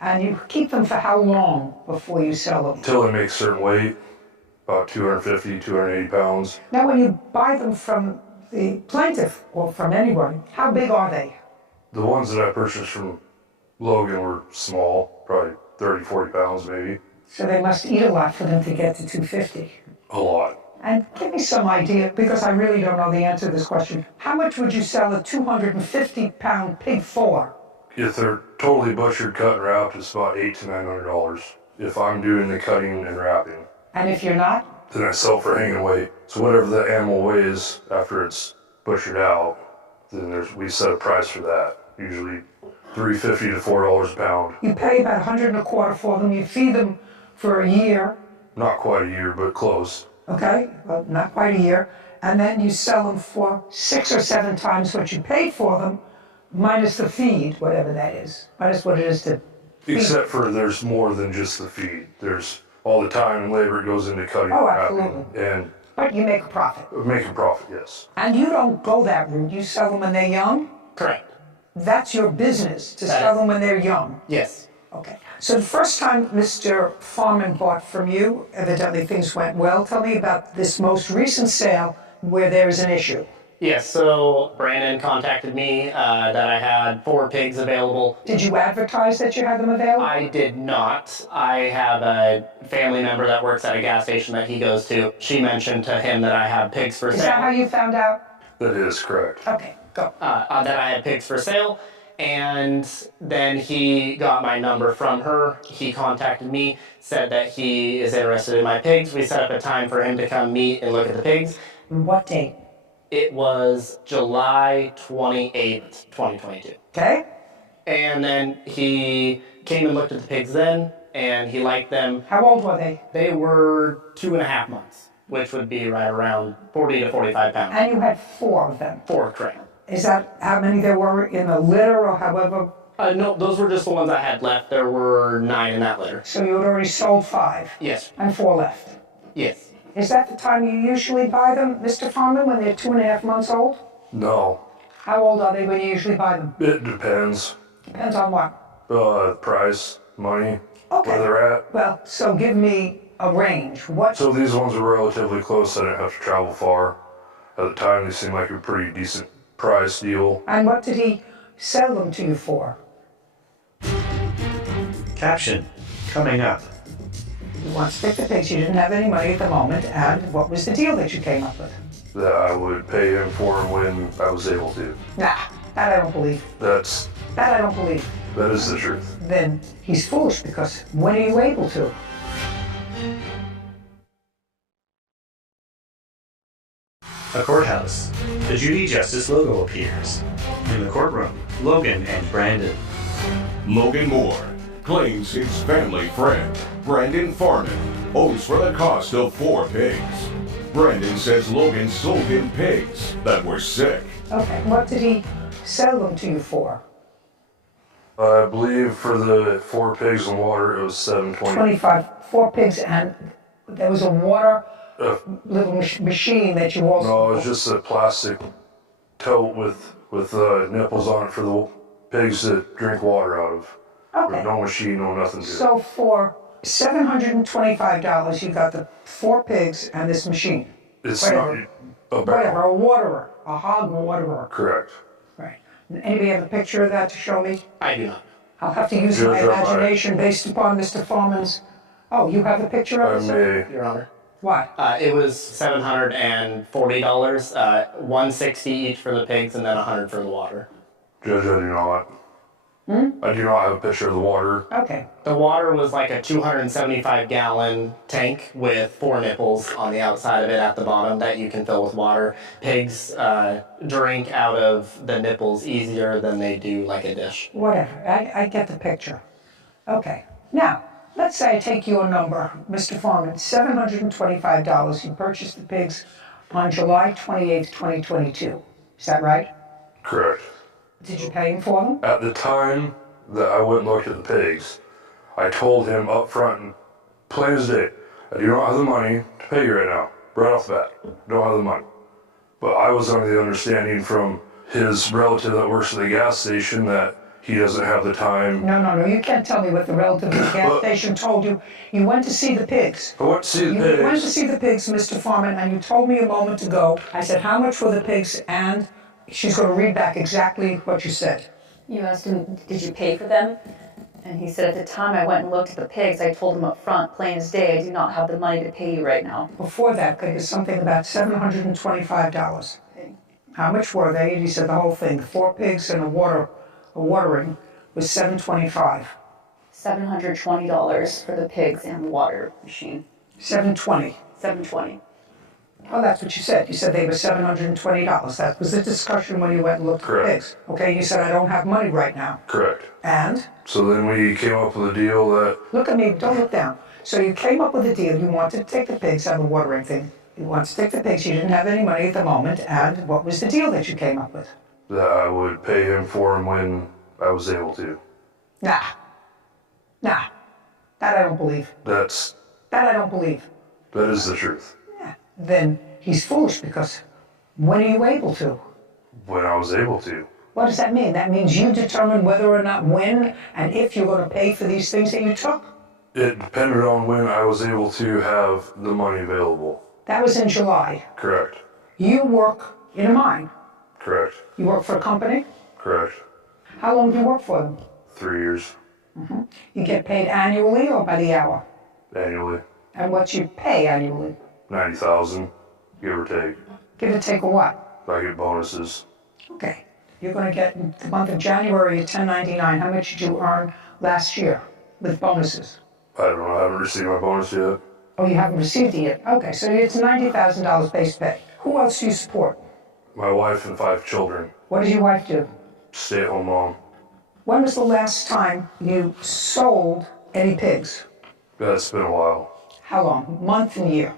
And you keep them for how long before you sell them? Until they make a certain weight, about 250, 280 pounds. Now, when you buy them from the plaintiff or from anyone, how big are they? The ones that I purchased from Logan were small, probably 30, 40 pounds maybe. So they must eat a lot for them to get to 250. A lot. And give me some idea, because I really don't know the answer to this question. How much would you sell a 250-pound pig for? If they're totally butchered, cut, and wrapped, it's about $800 to $900. If I'm doing the cutting and wrapping. And if you're not? Then I sell for hanging weight. So whatever the animal weighs after it's butchered out, then we set a price for that. Usually $3.50 to $4 a pound. You pay about $125 for them. You feed them for a year. Not quite a year, but close. Okay, well, not quite a year. And then you sell them for 6 or 7 times what you paid for them, minus the feed, whatever that is. Minus what it is to feed. Except for there's more than just the feed. There's all the time and labor it goes into cutting Oh, and wrapping. absolutely. And but you make a profit. make a profit, yes. And you don't go that route. You sell them when they're young? Correct. That's your business, to That sell is. them when they're young? Yes. Okay. So the first time Mr. Foreman bought from you, evidently things went well. Tell me about this most recent sale where there is an issue. Yes, so Brandon contacted me that I had 4 pigs available. Did you advertise that you had them available? I did not. I have a family member that works at a gas station that he goes to. She mentioned to him that I have pigs for sale. Is that how you found out? That is correct. Okay, go. That I had pigs for sale. And then he got my number from her. He contacted me, said that he is interested in my pigs. We set up a time for him to come meet and look at the pigs. What date? It was July 28th, 2022. Okay. And then he came and looked at the pigs then, and he liked them. How old were they? They were 2.5 months, which would be right around 40 to 45 pounds. And you had 4 of them? 4, correct. Is that how many there were in the litter or however? No, those were just the ones I had left. There were 9 in that litter. So you had already sold 5? Yes. And 4 left? Yes. Is that the time you usually buy them, Mr. Foreman, when they're 2.5 months old? No. How old are they when you usually buy them? It depends. Depends on what? Price, money, Okay. where they're at. Well, so give me a range. What? So these ones are relatively close. I didn't have to travel far. At the time, they seemed like a pretty decent price deal. And what did he sell them to you for? Caption, coming up. You want to stick the pigs, you didn't have any money at the moment, and what was the deal that you came up with? That I would pay him for when I was able to. Nah, that I don't believe. That I don't believe. That is the truth. Then he's foolish, because when are you able to? A courthouse. The Judy Justice logo appears. In the courtroom, Logan and Brandon. Logan Moore claims his family friend, Brandon Foreman, owes for the cost of 4 pigs. Brandon says Logan sold him pigs that were sick. Okay, what did he sell them to you for? I believe for the 4 pigs and water, it was $7.20. 25, 4 pigs, and there was a water little machine that you also... No, it was just a plastic tote with nipples on it for the pigs that drink water out of. Okay. No machine, no nothing to it. So for $725, you got the 4 pigs and this machine. It's whatever. not a barrel. Whatever, a waterer, a hog waterer. Correct. Right. Anybody have a picture of that to show me? I do not. I'll have to use my imagination based upon Mr. Foreman's... Oh, you have a picture of it, sir? Your Honor. What? It was $740, $160 each for the pigs and then $100 for the water. Judge, I do not. I do not have a picture of the water. Okay. The water was like a 275-gallon tank with 4 nipples on the outside of it at the bottom that you can fill with water. Pigs drink out of the nipples easier than they do like a dish. Whatever. I get the picture. Okay. Now, let's say I take your number, Mr. Foreman, $725. You purchased the pigs on July 28th, 2022. Is that right? Correct. Did you pay him for them? At the time that I went and looked at the pigs, I told him up front, and plain as day, I do not have the money to pay you right now. Right off the bat, I don't have the money. But I was under the understanding from his relative that works at the gas station that he doesn't have the time. No. You can't tell me what the relative at the gas station told you. You went to see the pigs. I went to see the pigs. You went to see the pigs, Mr. Foreman, and you told me a moment ago, I said, how much were the pigs? And she's going to read back exactly what you said. You asked him, did you pay for them? And he said, at the time I went and looked at the pigs, I told him up front, plain as day, I do not have the money to pay you right now. Before that, there was something about $725. How much were they? And he said the whole thing. 4 pigs and a watering was $725. $720 for the pigs and the water machine. $720. $720. Oh, that's what you said. You said they were $720. That was the discussion when you went and looked at the pigs. Okay, you said I don't have money right now. Correct. And? So then we came up with a deal that... Look at me, don't look down. So you came up with a deal. You wanted to take the pigs on the watering thing. You wanted to take the pigs. You didn't have any money at the moment. And what was the deal that you came up with? That I would pay him for him when I was able to. Nah. That I don't believe. That I don't believe. That is the truth. Then he's foolish because when are you able to? When I was able to. What does that mean? That means you determine whether or not when and if you're going to pay for these things that you took? It depended on when I was able to have the money available. That was in July. Correct. You work in a mine. Correct. You work for a company? Correct. How long do you work for them? 3 years. You get paid annually or by the hour? Annually. And what's your pay annually? $90,000, give or take. Give or take a what? I get bonuses. Okay. You're going to get in the month of January at $10.99. How much did you earn last year with bonuses? I don't know. I haven't received my bonus yet. Oh, you haven't received it yet? Okay, so it's $90,000 base pay. Who else do you support? My wife and 5 children. What does your wife do? Stay-at-home mom. When was the last time you sold any pigs? It's been a while. How long? Month and year?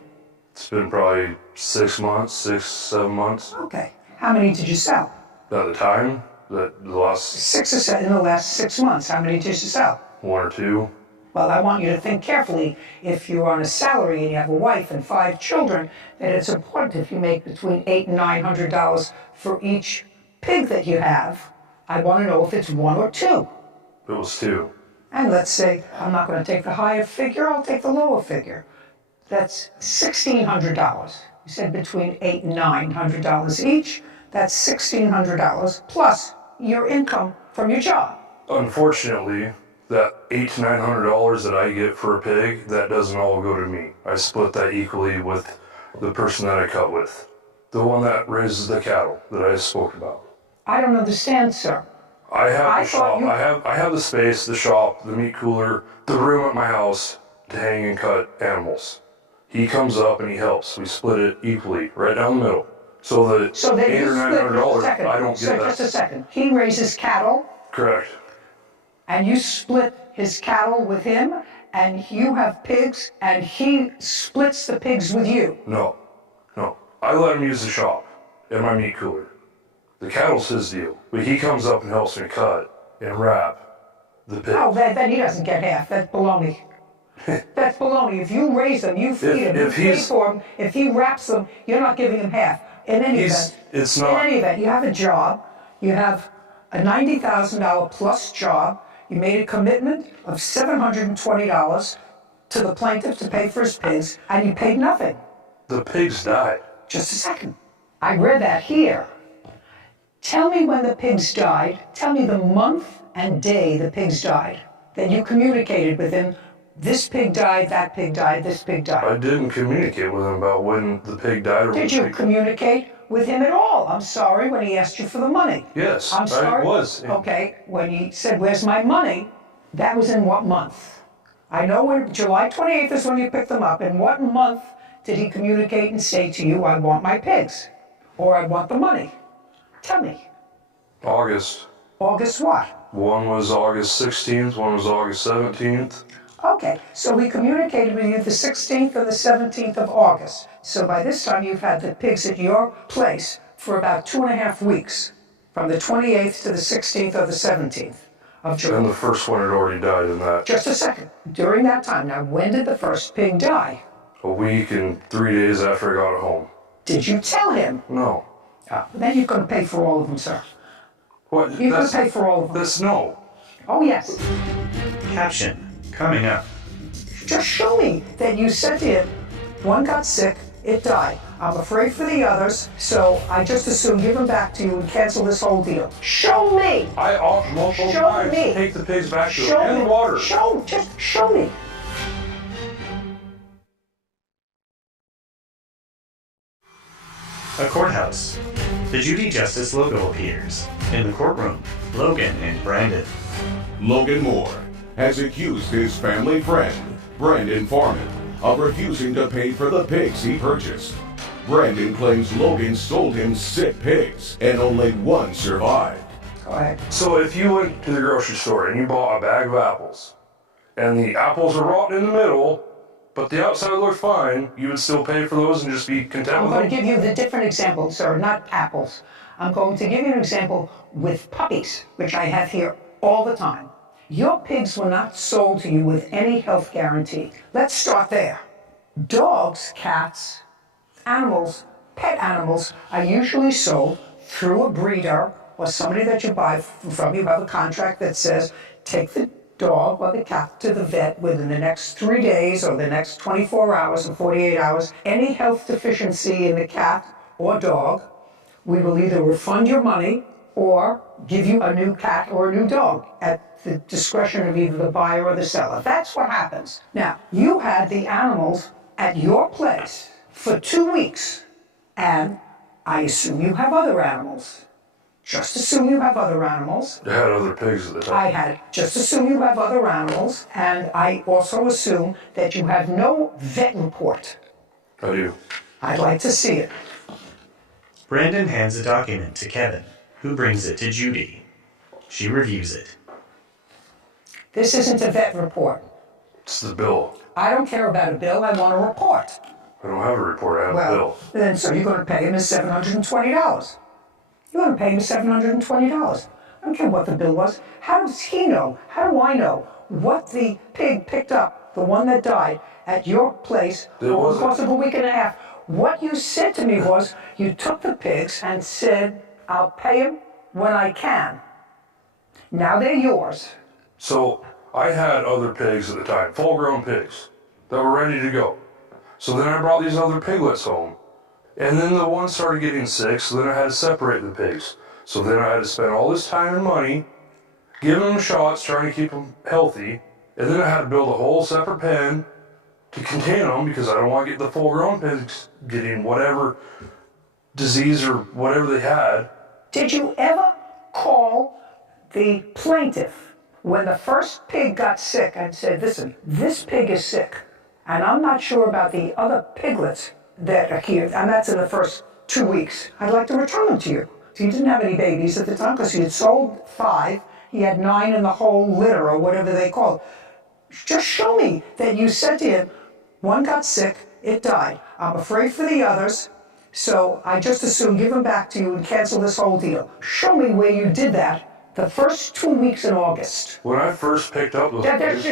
It's been probably 6 months, 6, 7 months. Okay. How many did you sell? At the time, the last... 6 or 7 in the last 6 months. How many did you sell? 1 or 2. Well, I want you to think carefully. If you're on a salary and you have a wife and 5 children, then it's important if you make between $800 and $900 for each pig that you have. I want to know if it's 1 or 2. It was 2. And let's say I'm not going to take the higher figure, I'll take the lower figure. That's $1,600. You said between $800 and $900 each. That's $1,600 plus your income from your job. Unfortunately, that $800 to $900 that I get for a pig, that doesn't all go to me. I split that equally with the person that I cut with. The one that raises the cattle that I spoke about. I don't understand, sir. I have the shop. I have the space, the shop, the meat cooler, the room at my house to hang and cut animals. He comes up and he helps. We split it equally, right down the middle. So the $800 or $900, I don't get that. Just a second. He raises cattle. Correct. And you split his cattle with him, and you have pigs, and he splits the pigs with you. No. I let him use the shop and my meat cooler. The cattle's his deal, but he comes up and helps me cut and wrap the pigs. Oh, then he doesn't get half. That's baloney. That's baloney. If you raise them, you feed them, you pay for them. If he wraps them, you're not giving him half. In any event, you have a job. You have a $90,000 plus job. You made a commitment of $720 to the plaintiff to pay for his pigs, and you paid nothing. The pigs died. Just a second. I read that here. Tell me when the pigs died. Tell me the month and day the pigs died. Then you communicated with him. This pig died, that pig died, this pig died. I didn't communicate with him about when the pig died. Did you communicate with him at all. I'm sorry when he asked you for the money. Yes, I'm sorry. I was. Okay, when he said, where's my money? That was in what month? I know when July 28th is when you picked them up. In what month did he communicate and say to you, I want my pigs? Or I want the money? Tell me. August. August what? One was August 16th, one was August 17th. Okay, so he communicated with you the 16th and the 17th of August. So by this time you've had the pigs at your place for about 2.5 weeks, from the 28th to the 16th or the 17th of July. And the first one had already died in that. Just a second. During that time, now when did the first pig die? A week and 3 days after I got home. Did you tell him? No. Then you're going to pay for all of them, sir. What? You're going to pay for all of them. No. Oh, yes. Caption coming up. Just show me that you said to him, one got sick, it died. I'm afraid for the others, so I just assume give them back to you and cancel this whole deal. Show me! I offered multiple times to take the pigs back to him and the water. Just show me. A courthouse. The Judy Justice logo appears. In the courtroom, Logan and Brandon. Logan Moore has accused his family friend, Brandon Foreman, of refusing to pay for the pigs he purchased. Brandon claims Logan sold him sick pigs and only one survived. Go ahead. So if you went to the grocery store and you bought a bag of apples, and the apples are rotten in the middle, but the outside looked fine, you would still pay for those and just be content I'm with going them? to give you the different example, sir, not apples. I'm going to give you an example with puppies, which I have here all the time. Your pigs were not sold to you with any health guarantee. Let's start there. Dogs, cats, animals, pet animals are usually sold through a breeder or somebody that you buy from. You have a contract that says, take the dog or the cat to the vet within the next 3 days or the next 24 hours or 48 hours. Any health deficiency in the cat or dog, we will either refund your money or give you a new cat or a new dog at the discretion of either the buyer or the seller. That's what happens. Now, you had the animals at your place for 2 weeks, and I assume you have other animals. Just assume you have other animals. I had other pigs at the time. Just assume you have other animals, and I also assume that you have no vet report. I do. I'd like to see it. Brandon hands a document to Kevin, who brings it to Judy. She reviews it. This isn't a vet report. It's the bill. I don't care about a bill, I want a report. I don't have a report, I have a bill. Then so you're going to pay him his $720. You're going to pay him $720. I don't care what the bill was. How does he know? How do I know what the pig picked up, the one that died, at your place over the course of a week and a half? What you said to me was, you took the pigs and said, I'll pay him when I can. Now they're yours. So I had other pigs at the time, full-grown pigs, that were ready to go. So then I brought these other piglets home. And then the one started getting sick, so then I had to separate the pigs. So then I had to spend all this time and money, giving them shots, trying to keep them healthy. And then I had to build a whole separate pen to contain them because I don't want to get the full-grown pigs getting whatever disease or whatever they had. Did you ever call the plaintiff when the first pig got sick and said, listen, this pig is sick, and I'm not sure about the other piglets that are here, and that's in the first 2 weeks. I'd like to return them to you. So he didn't have any babies at the time because he had sold 5. He had 9 in the whole litter or whatever they call it. Just show me that you said to him, one got sick, it died. I'm afraid for the others, so I just assume give them back to you and cancel this whole deal. Show me where you did that the first 2 weeks in August. When I first picked up those pigs,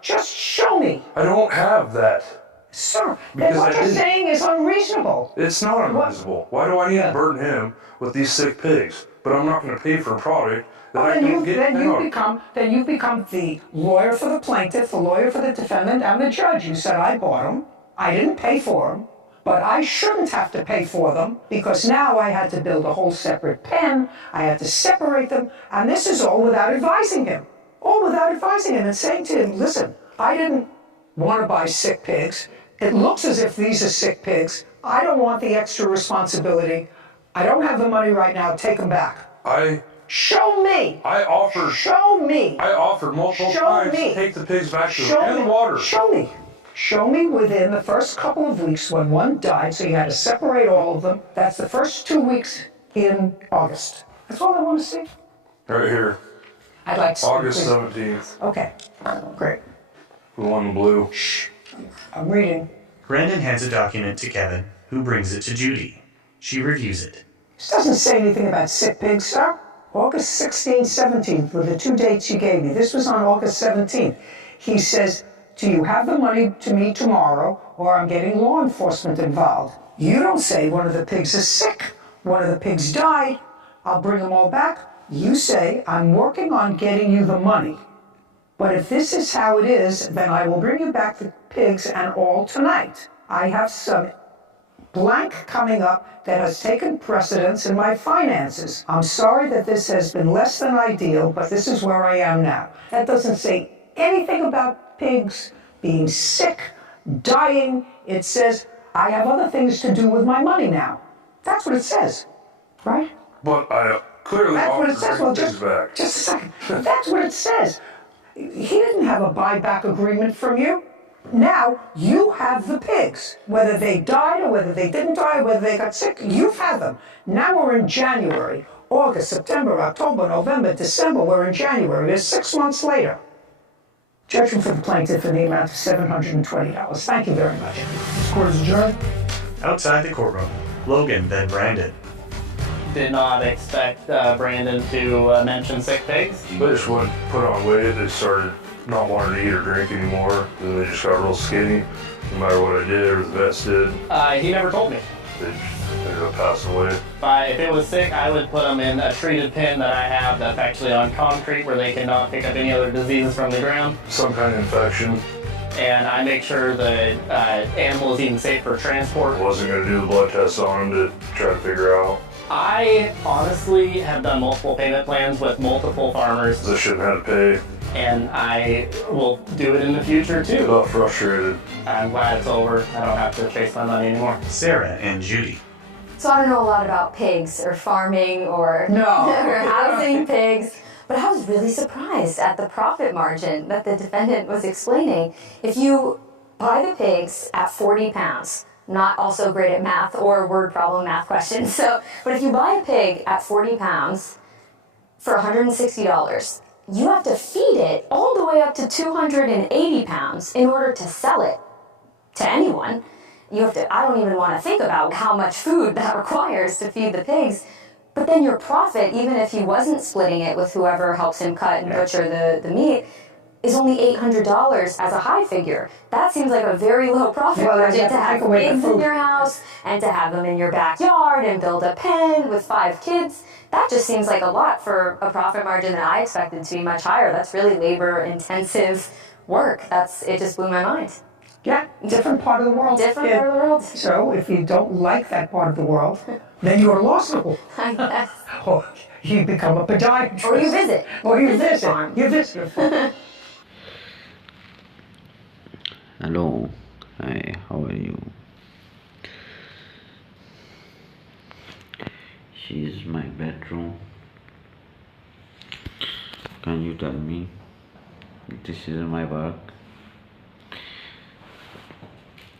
just show me. I don't have that. Sir, then what you're saying is unreasonable. It's not unreasonable. Why do I need to burden him with these sick pigs? But I'm not going to pay for a product that I don't get then you become the lawyer for the plaintiff, the lawyer for the defendant, and the judge. You said, I bought them, I didn't pay for them, but I shouldn't have to pay for them because now I had to build a whole separate pen, I had to separate them, and this is all without advising him. All without advising him and saying to him, listen, I didn't want to buy sick pigs. It looks as if these are sick pigs. I don't want the extra responsibility. I don't have the money right now. Take them back. Show me. I offered. Show me. I offered multiple times to take the pigs back to Show them me. and water. Show me. Show me within the first couple of weeks when one died, so you had to separate all of them. That's the first 2 weeks in August. That's all I want to see. Right here. I'd like to see, August please. 17th. Okay, great. The one in blue. Shh. I'm reading. Brandon hands a document to Kevin, who brings it to Judy. She reviews it. This doesn't say anything about sick pigs, sir. August 16th, 17th were the 2 dates you gave me. This was on August 17th. He says, do you have the money to me tomorrow, or I'm getting law enforcement involved? You don't say one of the pigs is sick. One of the pigs died. I'll bring them all back. You say, I'm working on getting you the money. But if this is how it is, then I will bring you back the pigs and all tonight. I have some blank coming up that has taken precedence in my finances. I'm sorry that this has been less than ideal, but this is where I am now. That doesn't say anything about pigs being sick, dying. It says, I have other things to do with my money now. That's what it says, right? But I clearly That's what offered it to says. bring Well, the pigs back. just a second. That's what it says. He didn't have a buyback agreement from you. Now you have the pigs. Whether they died or whether they didn't die or whether they got sick, you've had them. Now we're in January, August, September, October, November, December. We're in January. It's 6 months later. Judgment for the plaintiff in the amount of $720. Thank you very much. Court is adjourned. Outside the courtroom, Logan, then Brandon. Did not expect Brandon to mention sick pigs. They just wouldn't put on weight. They started not wanting to eat or drink anymore. Then they just got real skinny. No matter what I did or the vets did, He never told me. they ended up passing away. If it was sick, I would put them in a treated pen that I have that's actually on concrete where they cannot pick up any other diseases from the ground. Some kind of infection. And I make sure the animal is even safe for transport. I wasn't going to do the blood test on him to try to figure out. I honestly have done multiple payment plans with multiple farmers. I shouldn't have to pay. And I will do it in the future too. Got frustrated. I'm glad it's over. I don't have to chase my money anymore. Sarah and Judy. So I don't know a lot about pigs or farming or, or housing pigs, but I was really surprised at the profit margin that the defendant was explaining. If you buy the pigs at 40 pounds, not also great at math or word problem math questions, but if you buy a pig at 40 pounds for $160, you have to feed it all the way up to 280 pounds in order to sell it to anyone. You have to, I don't even want to think about how much food that requires to feed the pigs. But then your profit, even if he wasn't splitting it with whoever helps him cut and butcher the meat, is only $800 as a high figure. That seems like a very low profit margin to have pigs in your house and to have them in your backyard and build a pen with 5 kids. That just seems like a lot for a profit margin that I expected to be much higher. That's really labor-intensive work. It just blew my mind. Yeah, different part of the world. Different part of the world. So if you don't like that part of the world, then you go to law school. I guess. Or you become a podiatrist. Or you visit. Or you visit. You visit a farm. Hello, hi, how are you? She is my bedroom. Can you tell me? This is my work.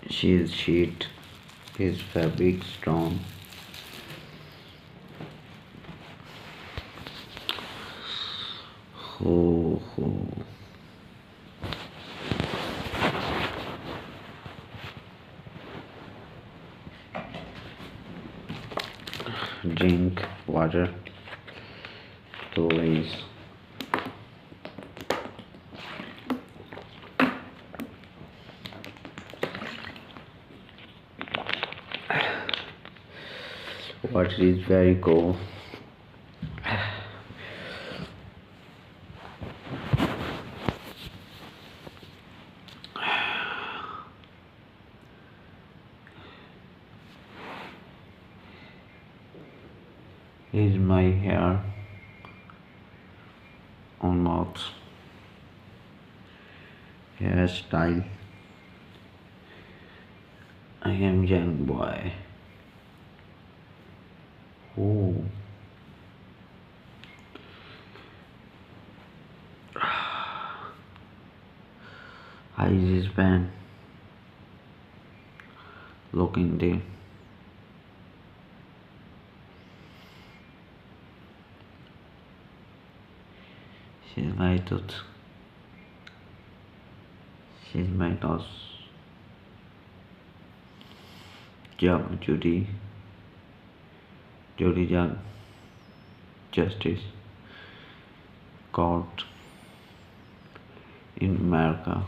She is sheet, his fabric stone. Ho ho. Drink water, toys. Water is very cold. Is my hair on mouth, hairstyle, I am young boy. Oh. How is this pen looking there? She's my tooth. She's my nose. Jump, Judy. Judy John. Justice. Court in America.